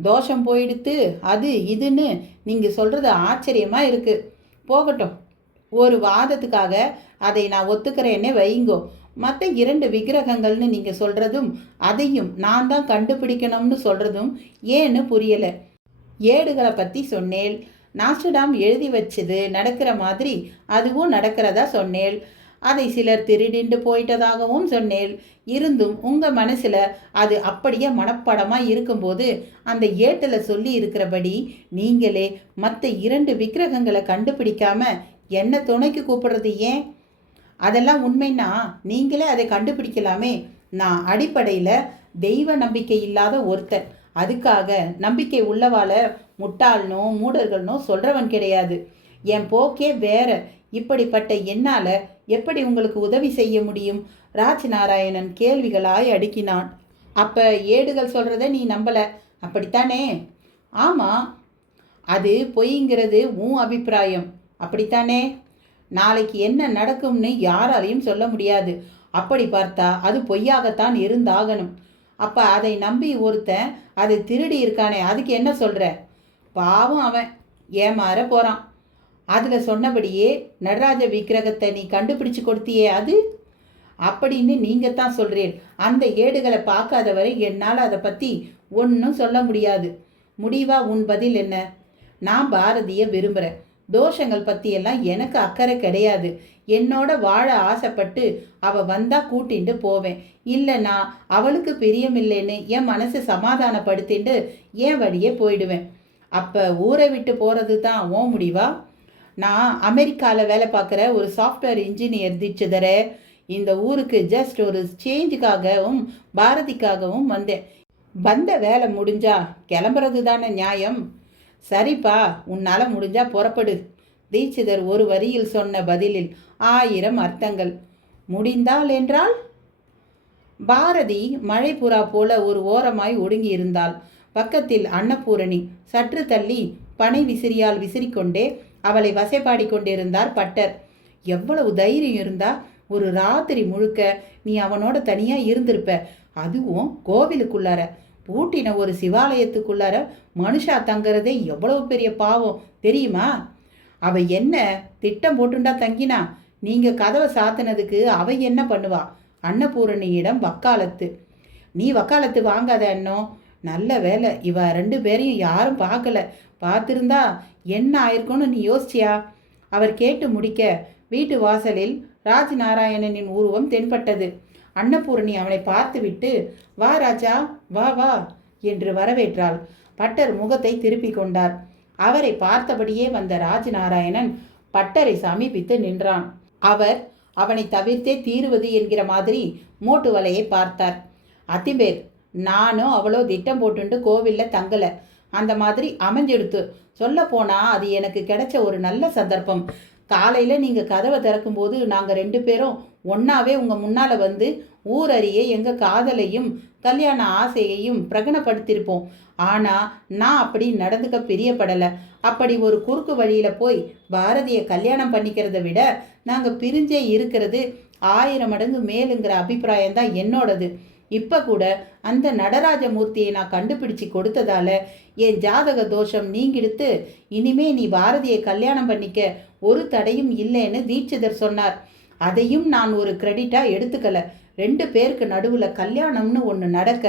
தோஷம் போயிடுத்து அது இதுன்னு நீங்கள் சொல்கிறது ஆச்சரியமாக இருக்குது. போகட்டும், ஒரு வாதத்துக்காக அதை நான் ஒத்துக்கிறேன்னே வைங்கோ. மற்ற 2 விக்கிரகங்கள்னு நீங்கள் சொல்கிறதும் அதையும் நான் தான் கண்டுபிடிக்கணும்னு சொல்கிறதும் ஏன்னு புரியலை. ஏடுகளை பற்றி சொன்னேள். நாஸ்டர்டாம் எழுதி வச்சது நடக்கிற மாதிரி அதுவும் நடக்கிறதா சொன்னேள். அதை சிலர் திருடிண்டு போயிட்டதாகவும் சொன்னேள். இருந்தும் உங்கள் மனசில் அது அப்படியே மனப்படமாக இருக்கும்போது அந்த ஏட்டில் சொல்லி இருக்கிறபடி நீங்களே மற்ற 2 விக்கிரகங்களை கண்டுபிடிக்காம என்ன துணைக்கு கூப்பிடுறது ஏன்? அதெல்லாம் உண்மைன்னா நீங்களே அதை கண்டுபிடிக்கலாமே. நான் அடிப்படையில் தெய்வ நம்பிக்கை இல்லாத ஒருத்தர். அதுக்காக நம்பிக்கை உள்ளவால முட்டாள்னோ மூடர்கள்னோ சொல்கிறவன் கிடையாது. என் போக்கே வேற. இப்படிப்பட்ட என்னால் எப்படி உங்களுக்கு உதவி செய்ய முடியும்? ராஜ் நாராயணன் கேள்விகளாய் அடுக்கினான். அப்போ ஏடுகள் சொல்கிறத நீ நம்பலை, அப்படித்தானே? ஆமாம், அது பொய்ங்கிறது உன் அபிப்பிராயம், அப்படித்தானே? நாளைக்கு என்ன நடக்கும்னு யாராலையும் சொல்ல முடியாது. அப்படி பார்த்தா அது பொய்யாகத்தான் இருந்தாகணும். அப்போ அதை நம்பி ஒருத்தன் அதை திருடி இருக்கானே, அதுக்கு என்ன சொல்கிற? பாவம், அவன் ஏமாற போகிறான். அதில் சொன்னபடியே நடராஜ விக்கிரகத்தை நீ கண்டுபிடிச்சு கொடுத்தியே அது அப்படின்னு நீங்கள் தான் சொல்கிறீர். அந்த ஏடுகளை பார்க்காதவரை என்னால் அதை பற்றி ஒன்றும் சொல்ல முடியாது. முடிவா உன் பதில் என்ன? நான் பாரதியை விரும்புகிறேன். தோஷங்கள் பற்றியெல்லாம் எனக்கு அக்கறை கிடையாது. என்னோட வாழ ஆசைப்பட்டு அவள் வந்தால் கூட்டிட்டு போவேன். இல்லைன்னா அவளுக்கு பிரியமில்லைன்னு என் மனசை சமாதானப்படுத்திட்டு என் வழியே போயிடுவேன். அப்போ ஊரை விட்டு போகிறது தான் ஓ முடிவா? நான் அமெரிக்காவில் வேலை பார்க்குற ஒரு சாஃப்ட்வேர் இன்ஜினியர் தீட்சிதரே. இந்த ஊருக்கு ஜஸ்ட் ஒரு சேஞ்சுக்காகவும் பாரதிக்காகவும் வந்தேன். வந்த வேலை முடிஞ்சா கிளம்புறது தானே நியாயம். சரிப்பா, உன்னால் முடிஞ்சா புறப்படு. தீட்சிதர் ஒரு வரியில் சொன்ன பதிலில் 1000 அர்த்தங்கள். முடிந்தால் என்றால்? பாரதி மழைப்புறா போல ஒரு ஓரமாய் ஒடுங்கி இருந்தாள். பக்கத்தில் அன்னபூரணி. சற்று தள்ளி பனை விசிறியால் விசிறிக்கொண்டே அவளை வசைப்பாடி கொண்டிருந்தார் பட்டர். எவ்வளவு தைரியம் இருந்தா ஒரு ராத்திரி முழுக்க நீ அவனோட தனியாக இருந்திருப்ப, அதுவும் கோவிலுக்குள்ளார. பூட்டின ஒரு சிவாலயத்துக்குள்ளார மனுஷா தங்குறதே எவ்வளவு பெரிய பாவம் தெரியுமா? அவ என்ன திட்டம் போட்டுண்டா தங்கினா? நீங்க கதவை சாத்தினதுக்கு அவ என்ன பண்ணுவா? அன்னபூரணியிடம் வக்காலத்து. நீ வக்காலத்து வாங்காத அண்ணோ. நல்ல வேலை இவ 2 பேரையும் யாரும் பார்க்கல. பார்த்திருந்தா என்ன ஆயிருக்கும்னு நீ யோசிச்சியா? அவர் கேட்டு முடிக்க வீட்டு வாசலில் ராஜ்நாராயணனின் உருவம் தென்பட்டது. அன்னபூரணி அவனை பார்த்துவிட்டு, வா ராஜா, வா வா என்று வரவேற்றாள். பட்டர் முகத்தை திருப்பி கொண்டார். அவரை பார்த்தபடியே வந்த ராஜ்நாராயணன் பட்டரை சமீபித்து நின்றான். அவர் அவனை தவிர்த்தே தீருவது என்கிற மாதிரி மோட்டு வலையை பார்த்தார். அத்திம்பேர், நானும் அவ்வளோ திட்டம் போட்டுண்டு கோவிலில் தங்கலை. அந்த மாதிரி அமைஞ்செடுத்து சொல்ல போனால் அது எனக்கு கிடைச்ச ஒரு நல்ல சந்தர்ப்பம். காலையில் நீங்கள் கதவை திறக்கும்போது நாங்கள் 2 பேரும் ஒன்றாவே உங்கள் முன்னால் வந்து ஊரறிய எங்கள் காதலையும் கல்யாண ஆசையையும் பிரகடனப்படுத்தியிருப்போம். ஆனால் நான் அப்படி நடந்துக்க பிரியப்படலை. அப்படி ஒரு குறுக்கு வழியில் போய் பாரதியை கல்யாணம் பண்ணிக்கிறத விட நாங்கள் பிரிஞ்சே இருக்கிறது 1000 மடங்கு மேலுங்கிற அபிப்பிராயம்தான் என்னோடது. இப்போ கூட அந்த நடராஜ மூர்த்தியை நான் கண்டுபிடிச்சி கொடுத்ததால என் ஜாதக தோஷம் நீங்கிடுத்து இனிமே நீ பாரதியை கல்யாணம் பண்ணிக்க ஒரு தடையும் இல்லைன்னு தீட்சிதர் சொன்னார். அதையும் நான் ஒரு கிரெடிட்டாக எடுத்துக்கல. 2 பேருக்கு நடுவில் கல்யாணம்னு ஒன்று நடக்க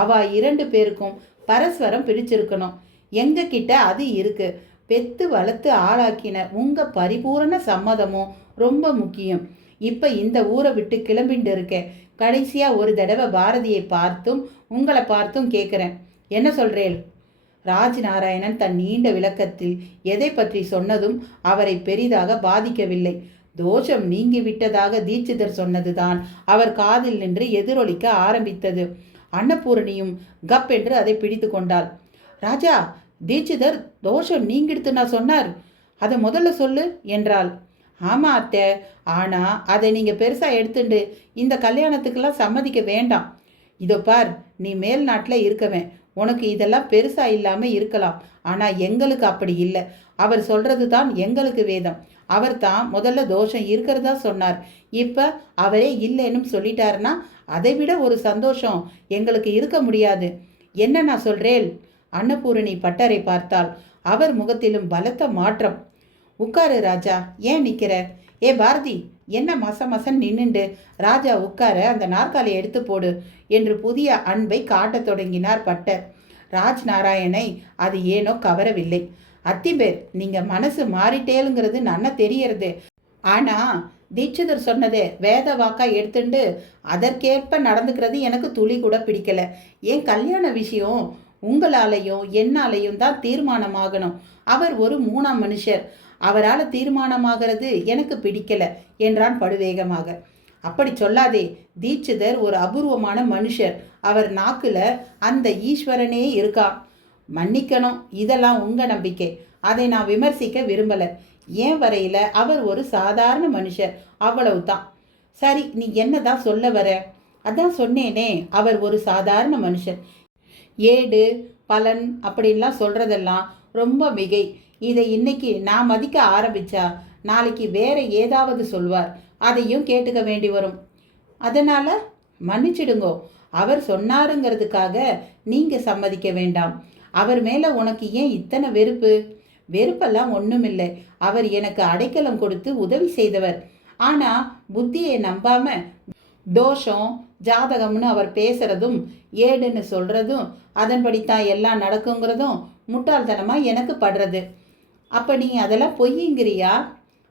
அவ 2 பேருக்கும் பரஸ்பரம் பிடிச்சிருக்கணும். எங்ககிட்ட அது இருக்கு. பெத்து வளர்த்து ஆளாக்கின உங்கள் பரிபூரண சம்மதமும் ரொம்ப முக்கியம். இப்போ இந்த ஊரை விட்டு கிளம்பிட்டு இருக்கேன். கடைசியாக ஒரு தடவை பாரதியை பார்த்தும் உங்களை பார்த்தும் கேட்குறேன். என்ன சொல்கிறேன்? ராஜ்நாராயணன் தன் நீண்ட விளக்கத்தில் எதை பற்றி சொன்னதும் அவரை பெரிதாக பாதிக்கவில்லை. தோஷம் நீங்கிவிட்டதாக தீட்சிதர் சொன்னதுதான் அவர் காதில் நின்று எதிரொலிக்க ஆரம்பித்தது. அன்னபூரணியும் கப் என்று அதை பிடித்து கொண்டாள். ராஜா, தீட்சிதர் தோஷம் நீங்கிடுத்து நான் சொன்னார், அதை முதல்ல சொல்லு என்றாள். ஆமாம் அத்தை, ஆனால் அதை நீங்கள் பெருசாக எடுத்துண்டு இந்த கல்யாணத்துக்கெல்லாம் சம்மதிக்க வேண்டாம். இதோ பார், நீ மேல் நாட்டில் இருக்கவேன், உனக்கு இதெல்லாம் பெருசாக இல்லாமல் இருக்கலாம். ஆனால் எங்களுக்கு அப்படி இல்லை. அவர் சொல்கிறது தான் எங்களுக்கு வேதம். அவர் தான் முதல்ல தோஷம் இருக்கிறதா சொன்னார். இப்போ அவரே இல்லைன்னு சொல்லிட்டாருன்னா அதை விட ஒரு சந்தோஷம் எங்களுக்கு இருக்க முடியாது. என்ன நான் சொல்கிறேன்? அன்னபூரணி பட்டரை பார்த்தாள். அவர் முகத்திலும் பலத்த மாற்றம். உட்காரு ராஜா, ஏன் நிற்கிற? ஏ பாரதி, என்ன மசன் நின்னுண்டு? ராஜா உட்கார அந்த நாற்காலியை எடுத்து போடு என்று புதிய அன்பை காட்டத் தொடங்கினார் பட்டர். ராஜ்நாராயணை அது ஏனோ கவரவில்லை. அத்திம்பேர், நீங்கள் மனசு மாறிட்டேலுங்கிறது நன்னா தெரியறது. ஆனால் தீட்சிதர் சொன்னதே வேத வாக்கா எடுத்துண்டு அதற்கேற்ப நடந்துக்கிறது எனக்கு துளி கூட பிடிக்கல. ஏன் கல்யாண விஷயம் உங்களாலையும் என்னாலையும் தான் தீர்மானமாகணும். அவர் ஒரு 3ஆம் மனுஷர். அவரால் தீர்மானமாகிறது எனக்கு பிடிக்கல என்றான் படுவேகமாக. அப்படி சொல்லாதே. தீட்சிதர் ஒரு அபூர்வமான மனுஷர். அவர் நாக்குல அந்த ஈஸ்வரனே இருக்கா. மன்னிக்கணும், இதெல்லாம் உங்க நம்பிக்கை. அதை நான் விமர்சிக்க விரும்பல. ஏன் வரையில அவர் ஒரு சாதாரண மனுஷர், அவ்வளவுதான். சரி, நீ என்னதான் சொல்ல வர? அதான் சொன்னேனே, அவர் ஒரு சாதாரண மனுஷர். ஏடு பலன் அப்படின்லாம் சொல்றதெல்லாம் ரொம்ப மிகை. இதை இன்னைக்கு நான் மதிக்க ஆரம்பிச்சா நாளைக்கு வேற ஏதாவது சொல்வார். அதையும் கேட்டுக்க வேண்டி வரும். அதனால மன்னிச்சிடுங்கோ. அவர் சொன்னாருங்கிறதுக்காக நீங்க சம்மதிக்க வேண்டாம். அவர் மேல உனக்கு ஏன் இத்தனை வெறுப்பு? வெறுப்பெல்லாம் ஒண்ணுமில்லை. அவர் எனக்கு அடைக்கலம் கொடுத்து உதவி செய்தவர். ஆனா புத்தியை நம்பாம தோஷம் ஜாதகம்னு அவர் பேசுறதும் ஏடுன்னு சொல்றதும் அதன்படித்தான் எல்லாம் நடக்குங்கிறதும் முட்டாள்தனமா எனக்கு படுறது. அப்ப நீ அதெல்லாம் பொய்யுங்கிறியா?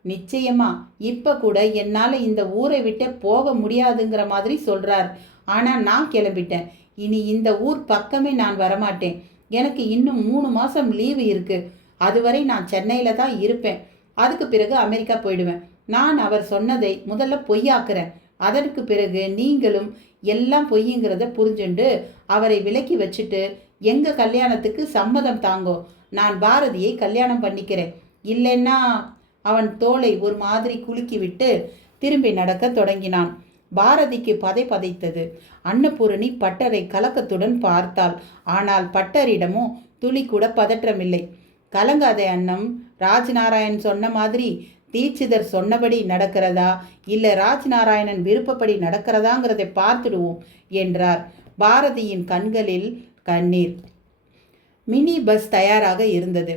நிச்சயமா. இப்ப கூட என்னால இந்த ஊரை விட்டு போக முடியாதுங்கிற மாதிரி சொல்றார். ஆனா நான் கிளம்பிட்டேன். இனி இந்த ஊர் பக்கமே நான் வரமாட்டேன். எனக்கு இன்னும் 3 மாசம் லீவு இருக்கு. அதுவரை நான் சென்னையில தான் இருப்பேன். அதுக்கு பிறகு அமெரிக்கா போயிடுவேன். நான் அவர் சொன்னதை முதல்ல பொய்யாக்குறேன். அதற்கு பிறகு நீங்களும் எல்லாம் பொய்யுங்கிறத புரிஞ்சுண்டு அவரை விலக்கி வச்சுட்டு எங்க கல்யாணத்துக்கு சம்மதம் தாங்கோ. நான் பாரதியை கல்யாணம் பண்ணிக்கிறேன். இல்லைன்னா அவன் தோளை ஒரு மாதிரி குலுக்கி விட்டு திரும்பி நடக்க தொடங்கினான். பாரதிக்கு பதைத்தது. அன்னபூரணி பட்டரை கலக்கத்துடன் பார்த்தாள். ஆனால் பட்டரிடமோ துளி கூட பதற்றமில்லை. கலங்காதே அன்னம், ராஜ்நாராயணன் சொன்ன மாதிரி தீட்சிதர் சொன்னபடி நடக்கிறதா இல்லை ராஜ்நாராயணன் விருப்பப்படி நடக்கிறதாங்கிறதை பார்த்துடுவோம் என்றார். பாரதியின் கண்களில் கண்ணீர். மினி பஸ் தயாராக இருந்தது.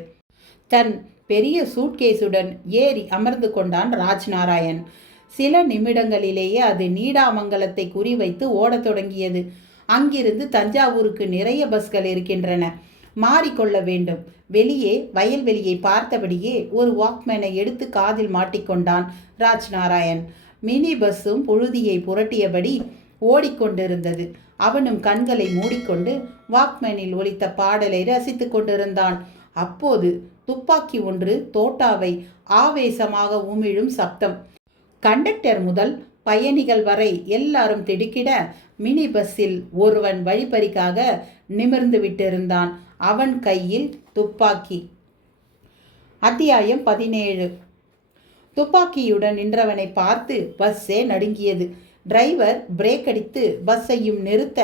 தன் பெரிய சூட்கேஸுடன் ஏறி அமர்ந்து கொண்டான் ராஜ்நாராயண். சில நிமிடங்களிலேயே அது நீடாமங்கலத்தை குறிவைத்து ஓடத் தொடங்கியது. அங்கிருந்து தஞ்சாவூருக்கு நிறைய பஸ்கள் இருக்கின்றன, மாறிக்கொள்ள வேண்டும். வெளியே வயல்வெளியை பார்த்தபடியே ஒரு வாக்மேனை எடுத்து காதில் மாட்டிக்கொண்டான் ராஜ்நாராயண். மினி பஸ்ஸும் புழுதியை புரட்டியபடி ஓடிக்கொண்டிருந்தது. அவனும் கண்களை மூடிக்கொண்டு வாக்மேனில் ஒலித்த பாடலை ரசித்து கொண்டிருந்தான். அப்போது துப்பாக்கி ஒன்று தோட்டாவை ஆவேசமாக உமிழும் சப்தம். கண்டக்டர் முதல் பயணிகள் வரை எல்லாரும் திடுக்கிட மினி பஸ்ஸில் ஒருவன் வழிப்பறிக்காக நிமிர்ந்து விட்டிருந்தான். அவன் கையில் துப்பாக்கி. அத்தியாயம் 17. துப்பாக்கியுடன் நின்றவனை பார்த்து பஸ்ஸே நடுங்கியது. டிரைவர் பிரேக் அடித்து பஸ்ஸையும் நிறுத்த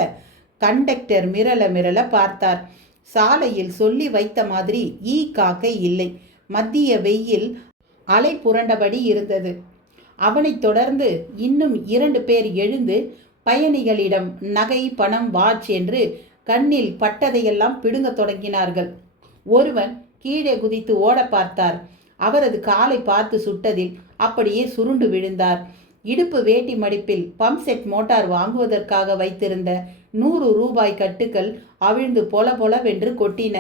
கண்டக்டர் மிரள மிரள பார்த்தார். சாலையில் சொல்லி வைத்த மாதிரி காக்கை இல்லை. மத்திய வெயில் அலை புரண்டபடி இருந்தது. அவனைத் தொடர்ந்து இன்னும் 2 பேர் எழுந்து பயணிகளிடம் நகை, பணம், வாட்ச் என்று கண்ணில் பட்டதையெல்லாம் பிடுங்கத் தொடங்கினார்கள். ஒருவன் கீழே குதித்து ஓட பார்த்தார். அவரது காலை பார்த்து சுட்டதில் அப்படியே சுருண்டு விழுந்தார். இடுப்பு வேட்டி மடிப்பில் பம்ப் செட் மோட்டார் வாங்குவதற்காக வைத்திருந்த 100 ரூபாய் கட்டுக்கள் அவிழ்ந்து பொல பொலவென்று கொட்டின.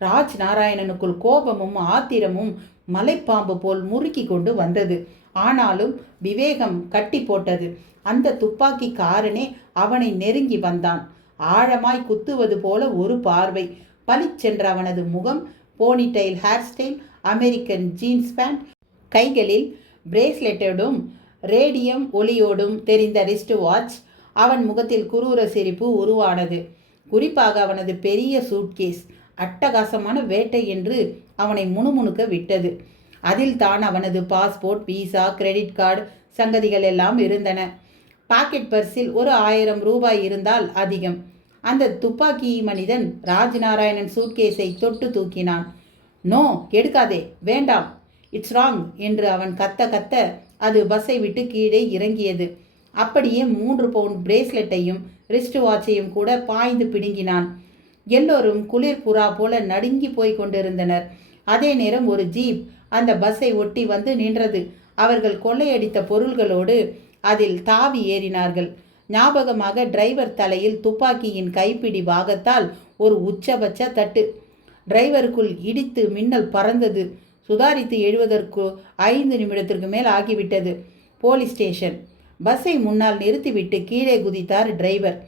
ராஜ்நாராயணனுக்குள் கோபமும் ஆத்திரமும் மலைப்பாம்பு போல் முறுக்கி கொண்டு வந்தது. ஆனாலும் விவேகம் கட்டி போட்டது. அந்த துப்பாக்கிக்காரனே அவனை நெருங்கி வந்தான். ஆழமாய் குத்துவது போல ஒரு பார்வை. பளிச்சென்ற அவனது முகம், ponytail hair style, American jeans pant, கைகளில் பிரேஸ்லெட்டோடும் ரேடியம் ஒளியோடும் தெரிந்த ரிஸ்ட் வாட்ச். அவன் முகத்தில் குரூர சிரிப்பு உருவானது. குறிப்பாக அவனது பெரிய சூட்கேஸ் அட்டகாசமான வேட்டை என்று அவனை முணுமுணுக்க விட்டது. அதில் தான் அவனது பாஸ்போர்ட், விசா, கிரெடிட் கார்டு சங்கதிகள் எல்லாம் இருந்தன. பாக்கெட் பர்ஸில் ஒரு 1000 ரூபாய் இருந்தால் அதிகம். அந்த துப்பாக்கி மனிதன் ராஜ்நாராயணன் சூட்கேஸை தொட்டு தூக்கினான். நோ, எடுக்காதே, வேண்டாம், இட்ஸ் ராங் என்று அவன் கத்த கத்த அது பஸ்ஸை விட்டு கீழே இறங்கியது. அப்படியே 3 பவுண்ட் பிரேஸ்லெட்டையும் ரிஸ்ட் வாட்சையும் கூட பாய்ந்து பிடுங்கினான். எல்லோரும் குளிர் புறா போல நடுங்கி போய் கொண்டிருந்தனர். அதே நேரம் ஒரு ஜீப் அந்த பஸ்ஸை ஒட்டி வந்து நின்றது. அவர்கள் கொள்ளையடித்த பொருள்களோடு அதில் தாவி ஏறினார்கள். ஞாபகமாக டிரைவர் தலையில் துப்பாக்கியின் கைப்பிடி பாகத்தால் ஒரு உச்சபட்ச தட்டு. டிரைவருக்குள் இடித்து மின்னல் பறந்தது. சுதாரித்து எழுவதற்கு 5 நிமிடத்திற்கு மேல் ஆகிவிட்டது. Police station. பஸ்ஸை முன்னால் நிறுத்திவிட்டு கீழே குதித்தார் டிரைவர்.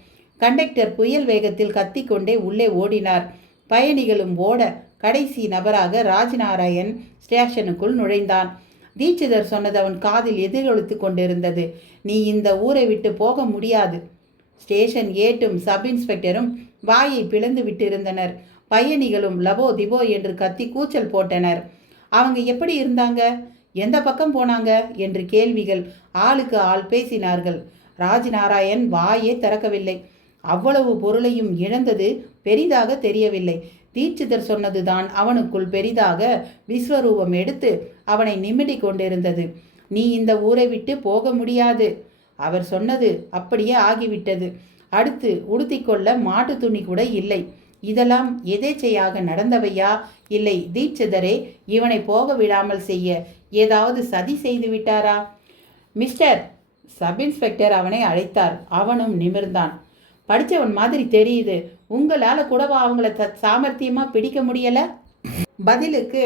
கண்டக்டர் புயல் வேகத்தில் கத்திக்கொண்டே உள்ளே ஓடினார். பயணிகளும் ஓட கடைசி நபராக ராஜ்நாராயண் ஸ்டேஷனுக்குள் நுழைந்தான். தீட்சிதர் சொன்னது அவன் காதில் எதிரொலித்து கொண்டிருந்தது. நீ இந்த ஊரை விட்டு போக முடியாது. ஸ்டேஷன் ஏட்டும் சப் இன்ஸ்பெக்டரும் வாயை பிளந்து விட்டிருந்தனர். பயணிகளும் லபோ திபோ என்று கத்தி கூச்சல் போட்டனர். அவங்க எப்படி இருந்தாங்க, எந்த பக்கம் போனாங்க என்று கேள்விகள் ஆளுக்கு ஆள் பேசினார்கள். ராஜ்நாராயண் வாயே திறக்கவில்லை. அவ்வளவு பொருளையும் இழந்தது பெரிதாக தெரியவில்லை. தீட்சிதர் சொன்னதுதான் அவனுக்குள் பெரிதாக விஸ்வரூபம் எடுத்து அவனை நிமிடி கொண்டிருந்தது. நீ இந்த ஊரை விட்டு போக முடியாது. அவர் சொன்னது அப்படியே ஆகிவிட்டது. அடுத்து உடுத்திக்கொள்ள மாட்டு துணி கூட இல்லை. இதெல்லாம் எதேச்சையாக நடந்தவையா, இல்லை தீட்சிதரே இவனை போக விடாமல் செய்ய ஏதாவது சதி செய்து விட்டாரா? மிஸ்டர், சப் இன்ஸ்பெக்டர் அவனை அழைத்தார். அவனும் நிமிர்ந்தான். படித்தவன் மாதிரி தெரியுது. உங்களால் கூடவா அவங்கள சாமர்த்தியமாக பிடிக்க முடியலை? பதிலுக்கு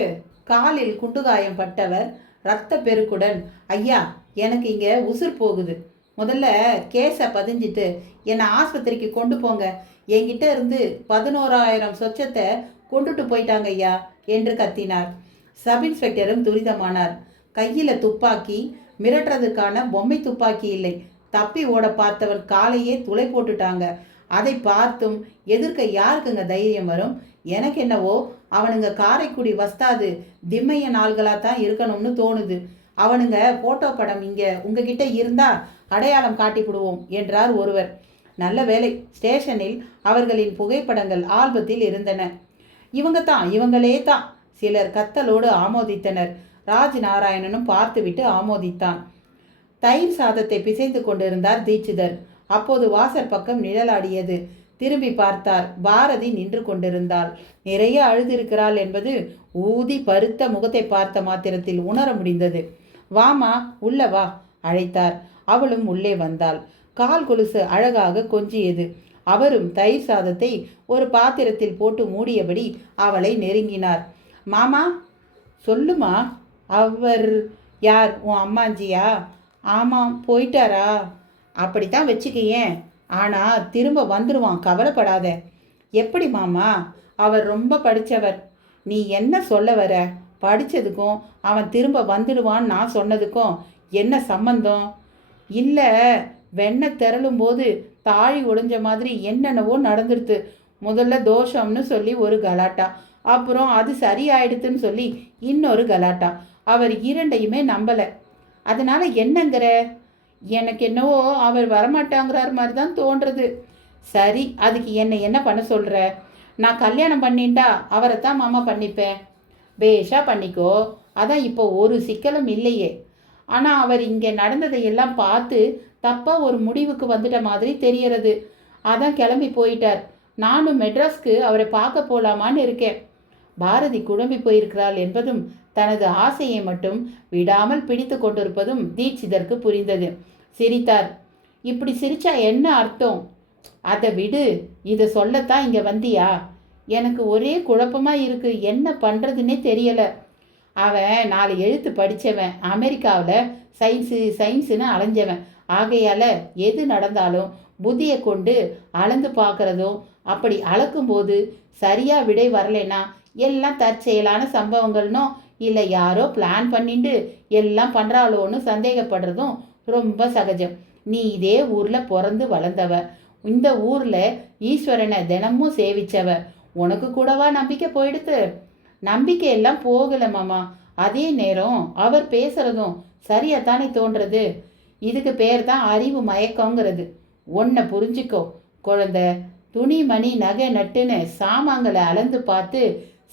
காலில் குண்டுகாயம் பட்டவர் இரத்த பெருக்குடன், ஐயா எனக்கு இங்கே உசுர் போகுது. முதல்ல கேஸை பதிஞ்சிட்டு என்னை ஆஸ்பத்திரிக்கு கொண்டு போங்க. என்கிட்ட இருந்து 11,000 சொச்சத்தை கொண்டுட்டு போயிட்டாங்க ஐயா என்று கத்தினார். சப் இன்ஸ்பெக்டரும் துரிதமானார். கையில் துப்பாக்கி, மிரட்டுறதுக்கான பொம்மை துப்பாக்கி இல்லை. தப்பி ஓட பார்த்தவன் காலையே துளை போட்டுட்டாங்க. அதை பார்த்தும் எதிர்க்க யாருக்குங்க தைரியம் வரும்? எனக்கு என்னவோ அவனுங்க காரைக்குடி வஸ்தாது திம்மைய நாள்களாக தான் இருக்கணும்னு தோணுது. அவனுங்க போட்டோ படம் இங்கே உங்ககிட்ட இருந்தா அடையாளம் காட்டிவிடுவோம் என்றார் ஒருவர். நல்ல வேலை, ஸ்டேஷனில் அவர்களின் புகைப்படங்கள் ஆல்பத்தில் இருந்தன. இவங்களே தான் சிலர் கத்தலோடு ஆமோதித்தனர். ராஜ்நாராயணனும் பார்த்துவிட்டு ஆமோதித்தான். தயிர் சாதத்தை பிசைந்து கொண்டிருந்தார் தீட்சிதர். அப்போது வாசற் பக்கம் நிழலாடியது. திரும்பி பார்த்தார். பாரதி நின்று கொண்டிருந்தாள். நிறைய அழுதிருக்கிறாள் என்பது ஊதி பருத்த முகத்தை பார்த்த மாத்திரத்தில் உணர முடிந்தது. வாமா, உள்ள வா அழைத்தார். அவளும் உள்ளே வந்தாள். கால் கொலுசு அழகாக கொஞ்சியது. அவரும் தயிர் சாதத்தை ஒரு பாத்திரத்தில் போட்டு மூடியபடி அவளை நெருங்கினார். மாமா, சொல்லுமா. அவர் யார்? உன் அம்மாஞ்சியா? ஆமாம், போயிட்டாரா? அப்படித்தான் வச்சுக்கையேன். ஆனால் திரும்ப வந்துடுவான், கவலைப்படாத. எப்படி மாமா? அவர் ரொம்ப படித்தவர். நீ என்ன சொல்ல வர? படித்ததுக்கும் அவன் திரும்ப வந்துடுவான்னு நான் சொன்னதுக்கும் என்ன சம்பந்தம்? இல்லை, வெண்ணெய் திரளும் போது தாழி உடைஞ்ச மாதிரி என்னென்னவோ நடந்துடுது. முதல்ல தோஷம்னு சொல்லி ஒரு கலாட்டா, அப்புறம் அது சரியாயிடுதுன்னு சொல்லி இன்னொரு கலாட்டா. அவர் இரண்டையுமே நம்பலை. அதனால் என்னங்கிற? எனக்கு என்னவோ அவர் வரமாட்டாங்கிறார் மாதிரி தான் தோன்றுறது. சரி, அதுக்கு என்ன பண்ண சொல்கிற? நான் கல்யாணம் பண்ணிட்டா அவரைத்தான் மாமா பண்ணிப்பேன். பேஷா பண்ணிக்கோ, அதான் இப்போ ஒரு சிக்கலும் இல்லையே. ஆனால் அவர் இங்கே நடந்ததையெல்லாம் பார்த்து தப்பாக ஒரு முடிவுக்கு வந்துட்ட மாதிரி தெரியறது. அதான் கிளம்பி போயிட்டார். நானும் மெட்ராஸ்க்கு அவரை பார்க்க போகலாமான்னு இருக்கேன். பாரதி குழம்பி போயிருக்கிறாள் என்பதும் தனது ஆசையை மட்டும் விடாமல் பிடித்து கொண்டிருப்பதும் தீட்சிதற்கு புரிந்தது. சிரித்தார். இப்படி சிரிச்சா என்ன அர்த்தம்? அதை விடு, இதை சொல்லத்தான் இங்கே வந்தியா? எனக்கு ஒரே குழப்பமாக இருக்கு, என்ன பண்ணுறதுன்னே தெரியலை. அவன் 4 எழுத்து படித்தவன், அமெரிக்காவில் சயின்ஸுன்னு அலைஞ்சவன். ஆகையால் எது நடந்தாலும் புத்தியை கொண்டு அளந்து பார்க்குறதும், அப்படி அளக்கும்போது சரியாக விடை வரலைன்னா எல்லாம் தற்செயலான சம்பவங்கள்னோ இல்லை யாரோ பிளான் பண்ணிட்டு எல்லாம் பண்ணுறாளோன்னு சந்தேகப்படுறதும் ரொம்ப சகஜம். நீ இதே ஊரில் பிறந்து வளர்ந்தவ, இந்த ஊரில் ஈஸ்வரனை தினமும் சேவிச்சவ. உனக்கு கூடவா நம்பிக்கை போயிடுத்து? நம்பிக்கை எல்லாம் போகலை மாமா. அதே நேரம் அவர் பேசுகிறதும் சரியாத்தானே தோன்றது. இதுக்கு பேர் தான் அறிவு மயக்கங்கிறது. ஒன்றை புரிஞ்சிக்கோ குழந்தை, துணி மணி நகை நட்டுன்னு சாமான்களை அளந்து பார்த்து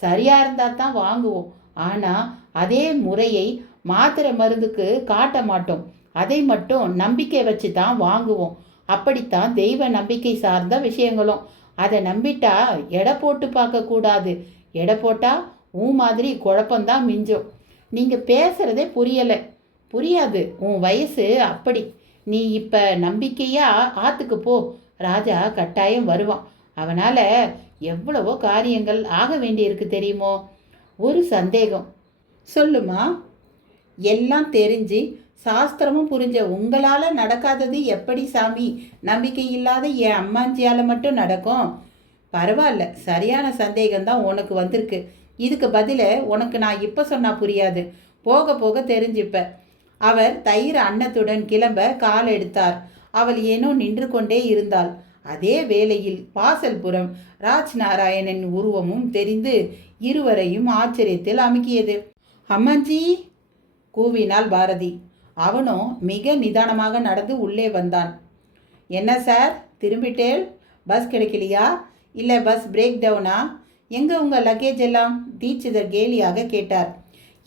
சரியாக இருந்தால் தான் வாங்குவோம். ஆனால் அதே முறையை மாத்திரை மருந்துக்கு காட்ட மாட்டோம். அதை மட்டும் நம்பிக்கை வச்சு தான் வாங்குவோம். அப்படித்தான் தெய்வ நம்பிக்கை சார்ந்த விஷயங்களும். அதை நம்பிட்டா எடை போட்டு பார்க்கக்கூடாது. எடை போட்டால் மாதிரி குழப்பந்தான் மிஞ்சும். நீங்கள் பேசுகிறதே புரியாது. உன் வயசு அப்படி. நீ இப்போ நம்பிக்கையாக ஆற்றுக்கு போ. ராஜா கட்டாயம் வருவான். அவனால் எவ்வளவோ காரியங்கள் ஆக வேண்டியிருக்கு தெரியுமோ? ஒரு சந்தேகம். சொல்லுமா. எல்லாம் தெரிஞ்சு சாஸ்திரமும் புரிஞ்ச உங்களால் நடக்காதது எப்படி சாமி நம்பிக்கை இல்லாத என் அம்மாஞ்சியால் மட்டும் நடக்கும்? பரவாயில்ல, சரியான சந்தேகம்தான் உனக்கு வந்திருக்கு. இதுக்கு பதில உனக்கு நான் இப்போ சொன்னால் புரியாது, போக போக தெரிஞ்சுப்ப. அவர் தயிர் அன்னத்துடன் கிளம்ப கால் எடுத்தார். அவள் ஏனோ நின்று கொண்டே இருந்தாள். அதே வேளையில் வாசல்புறம் ராஜ்நாராயணன் உருவமும் தெரிந்து இருவரையும் ஆச்சரியத்தில் அமுக்கியது. அம்மாஞ்சி கூவினாள் பாரதி. அவனோ மிக நிதானமாக நடந்து உள்ளே வந்தான். என்ன சார், திரும்பிட்டேல்? பஸ் கிடைக்கலையா? இல்லை பஸ் பிரேக் டவுனா? எங்கே உங்கள் லக்கேஜ் எல்லாம்? தீட்சிதர் கேலியாக கேட்டார்.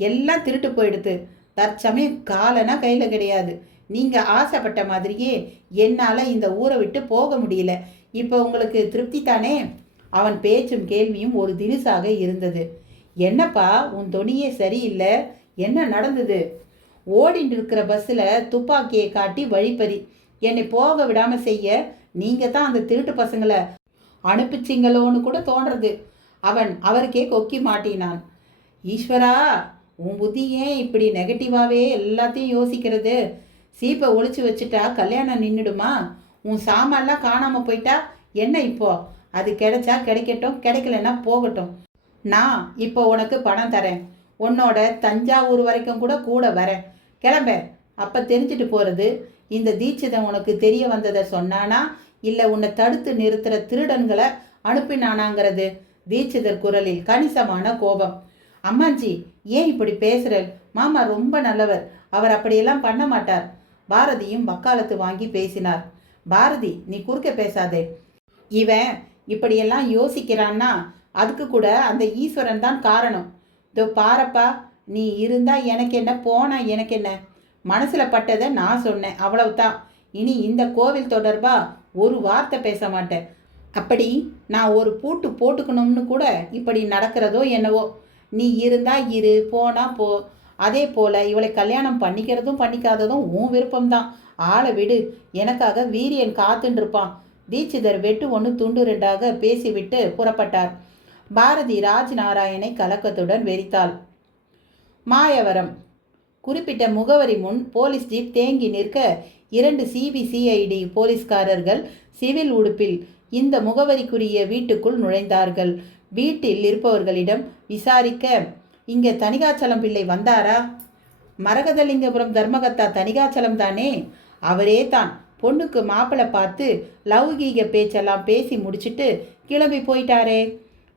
எல்லாம் திருட்டு போயிடுது. தற்சமயம் காலனா கையில் கிடையாது. நீங்கள் ஆசைப்பட்ட மாதிரியே என்னால் இந்த ஊரை விட்டு போக முடியல. இப்போ உங்களுக்கு திருப்தி தானே? அவன் பேச்சும் கேள்வியும் ஒரு தினுசாக இருந்தது. என்னப்பா, உன் தொனியே சரியில்லை. என்ன நடந்தது? ஓடிட்டு இருக்கிற பஸ்ஸில் துப்பாக்கியை காட்டி வழிப்பறி என்னை போக விடாமல் செய்ய நீங்கள் தான் அந்த திருட்டு பசங்களை அனுப்பிச்சிங்களோன்னு கூட தோன்றது. அவன் அவருக்கே கொக்கி மாட்டினான். ஈஸ்வரா, உன் புத்தி ஏன் இப்படி நெகட்டிவாகவே எல்லாத்தையும் யோசிக்கிறது? சீப்பை ஒழிச்சு வச்சுட்டா கல்யாணம் நின்றுடுமா? உன் சாமான்லாம் காணாமல் போயிட்டா என்ன இப்போ? அது கிடைச்சா கிடைக்கட்டும், கிடைக்கலன்னா போகட்டும். நான் இப்போ உனக்கு பணம் தரேன். உன்னோட தஞ்சாவூர் வரைக்கும் கூட வரேன். கிளம்ப. அப்போ தெரிஞ்சுட்டு போகிறது. இந்த தீட்சிதன் உனக்கு தெரிய வந்ததை சொன்னானா இல்லை உன்னை தடுத்து நிறுத்துகிற திருடன்களை அனுப்பினானாங்கிறது? தீட்சிதர் குரலில் கணிசமான கோபம். அம்மாஞ்சி, ஏன் இப்படி பேசுகிற? மாமா ரொம்ப நல்லவர், அவர் அப்படியெல்லாம் பண்ண மாட்டார். பாரதியும் வக்காலத்து வாங்கி பேசினார். பாரதி, நீ குறுக்க பேசாதே. இவன் இப்படியெல்லாம் யோசிக்கிறான்னா அதுக்கு கூட அந்த ஈஸ்வரன் தான் காரணம். இதோ பாரப்பா, நீ இருந்தா எனக்கு என்ன, போனா எனக்கு என்ன? மனசில் பட்டதை நான் சொன்னேன், அவ்வளவுதான். இனி இந்த கோவில் தொடர்பா ஒரு வார்த்தை பேச மாட்டேன். அப்படி நான் ஒரு பூட்டு போட்டுக்கணும்னு கூட இப்படி நடக்கிறதோ என்னவோ. நீ இருந்தா இரு, போனா போ. அதே போல் இவளை கல்யாணம் பண்ணிக்கிறதும் பண்ணிக்காததும் உன் விருப்பம்தான். ஆளை விடு, எனக்காக வீரியன் காத்துன்னு இருப்பான். தீட்சிதர் வெட்டு ஒன்று துண்டு ரெண்டாக பேசிவிட்டு புறப்பட்டார். பாரதி ராஜ்நாராயணை கலக்கத்துடன் வெறித்தாள். மாயவரம். குறிப்பிட்ட முகவரி முன் போலீஸ் ஜீப் தேங்கி நிற்க 2 சிபிசிஐடி போலீஸ்காரர்கள் சிவில் உடுப்பில் இந்த முகவரிக்குரிய வீட்டுக்குள் நுழைந்தார்கள். வீட்டில் இருப்பவர்களிடம் விசாரிக்க, இங்கே தணிகாச்சலம் பிள்ளை வந்தாரா? மரகதலிங்கபுரம் தர்மகத்தா தணிகாச்சலம் தானே? அவரே தான். பொண்ணுக்கு மாப்பிள்ளை பார்த்து லௌகீக பேச்செல்லாம் பேசி முடிச்சுட்டு கிளம்பி போயிட்டாரே.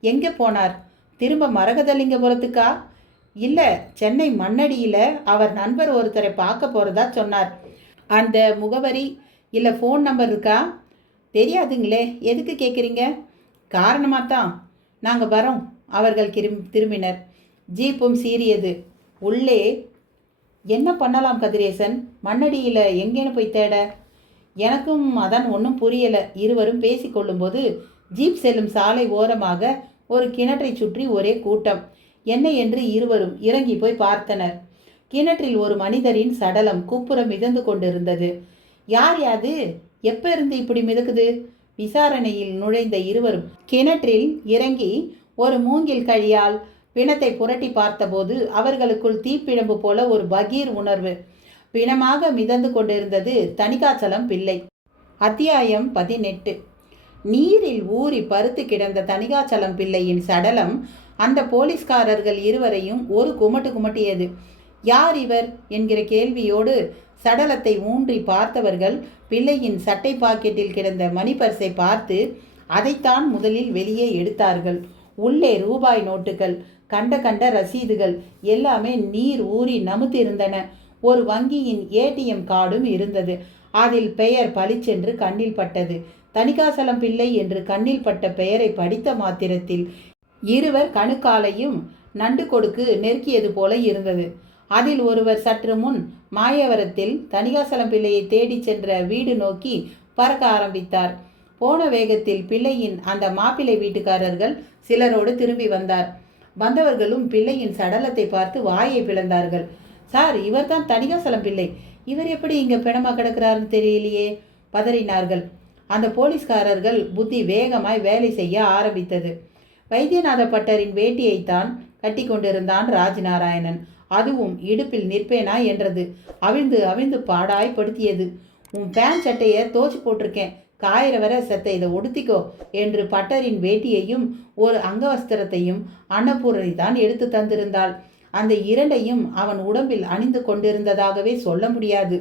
எங்கே போனார்? திரும்ப மரகதலிங்கபுரத்துக்கா? இல்லை, சென்னை மண்ணடியில் அவர் நண்பர் ஒருத்தரை பார்க்க போகிறதா சொன்னார். அந்த முகவரி இல்லை ஃபோன் நம்பர் இருக்கா? தெரியாதுங்களே, எதுக்கு கேட்குறீங்க? காரணமாக தான் நாங்கள் வரோம். அவர்கள் திரும்பினர். ஜீப்பும் சீறியது. உள்ளே என்ன பண்ணலாம் கதிரேசன்? மண்ணடியில் எங்கேன்னு போய் தேட? எனக்கும் அதான் ஒன்றும் புரியலை. இருவரும் பேசிக்கொள்ளும்போது ஜீப் செல்லும் சாலை ஓரமாக ஒரு கிணற்றை சுற்றி ஒரே கூட்டம். என்ன என்று இருவரும் இறங்கி போய் பார்த்தனர். கிணற்றில் ஒரு மனிதரின் சடலம் குப்புறம் மிதந்து கொண்டிருந்தது. யார் யாது? எப்ப இருந்து இப்படி மிதக்குது? விசாரணையில் நுழைந்த இருவரும் கிணற்றில் இறங்கி ஒரு மூங்கில் கழியால் பிணத்தை புரட்டி பார்த்தபோது அவர்களுக்குள் தீப்பிழம்பு போல ஒரு பகீர் உணர்வு. பிணமாக மிதந்து கொண்டிருந்தது தணிகாச்சலம் பிள்ளை. அத்தியாயம் 18. நீரில் ஊறி பருத்து கிடந்த தணிகாச்சலம் பிள்ளையின் சடலம் அந்த போலீஸ்காரர்கள் இருவரையும் ஒரு குமட்டு குமட்டியது. யார் இவர் என்கிற கேள்வியோடு சடலத்தை ஊன்றி பார்த்தவர்கள் பிள்ளையின் சட்டை பாக்கெட்டில் கிடந்த மணிப்பர்ஸை பார்த்து அதைத்தான் முதலில் வெளியே எடுத்தார்கள். உள்ளே ரூபாய் நோட்டுகள், கண்ட ரசீதுகள் எல்லாமே நீர் ஊறி நமுத்திருந்தன. ஒரு வங்கியின் ஏடிஎம் கார்டும் இருந்தது. அதில் பெயர் பளிச்சென்று கண்ணில் பட்டது. தணிகாசலம் பிள்ளை என்று கண்ணில் பட்ட பெயரை படித்த மாத்திரத்தில் இருவர் கணுக்காலையும் நண்டு கொடுக்கு நெருக்கியது போல இருந்தது. அதில் ஒருவர் சற்று முன் மாயவரத்தில் தணிகாசலம் பிள்ளையை தேடிச் சென்ற வீடு நோக்கி பறக்க ஆரம்பித்தார். போன வேகத்தில் பிள்ளையின் அந்த மாப்பிள்ளை வீட்டுக்காரர்கள் சிலரோடு திரும்பி வந்தார். வந்தவர்களும் பிள்ளையின் சடலத்தை பார்த்து வாயை பிளந்தார்கள். சார், இவர் தான் தணிகாசலம் பிள்ளை. இவர் எப்படி இங்கே பிணமா கிடக்கிறாருன்னு தெரியலையே, பதறினார்கள். அந்த போலீஸ்காரர்கள் புத்தி வேகமாய் வேலை செய்ய ஆரம்பித்தது. வைத்தியநாத பட்டரின் வேட்டியைத்தான் கட்டி கொண்டிருந்தான் ராஜ்நாராயணன். அதுவும் இடுப்பில் நிற்பேனா என்றது. அவிழ்ந்து அவிழ்ந்து பாடாய்படுத்தியது. உன் பேண்ட் சட்டையை தோச்சு போட்டிருக்கேன், காயிற வர செத்த இதை ஒடுத்திக்கோ என்று பட்டரின் வேட்டியையும் ஒரு அங்கவஸ்திரத்தையும் அன்னபூரணி தான் எடுத்து தந்திருந்தாள். அந்த இரண்டையும் அவன் உடம்பில் அணிந்து கொண்டிருந்ததாகவே சொல்ல முடியாது.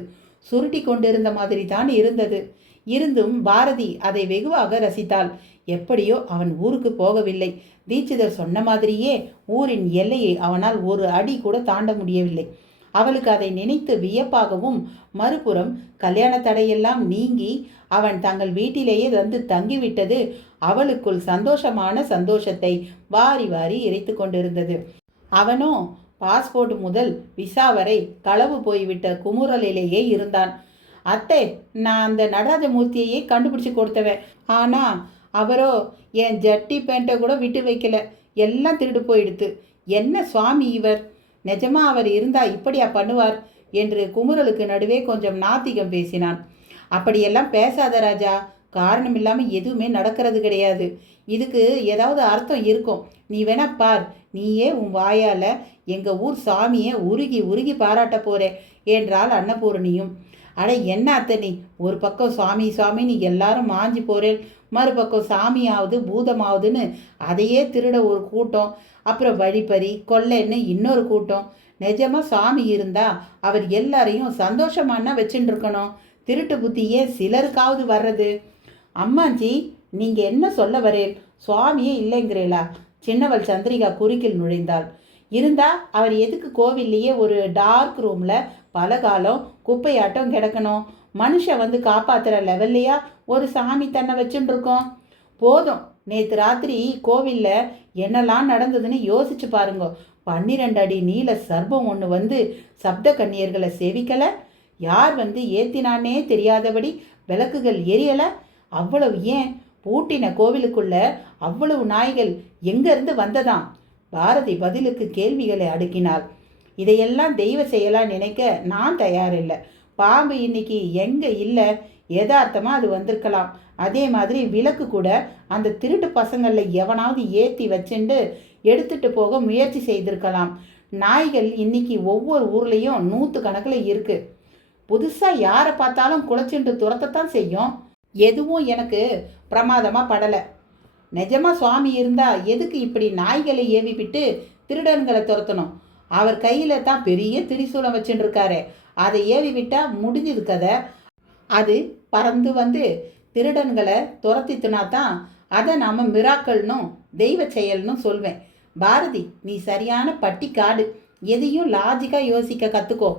சுருட்டி கொண்டிருந்த மாதிரி தான் இருந்தது. இருந்தும் பாரதி அதை வெகுவாக ரசித்தாள். எப்படியோ அவன் ஊருக்கு போகவில்லை. தீட்சிதர் சொன்ன மாதிரியே ஊரின் எல்லையை அவனால் ஒரு அடி கூட தாண்ட முடியவில்லை. அவளுக்கு அதை நினைத்து வியப்பாகவும், மறுபுறம் கல்யாண தடையெல்லாம் நீங்கி அவன் தங்கள் வீட்டிலேயே வந்து தங்கிவிட்டது அவளுக்குள் சந்தோஷமான சந்தோஷத்தை வாரி வாரி இறைத்து கொண்டிருந்தது. அவனோ பாஸ்போர்ட் முதல் விசா வரை களவு போய்விட்ட குமுறலிலேயே இருந்தான். அத்தை, நான் அந்த நடராஜமூர்த்தியையே கண்டுபிடிச்சி கொடுத்தவன். ஆனால் அவரோ என் ஜட்டி பேண்ட்டை கூட விட்டு வைக்கல, எல்லாம் திருடு போயிடுத்து. என்ன சுவாமி இவர்? நிஜமா அவர் இருந்தா இப்படியா பண்ணுவார் என்று குமுறலுக்கு நடுவே கொஞ்சம் நாத்திகம் பேசினான். அப்படியெல்லாம் பேசாத ராஜா, காரணம் இல்லாமல் எதுவுமே நடக்கிறது கிடையாது. இதுக்கு ஏதாவது அர்த்தம் இருக்கும். நீ வேணா பார், நீயே உன் வாயால் எங்கள் ஊர் சாமியை உருகி உருகி பாராட்ட போறே என்றாள் அன்னபூரணியும். அட என்ன அத்தை, நீ ஒரு பக்கம் சுவாமி சுவாமின்னு எல்லாரும் மாஞ்சி போறேன், மறுபக்கம் சாமியாவது பூதமாவதுன்னு அதையே திருட ஒரு கூட்டம், அப்புறம் வழிப்பறி கொள்ளைன்னு இன்னொரு கூட்டம். நிஜமாக சுவாமி இருந்தா அவர் எல்லாரையும் சந்தோஷமானா வச்சுட்டு இருக்கணும். திருட்டு புத்தியே சிலருக்காவது வர்றது. அம்மாஞ்சி, நீங்கள் என்ன சொல்ல வரேன்? சுவாமியே இல்லைங்கிறீங்களா? சின்னவள் சந்திரிகா குறுக்கில் நுழைந்தாள். இருந்தா அவர் எதுக்கு கோவில்லையே ஒரு டார்க் ரூமில் பல காலம் குப்பையாட்டம் கிடக்கணும்? மனுஷன் வந்து காப்பாற்றுற லெவல்லையா ஒரு சாமி தன்னை வச்சுட்டு இருக்கோம்? போதும், நேற்று ராத்திரி கோவிலில் என்னெல்லாம் நடந்ததுன்னு யோசிச்சு பாருங்க. 12 அடி நீல சர்பம் ஒன்று வந்து சப்த கன்னியர்களை சேவிக்கலை. யார் வந்து ஏத்தினானே தெரியாதபடி விளக்குகள் எரியலை. அவ்வளவு ஏன், பூட்டின கோவிலுக்குள்ள அவ்வளவு நாய்கள் எங்கிருந்து வந்ததாம்? பாரதி பதிலுக்கு கேள்விகளை அடுக்கினாள். இதையெல்லாம் தெய்வ செயலா நினைக்க நான் தயாரில்லை. பாம்பு இன்னைக்கு எங்க இல்லை, யதார்த்தமாக அது வந்திருக்கலாம். அதே மாதிரி விளக்கு கூட அந்த திருட்டு பசங்களில் எவனாவது ஏற்றி வச்சுண்டு எடுத்துட்டு போக முயற்சி செய்திருக்கலாம். நாய்கள் இன்னைக்கு ஒவ்வொரு ஊர்லேயும் 100 கணக்கில் இருக்கு. புதுசாக யாரை பார்த்தாலும் குலைச்சிட்டு துரத்தத்தான் செய்யும். எதுவும் எனக்கு பிரமாதமாக படலை. நிஜமாக சுவாமி இருந்தால் எதுக்கு இப்படி நாய்களை ஏவி விட்டு திருடன்களை துரத்தணும்? அவர் கையில் தான் பெரிய திரிசூலம் வச்சுட்டு இருக்காரு. அதை ஏவி விட்டால் முடிஞ்சது கதை. அது பறந்து வந்து திருடன்களை துரத்தித்துனா தான் அதை நாம் மிராக்கள்னும் தெய்வ செயல்னு சொல்வேன். பாரதி, நீ சரியான பட்டி காடு. எதையும் லாஜிக்காக யோசிக்க கற்றுக்கோ.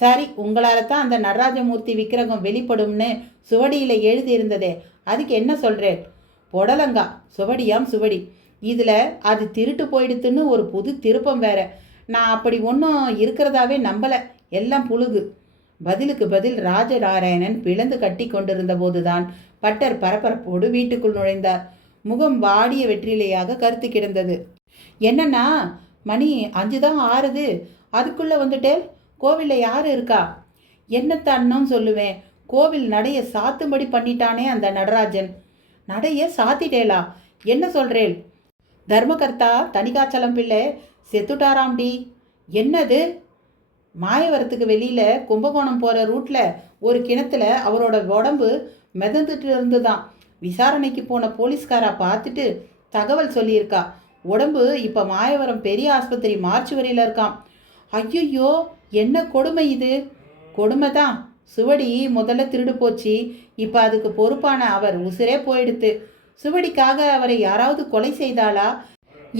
சரி, உங்களால் தான் அந்த நடராஜமூர்த்தி விக்கிரகம் வெளிப்படும்னு சுவடியில் எழுதியிருந்ததே, அதுக்கு என்ன சொல்கிறேன்? பொடலங்கா சுவடியாம் சுவடி. இதில் அது திருட்டு போயிடுத்துன்னு ஒரு புது திருப்பம் வேற. நான் அப்படி ஒன்றும் இருக்கிறதாவே நம்பலை. எல்லாம் புழுகு. பதிலுக்கு பதில் ராஜநாராயணன் பிளந்து கட்டி கொண்டிருந்த போதுதான் பட்டர் பரபரப்போடு வீட்டுக்குள் நுழைந்தார். முகம் வாடிய வெற்றிலையாக கருத்து கிடந்தது. என்னன்னா, மணி 5 தான் ஆறுது, அதுக்குள்ளே வந்துட்டேன். கோவிலில் யார் இருக்கா? என்னத்தான்னு சொல்லுவேன். கோவில் நடைய சாத்தும்படி பண்ணிட்டானே அந்த நடராஜன். நடைய சாத்திட்டேலா? என்ன சொல்கிறேன்? தர்மகர்த்தா தணிகாச்சலம் பிள்ளை செத்துட்டாராம்டி. என்னது? மாயவரத்துக்கு வெளியில் கும்பகோணம் போகிற ரூட்டில் ஒரு கிணத்துல அவரோட உடம்பு மிதந்துட்டு இருந்துதான். விசாரணைக்கு போன போலீஸ்காரா பார்த்துட்டு தகவல் சொல்லியிருக்கா. உடம்பு இப்போ மாயவரம் பெரிய ஆஸ்பத்திரி மார்ச்சுவரியில் இருக்கான். ஐயோ, என்ன கொடுமை இது! கொடுமை தான். சுவடி முதல்ல திருடு போச்சு. இப்போ அதுக்கு பொறுப்பான அவர் உசிரே போயிடுத்து. சுவடிக்காக அவரை யாராவது கொலை செய்தாளா?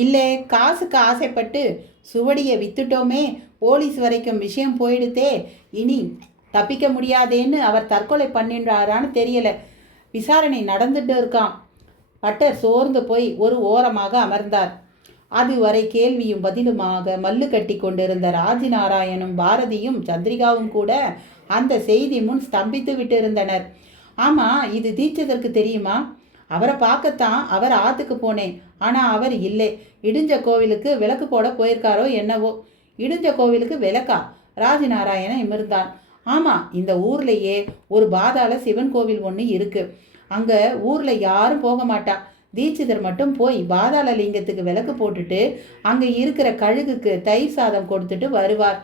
இல்லை காசுக்கு ஆசைப்பட்டு சுவடியை வித்துட்டோமே, போலீஸ் வரைக்கும் விஷயம் போயிடுத்தே, இனி தப்பிக்க முடியாதேன்னு அவர் தற்கொலை பண்ணின்றாரான்னு தெரியலை. விசாரணை நடந்துட்டு இருக்கான். பட்டர் சோர்ந்து போய் ஒரு ஓரமாக அமர்ந்தார். அதுவரை கேள்வியும் பதிலுமாக மல்லு கட்டி கொண்டிருந்த ராஜநாராயணும் பாரதியும் சந்திரிகாவும் கூட அந்த செய்தி முன் ஸ்தம்பித்து விட்டு இருந்தனர். ஆமாம், இது தீட்சிதற்கு தெரியுமா? அவரை பார்க்கத்தான் அவர் ஆற்றுக்கு போனேன். ஆனால் அவர் இல்லை. இடிஞ்ச கோவிலுக்கு விளக்கு போட போயிருக்காரோ என்னவோ. இடிஞ்ச கோவிலுக்கு விளக்கா? ராஜநாராயணன் இமிர்ந்தான். ஆமாம், இந்த ஊர்லேயே ஒரு பாதாள சிவன் கோவில் ஒன்று இருக்குது. அங்கே ஊரில் யாரும் போக மாட்டா. தீட்சிதர் மட்டும் போய் பாதாள லிங்கத்துக்கு விளக்கு போட்டுட்டு அங்கே இருக்கிற கழுகுக்கு தயிர் சாதம் கொடுத்துட்டு வருவார்.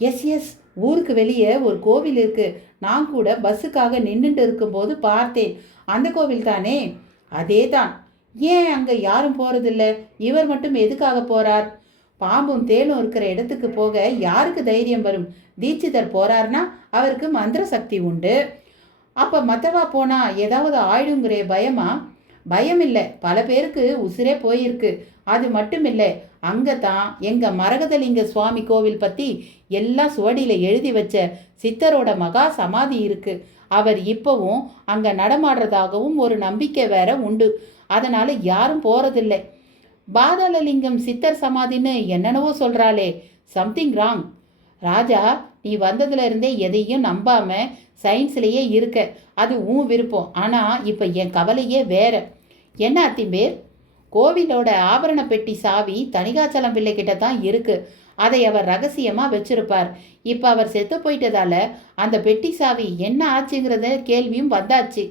எஸ், ஊருக்கு வெளியே ஒரு கோவில் இருக்குது. நான் கூட பஸ்ஸுக்காக நின்றுட்டு இருக்கும்போது பார்த்தேன். அந்த கோவில் தானே? அதே தான். ஏன் அங்கே யாரும் போகிறதில்ல? இவர் மட்டும் எதுக்காக போகிறார்? பாம்பும் தேலும் இருக்கிற இடத்துக்கு போக யாருக்கு தைரியம் வரும்? தீட்சிதர் போகிறார்னா அவருக்கு மந்திர சக்தி உண்டு. அப்போ மற்றவா போனால் ஏதாவது ஆயிடுங்கிற பயமா? பயம் இல்லை, பல பேருக்கு உசிரே போயிருக்கு. அது மட்டும் இல்லை, அங்கே தான் எங்கள் மரகதலிங்க சுவாமி கோவில் பற்றி எல்லாம் சுவடியில் எழுதி வச்ச சித்தரோட மகா சமாதி இருக்குது. அவர் இப்போவும் அங்கே நடமாடுறதாகவும் ஒரு நம்பிக்கை வேற உண்டு. அதனால் யாரும் போகிறதில்லை. பாதாளலிங்கம் சித்தர் சமாதின்னு என்னென்னவோ சொல்கிறாளே, சம்திங் ராங். ராஜா, நீ வந்ததுலேருந்தே எதையும் நம்பாமல் சயின்ஸ்லேயே இருக்க. அது உன் விருப்பம். ஆனால் இப்போ என் கவலையே வேற. என்ன அத்திம்பேர்? கோவிலோட ஆபரண பெட்டி சாவி தணிகாச்சலம் பிள்ளைகிட்ட தான் இருக்குது. அதை அவர் ரகசியமாக வச்சிருப்பார். இப்போ அவர் செத்து போயிட்டதால அந்த பெட்டி சாவி என்ன ஆச்சுங்கிறத கேள்வியும் வந்தாச்சு.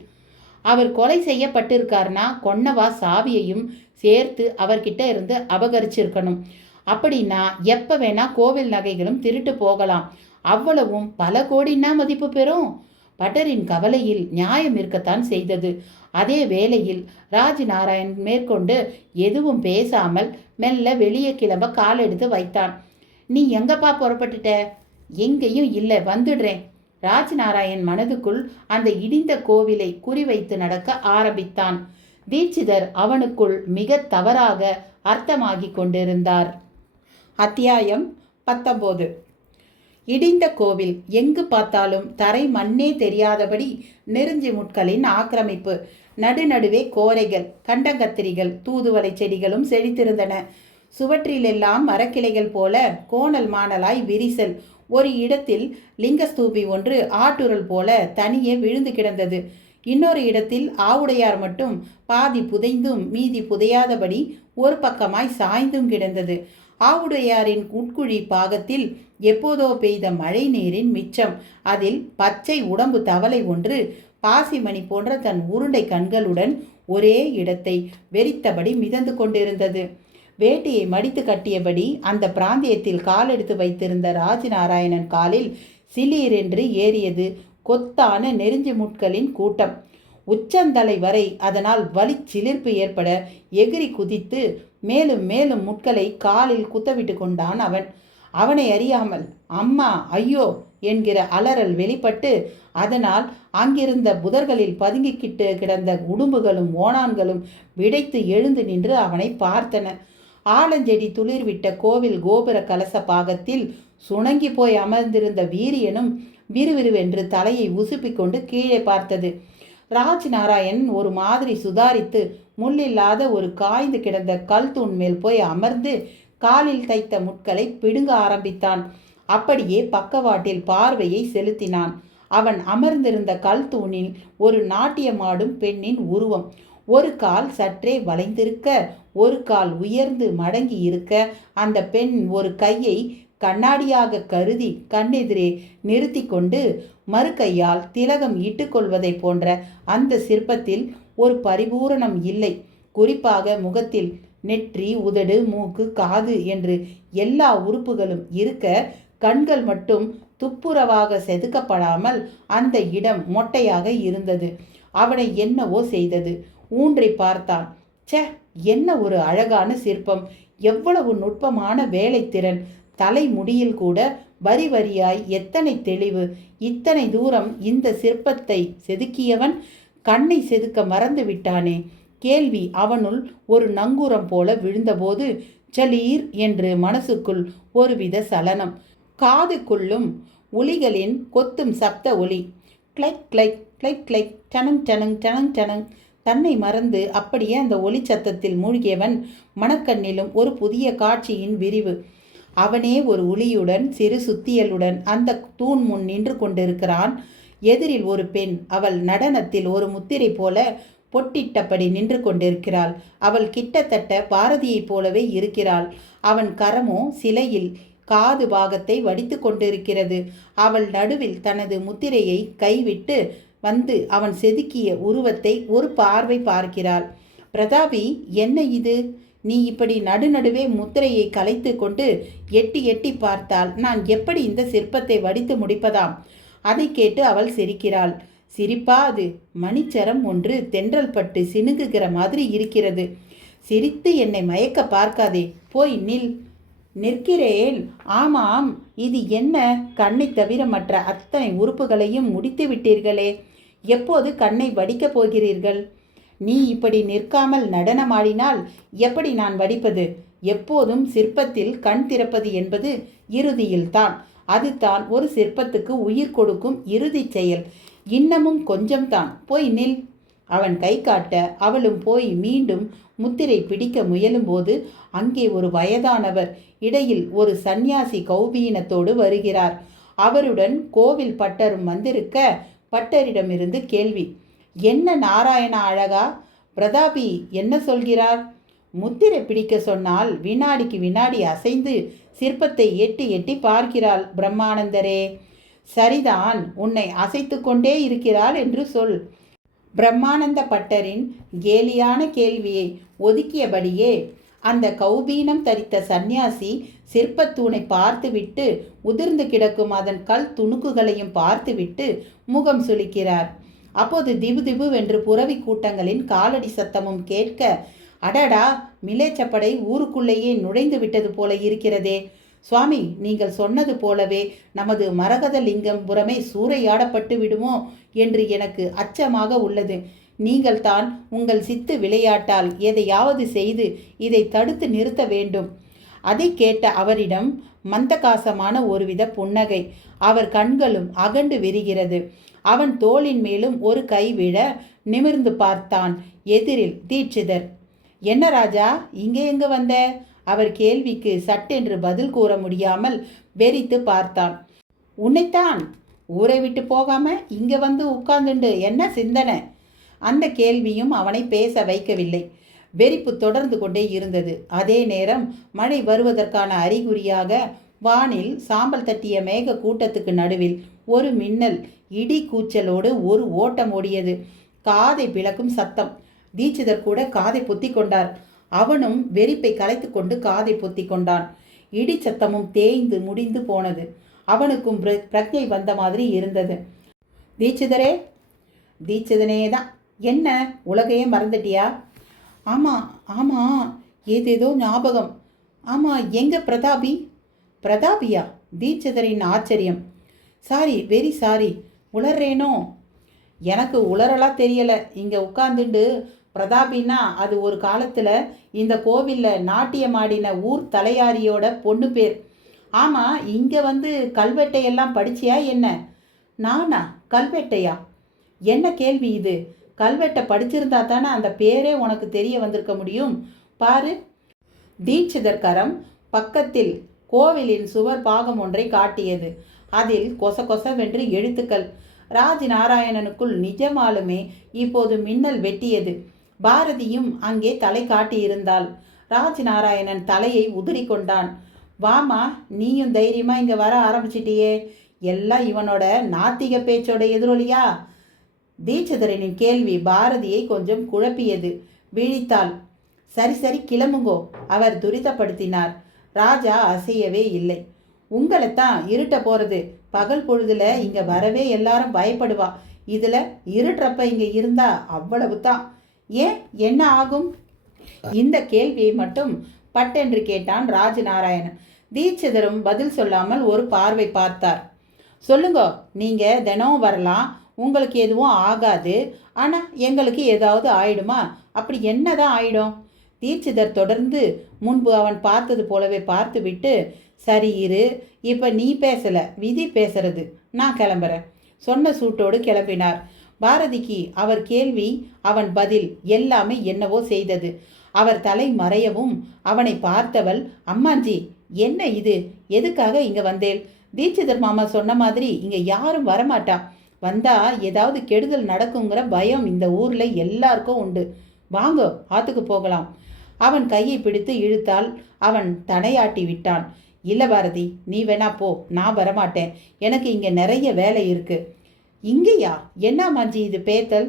அவர் கொலை செய்யப்பட்டிருக்காருனா கொன்னவா சாவியையும் சேர்த்து அவர்கிட்ட இருந்து அபகரிச்சிருக்கணும். அப்படின்னா எப்போ வேணால் கோவில் நகைகளும் திருட்டு போகலாம். அவ்வளவும் பல கோடின்னா மதிப்பு பெறும். பட்டரின் கவலையில் நியாயம் இருக்கத்தான் செய்தது. அதே வேளையில் ராஜநாராயண் மேற்கொண்டு எதுவும் பேசாமல் மெல்ல வெளியே கிளம்ப கால் எடுத்து வைத்தான். நீ எங்கப்பா புறப்பட்டுட்ட? எங்கேயும் இல்லை, வந்துடுறேன். ராஜநாராயண் மனதுக்குள் அந்த இடிந்த கோவிலை குறிவைத்து நடக்க ஆரம்பித்தான். தீட்சிதர் அவனுக்குள் மிக தவறாக அர்த்தமாகி கொண்டிருந்தார். அத்தியாயம் 19. இடிந்த கோவில். எங்கு பார்த்தாலும் தரை மண்ணே தெரியாதபடி நெருஞ்சி முட்களின் ஆக்கிரமிப்பு. நடுநடுவே கோரைகள், கண்டங்கத்திரிகள், தூதுவளை செடிகளும் செழித்திருந்தன. சுவற்றிலெல்லாம் மரக்கிளைகள் போல கோணல் மாணலாய் விரிசல். ஒரு இடத்தில் லிங்கஸ்தூபி ஒன்று ஆட்டுரல் போல தனியே விழுந்து கிடந்தது. இன்னொரு இடத்தில் ஆவுடையார் மட்டும் பாதி புதைந்தும் மீதி புதையாதபடி ஒரு பக்கமாய் சாய்ந்தும் கிடந்தது. ஆவுடையாரின் உட்குழி பாகத்தில் எப்போதோ பெய்த மழை நீரின் மிச்சம். அதில் பச்சை உடம்பு தவளை ஒன்று பாசிமணி போன்ற தன் உருண்டை கண்களுடன் ஒரே இடத்தை வெறித்தபடி மிதந்து கொண்டிருந்தது. வேட்டியை மடித்து கட்டியபடி அந்த பிராந்தியத்தில் காலெடுத்து வைத்திருந்த ராஜநாராயணன் காலில் சிலீரென்று ஏறியது கொத்தான நெருஞ்சி முட்களின் கூட்டம். உச்சந்தலை வரை அதனால் வலி சிலிர்ப்பு ஏற்பட எகிரி குதித்து மேலும் மேலும் முட்களை காலில் குத்தவிட்டு கொண்டான் அவன். அவனை அறியாமல் அம்மா ஐயோ என்கிற அலறல் வெளிப்பட்டு அதனால் அங்கிருந்த புதர்களில் பதுங்கிக்கிட்டு கிடந்த உடும்புகளும் ஓணான்களும் விடைத்து எழுந்து நின்று அவனை பார்த்தன. ஆலஞ்செடி துளிர்விட்ட கோவில் கோபுர கலச பாகத்தில் சுணங்கி போய் அமர்ந்திருந்த வீரியனும் விறுவிறுவென்று தலையை உசுப்பிக்கொண்டு கீழே பார்த்தது. ராஜ்நாராயண் ஒரு மாதிரி சுதாரித்து முள்ளில்லாத ஒரு காய்ந்து கிடந்த கல் தூண் மேல் போய் அமர்ந்து காலில் தைத்த முட்களை பிடுங்க ஆரம்பித்தான். அப்படியே பக்கவாட்டில் பார்வையை செலுத்தினான். அவன் அமர்ந்திருந்த கல் தூணில் ஒரு நாட்டியமாடும் பெண்ணின் உருவம். ஒரு கால் சற்றே வளைந்திருக்க, ஒரு கால் உயர்ந்து மடங்கி இருக்க, அந்த பெண் ஒரு கையை கண்ணாடியாக கருதி கண்ணெதிரே நிறுத்தி கொண்டு மறு கையால் திலகம் இட்டுக்கொள்வதை போன்ற அந்த சிற்பத்தில் ஒரு பரிபூரணம் இல்லை. குறிப்பாக முகத்தில் நெற்றி, உதடு, மூக்கு, காது என்று எல்லா உறுப்புகளும் இருக்க, கண்கள் மட்டும் துப்புரவாக செதுக்கப்படாமல் அந்த இடம் மொட்டையாக இருந்தது. அவனை என்னவோ செய்தது. ஊன்றி பார்த்தான். ச்சே, என்ன ஒரு அழகான சிற்பம்! எவ்வளவு நுட்பமான வேலைத்திறன்! தலைமுடியில் கூட வரி வரியாய் எத்தனை தெளிவு! இத்தனை தூரம் இந்த சிற்பத்தை செதுக்கியவன் கண்ணை செதுக்க மறந்து விட்டானே. கேள்வி அவனுள் ஒரு நங்கூரம் போல விழுந்தபோது சலீர் என்று மனசுக்குள் ஒருவித சலனம். காதுக்குள்ளும் ஒலிகளின் கொத்தும் சப்த ஒலி. கிளைக் கிளைக் கிளைக் கிளைக், டனங் டனங் டனங் டனங். தன்னை மறந்து அப்படியே அந்த ஒலி சத்தத்தில் மூழ்கியவன் மனக்கண்ணிலும் ஒரு புதிய காட்சியின் விரிவு. அவனே ஒரு ஒளியுடன் சிறு சுத்தியலுடன் அந்த தூண் முன் நின்று கொண்டிருக்கிறான். எதிரில் ஒரு பெண். அவள் நடனத்தில் ஒரு முத்திரை போல பொட்டிட்டபடி நின்று கொண்டிருக்கிறாள். அவள் கிட்டத்தட்ட பாரதியைப் போலவே இருக்கிறாள். அவன் கரமோ சிலையில் காது பாகத்தை வடித்து கொண்டிருக்கிறது. அவள் நடுவில் தனது முத்திரையை கைவிட்டு வந்து அவன் செதுக்கிய உருவத்தை ஒரு பார்வை பார்க்கிறாள். பிரதாபி, என்ன இது? நீ இப்படி நடுநடுவே முத்திரையை கலைத்து கொண்டு எட்டி எட்டி பார்த்தால் நான் எப்படி இந்த சிற்பத்தை வடித்து முடிப்பதாம்? அதை கேட்டு அவள் சிரிக்கிறாள். சிரிப்பா அது? மணிச்சரம் ஒன்று தென்றல் பட்டு சினுங்குகிற மாதிரி இருக்கிறது. சிரித்து என்னை மயக்க பார்க்காதே, போய் நில். நிற்கிறேன். ஆமாம், இது என்ன? கண்ணை தவிர மற்ற அத்தனை உறுப்புகளையும் முடித்து விட்டீர்களே. எப்போது கண்ணை வடிக்கப் போகிறீர்கள்? நீ இப்படி நிற்காமல் நடனமாடினால் எப்படி நான் வடிப்பது? எப்போதும் சிற்பத்தில் கண் திறப்பது என்பது இறுதியில்தான். அதுதான் ஒரு சிற்பத்துக்கு உயிர் கொடுக்கும் இறுதி செயல். இன்னமும் கொஞ்சம்தான். போய் நில். அவன் கை காட்ட அவளும் போய் மீண்டும் முத்திரை பிடிக்க முயலும்போது அங்கே ஒரு வயதானவர் இடையில் ஒரு சந்நியாசி கௌபீனத்தோடு வருகிறார். அவருடன் கோவில் பட்டரும் வந்திருக்க பட்டரிடமிருந்து கேள்வி. என்ன நாராயணா அழகா? பிரதாபி என்ன சொல்கிறார்? முத்திரை பிடிக்க சொன்னால் வினாடிக்கு வினாடி அசைந்து சிற்பத்தை எட்டி எட்டி பார்க்கிறாள் பிரம்மானந்தரே. சரிதான், உன்னை அசைத்து கொண்டே இருக்கிறாள் என்று சொல். பிரம்மானந்த பட்டரின் கேலியான கேள்வியை ஒதுக்கியபடியே அந்த கௌபீனம் தரித்த சந்நியாசி சிற்பத்தூணை பார்த்துவிட்டு உதிர்ந்து கிடக்கும் அதன் கல் துணுக்குகளையும் பார்த்துவிட்டு முகம் சுளிக்கிறார். அப்போது திபு திபுவென்று புறவி கூட்டங்களின் காலடி சத்தமும் கேட்க, அடடா, மிலேச்சப்படை ஊருக்குள்ளேயே நுழைந்து விட்டது போல இருக்கிறதே. சுவாமி, நீங்கள் சொன்னது போலவே நமது மரகத லிங்கம் புறமே சூறையாடப்பட்டு விடுமோ என்று எனக்கு அச்சமாக உள்ளது. நீங்கள் தான் உங்கள் சித்து விளையாட்டால் எதையாவது செய்து இதை தடுத்து நிறுத்த வேண்டும். அதை கேட்ட அவரிடம் மந்தகாசமான ஒருவித புன்னகை. அவர் கண்களும் அகண்டு விரிகிறது. அவன் தோளின் மேலும் ஒரு கை விழ நிமிர்ந்து பார்த்தான். எதிரில் தீட்சிதர். என்ன ராஜா, இங்கே எங்கு வந்த? அவர் கேள்விக்கு சட்டென்று பதில் கூற முடியாமல் வெறித்து பார்த்தான். உன்னைத்தான். ஊரை விட்டு போகாம இங்கே வந்து உட்கார்ந்துண்டு என்ன சிந்தனை? அந்த கேள்வியும் அவனை பேச வைக்கவில்லை. வெறிப்பு தொடர்ந்து கொண்டே இருந்தது. அதே நேரம் மழை வருவதற்கான அறிகுறியாக வானில் சாம்பல் தட்டிய மேக கூட்டத்துக்கு நடுவில் ஒரு மின்னல் இடி கூச்சலோடு ஒரு ஓட்டம் ஓடியது. காதை பிளக்கும் சத்தம். தீட்சிதர் கூட காதை பொத்தி கொண்டார். அவனும் வெறிப்பை கலைத்து கொண்டு காதை பொத்தி கொண்டான். இடி சத்தமும் தேய்ந்து முடிந்து போனது. அவனுக்கும் பிரஜை வந்த மாதிரி இருந்தது. தீட்சிதரே, தீட்சிதனே தான். என்ன, உலகையே மறந்துட்டியா? ஆமாம் ஆமாம், ஏதேதோ ஞாபகம். ஆமாம், எங்க பிரதாபி? பிரதாபியா? தீட்சிதரின் ஆச்சரியம். Sorry, very sorry. உளறேனோ? எனக்கு உளறலாம் தெரியலை. இங்கே உட்காந்துண்டு பிரதாபின்னா அது ஒரு காலத்தில் இந்த கோவிலில் நாட்டியமாடின ஊர் தலையாரியோட பொண்ணு பேர். ஆமாம், இங்கே வந்து கல்வெட்டையெல்லாம் படிச்சியா என்ன? நானா? கல்வெட்டையா? என்ன கேள்வி இது? கல்வெட்டை படிச்சிருந்தா தானே அந்த பேரே உனக்கு தெரிய வந்திருக்க முடியும். பாரு. தீட்சிதர் கரம் பக்கத்தில் கோவிலின் சுவர் பாகம் ஒன்றை காட்டியது. அதில் கொச கொசவென்று எழுத்துக்கள். ராஜ் நாராயணனுக்குள் நிஜமாலுமே இப்போது மின்னல் வெட்டியது. பாரதியும் அங்கே தலை காட்டியிருந்தாள். ராஜ் நாராயணன் தலையை உதிரி கொண்டான். வாமா, நீயும் தைரியமா இங்கே வர ஆரம்பிச்சிட்டியே. எல்லாம் இவனோட நாத்திக பேச்சோட எதிரொலியா? தீட்சிதரனின் கேள்வி பாரதியை கொஞ்சம் குழப்பியது. விழித்தாள். சரி சரி, கிளம்புங்கோ, அவர் துரிதப்படுத்தினார். ராஜா அசையவே இல்லை. உங்களைத்தான் இருட்ட போகிறது. பகல் பொழுதுல இங்கே வரவே எல்லாரும் பயப்படுவா. இதில் இருட்டுறப்ப இங்கே இருந்தா அவ்வளவு தான். ஏன், என்ன ஆகும்? இந்த கேள்வியை மட்டும் பட்டென்று கேட்டான் ராஜநாராயணன். தீட்சிதரும் பதில் சொல்லாமல் ஒரு பார்வை பார்த்தார். சொல்லுங்க, நீங்கள் தினம் வரலாம், உங்களுக்கு எதுவும் ஆகாது. ஆனால் எங்களுக்கு ஏதாவது ஆயிடுமா? அப்படி என்னதான் ஆயிடும்? தீட்சிதர் தொடர்ந்து முன்பு அவன் பார்த்தது போலவே பார்த்து விட்டு, சரி இரு, இப்போ நீ பேசலை, விதி பேசுறது, நான் கிளம்புறேன் சொன்ன சூட்டோடு கிளம்பினார். பாரதிக்கு அவர் கேள்வி, அவன் பதில் எல்லாமே என்னவோ செய்தது. அவர் தலை மறையவும் அவனை பார்த்தவள், அம்மாஞ்சி என்ன இது, எதுக்காக இங்கே வந்தேன்? தீட்சிதர் மாமா சொன்ன மாதிரி இங்கே யாரும் வரமாட்டா. வந்தா ஏதாவது கெடுதல் நடக்குங்கிற பயம் இந்த ஊரில் எல்லாருக்கும் உண்டு. வாங்க, ஆத்துக்கு போகலாம். அவன் கையை பிடித்து இழுத்தால் அவன் தனையாட்டி விட்டான். இல்லை பாரதி, நீ வேணா போ, நான் வரமாட்டேன். எனக்கு இங்கே நிறைய வேலை இருக்கு. இங்கேயா? என்ன மாஞ்சி இது பேத்தல்?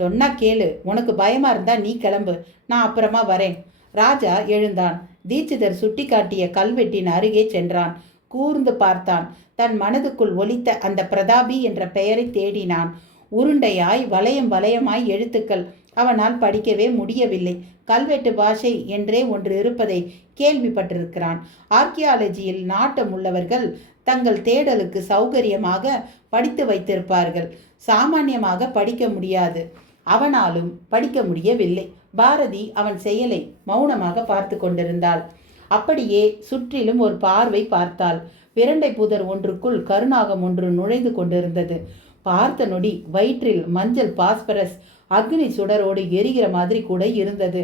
சொன்னா கேளு, உனக்கு பயமா இருந்தா நீ கிளம்பு, நான் அப்புறமா வரேன். ராஜா எழுந்தான். தீட்சிதர் சுட்டி காட்டிய கல்வெட்டின் அருகே சென்றான். கூர்ந்து பார்த்தான். தன் மனதுக்குள் ஒலித்த அந்த பிரதாபி என்ற பெயரை தேடினான். உருண்டையாய் வளையம் வளையமாய் எழுத்துக்கள். அவனால் படிக்கவே முடியவில்லை. கல்வெட்டு பாஷை என்றே ஒன்று இருப்பதை கேள்விப்பட்டிருக்கிறான். ஆர்கியாலஜியில் நாட்டம் உள்ளவர்கள் தங்கள் தேடலுக்கு சௌகரியமாக படித்து வைத்திருப்பார்கள். சாமானியமாக படிக்க முடியாது. அவனாலும் படிக்க முடியவில்லை. பாரதி அவன் செயலை மௌனமாக பார்த்து கொண்டிருந்தாள். அப்படியே சுற்றிலும் ஒரு பார்வை பார்த்தாள். பிரண்டை புதர் ஒன்றுக்குள் கருநாகம் ஒன்று நுழைந்து கொண்டிருந்தது. பார்த்த நொடி வயிற்றில் மஞ்சள் பாஸ்பரஸ் அக்னி சுடரோடு எரிகிற மாதிரி கூட இருந்தது.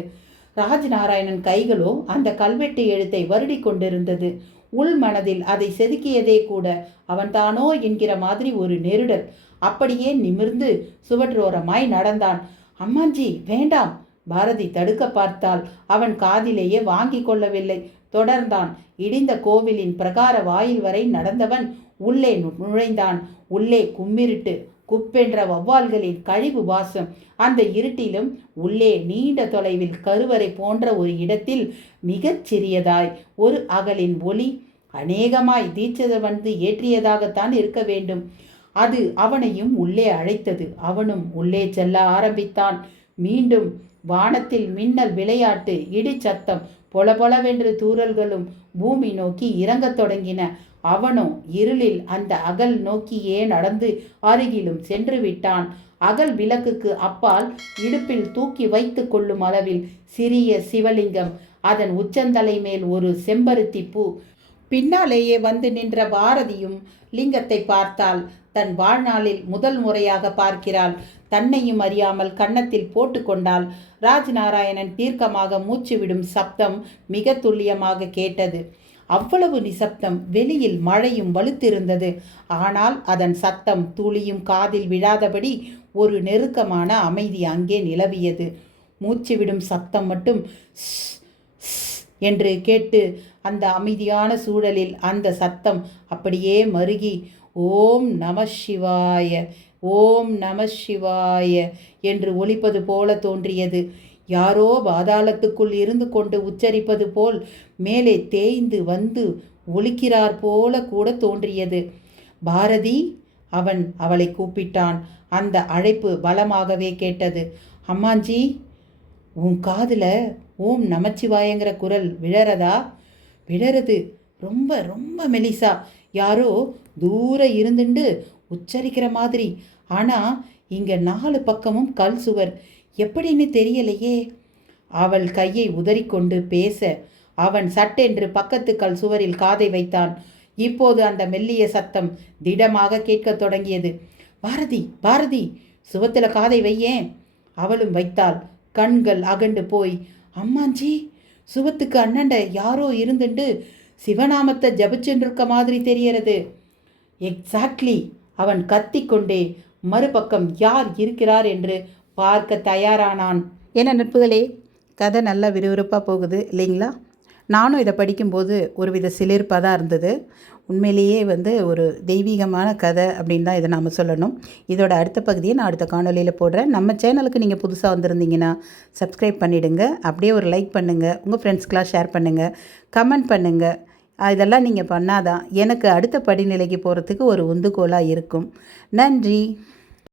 ராஜநாராயணன் கைகளோ அந்த கல்வெட்டு எழுத்தை வருடி கொண்டிருந்தது. உள் மனதில் அதை செதுக்கியதே கூட அவன்தானோ என்கிற மாதிரி ஒரு நெருடல். அப்படியே நிமிர்ந்து சுவற்றோரமாய் நடந்தான். அம்மாஞ்சி வேண்டாம், பாரதி தடுக்க பார்த்தாள். அவன் காதிலேயே வாங்கி கொள்ளவில்லை. தொடர்ந்தான். இடிந்த கோவிலின் பிரகார வாயில் வரை நடந்தவன் உள்ளே நுழைந்தான். உள்ளே கும்மிருட்டு, குப்பென்ற வௌவால்களின் கழிவு வாசம். அந்த இருட்டிலும் உள்ளே நீண்ட தொலைவில் கருவறை போன்ற ஒரு இடத்தில் மிகச் சிறியதாய் ஒரு அகலின் ஒளி. அநேகமாய் தீட்சிதர் வந்து ஏற்றியதாகத்தான் இருக்க வேண்டும். அது அவனையும் உள்ளே அழைத்தது. அவனும் உள்ளே செல்ல ஆரம்பித்தான். மீண்டும் வானத்தில் மின்னல் விளையாட்டு, இடிச்சத்தம், பொலபொலவென்று தூறல்களும் பூமி நோக்கி இறங்கத் தொடங்கின. அவனோ இருளில் அந்த அகல் நோக்கியே நடந்து அருகிலும் சென்று விட்டான். அகல் விளக்குக்கு அப்பால் இடுப்பில் தூக்கி வைத்து கொள்ளும் அளவில் சிறிய சிவலிங்கம். அதன் உச்சந்தலை மேல் ஒரு செம்பருத்தி பூ. பின்னாலேயே வந்து நின்ற பாரதியும் லிங்கத்தை பார்த்தாள். தன் வாழ்நாளில் முதல் முறையாக பார்க்கிறாள். தன்னையும் அறியாமல் கன்னத்தில் போட்டு கொண்டாள். ராஜநாராயணன் தீர்க்கமாக மூச்சு விடும் சப்தம் மிக துல்லியமாக கேட்டது. அவ்வளவு நிசப்தம். வெளியில் மழையும் வலுத்திருந்தது. ஆனால் அதன் சத்தம் துளியும் காதில் விழாதபடி ஒரு நெருக்கமான அமைதி அங்கே நிலவியது. மூச்சு விடும் சத்தம் மட்டும் ஸ் ஸ் என்று கேட்டு அந்த அமைதியான சூழலில் அந்த சத்தம் அப்படியே மருகி ஓம் நம சிவாய, ஓம் நம சிவாய என்று ஒலிப்பது போல தோன்றியது. யாரோ பாதாளத்துக்குள் இருந்து கொண்டு உச்சரிப்பது போல் மேலே தேய்ந்து வந்து ஒலிக்கிறார் போல கூட தோன்றியது. பாரதி, அவன் அவளை கூப்பிட்டான். அந்த அழைப்பு பலமாகவே கேட்டது. அம்மாஞ்சி, உன் காதில் ஓம் நமச்சிவாயங்கிற குரல் விழறதா? விழறது, ரொம்ப ரொம்ப மெலிசா, யாரோ தூர இருந்துண்டு உச்சரிக்கிற மாதிரி. ஆனால் இங்கே 4 பக்கமும் கல் சுவர், எப்படின்னு தெரியலையே. அவள் கையை உதறிக்கொண்டு பேச அவன் சட்டென்று பக்கத்து கல் சுவரில் காதை வைத்தான். இப்போது அந்த மெல்லிய சத்தம் திடமாக கேட்கத் தொடங்கியது. பாரதி, பாரதி, சுவத்தில் காதை வையேன். அவளும் வைத்தாள். கண்கள் அகண்டு போய், அம்மாஞ்சி, சுவத்துக்கு அண்ணண்ட யாரோ இருந்துண்டு சிவநாமத்தை ஜபிச்சுருக்க மாதிரி தெரியறது. எக்ஸாக்ட்லி, அவன் கத்திக்கொண்டே மறுபக்கம் யார் இருக்கிறார் என்று பார்க்க தயாரானான். என்ன நட்புகளே, கதை நல்லா விறுவிறுப்பாக போகுது இல்லைங்களா? நானும் இதை படிக்கும்போது ஒரு வித சிலிர்ப்பாக தான் இருந்தது. உண்மையிலேயே ஒரு தெய்வீகமான கதை அப்படின்னு தான் இதை நாம் சொல்லணும். இதோட அடுத்த பகுதியை நான் அடுத்த காணொலியில் போடுறேன். நம்ம சேனலுக்கு நீங்கள் புதுசாக வந்திருந்தீங்கன்னா சப்ஸ்கிரைப் பண்ணிவிடுங்க. அப்படியே ஒரு லைக் பண்ணுங்கள், உங்கள் ஃப்ரெண்ட்ஸ்க்கெலாம் ஷேர் பண்ணுங்கள், கமெண்ட் பண்ணுங்கள். இதெல்லாம் நீங்கள் பண்ணாதான் எனக்கு அடுத்த படிநிலைக்கு போகிறதுக்கு ஒரு உந்துகோலாக இருக்கும். நன்றி.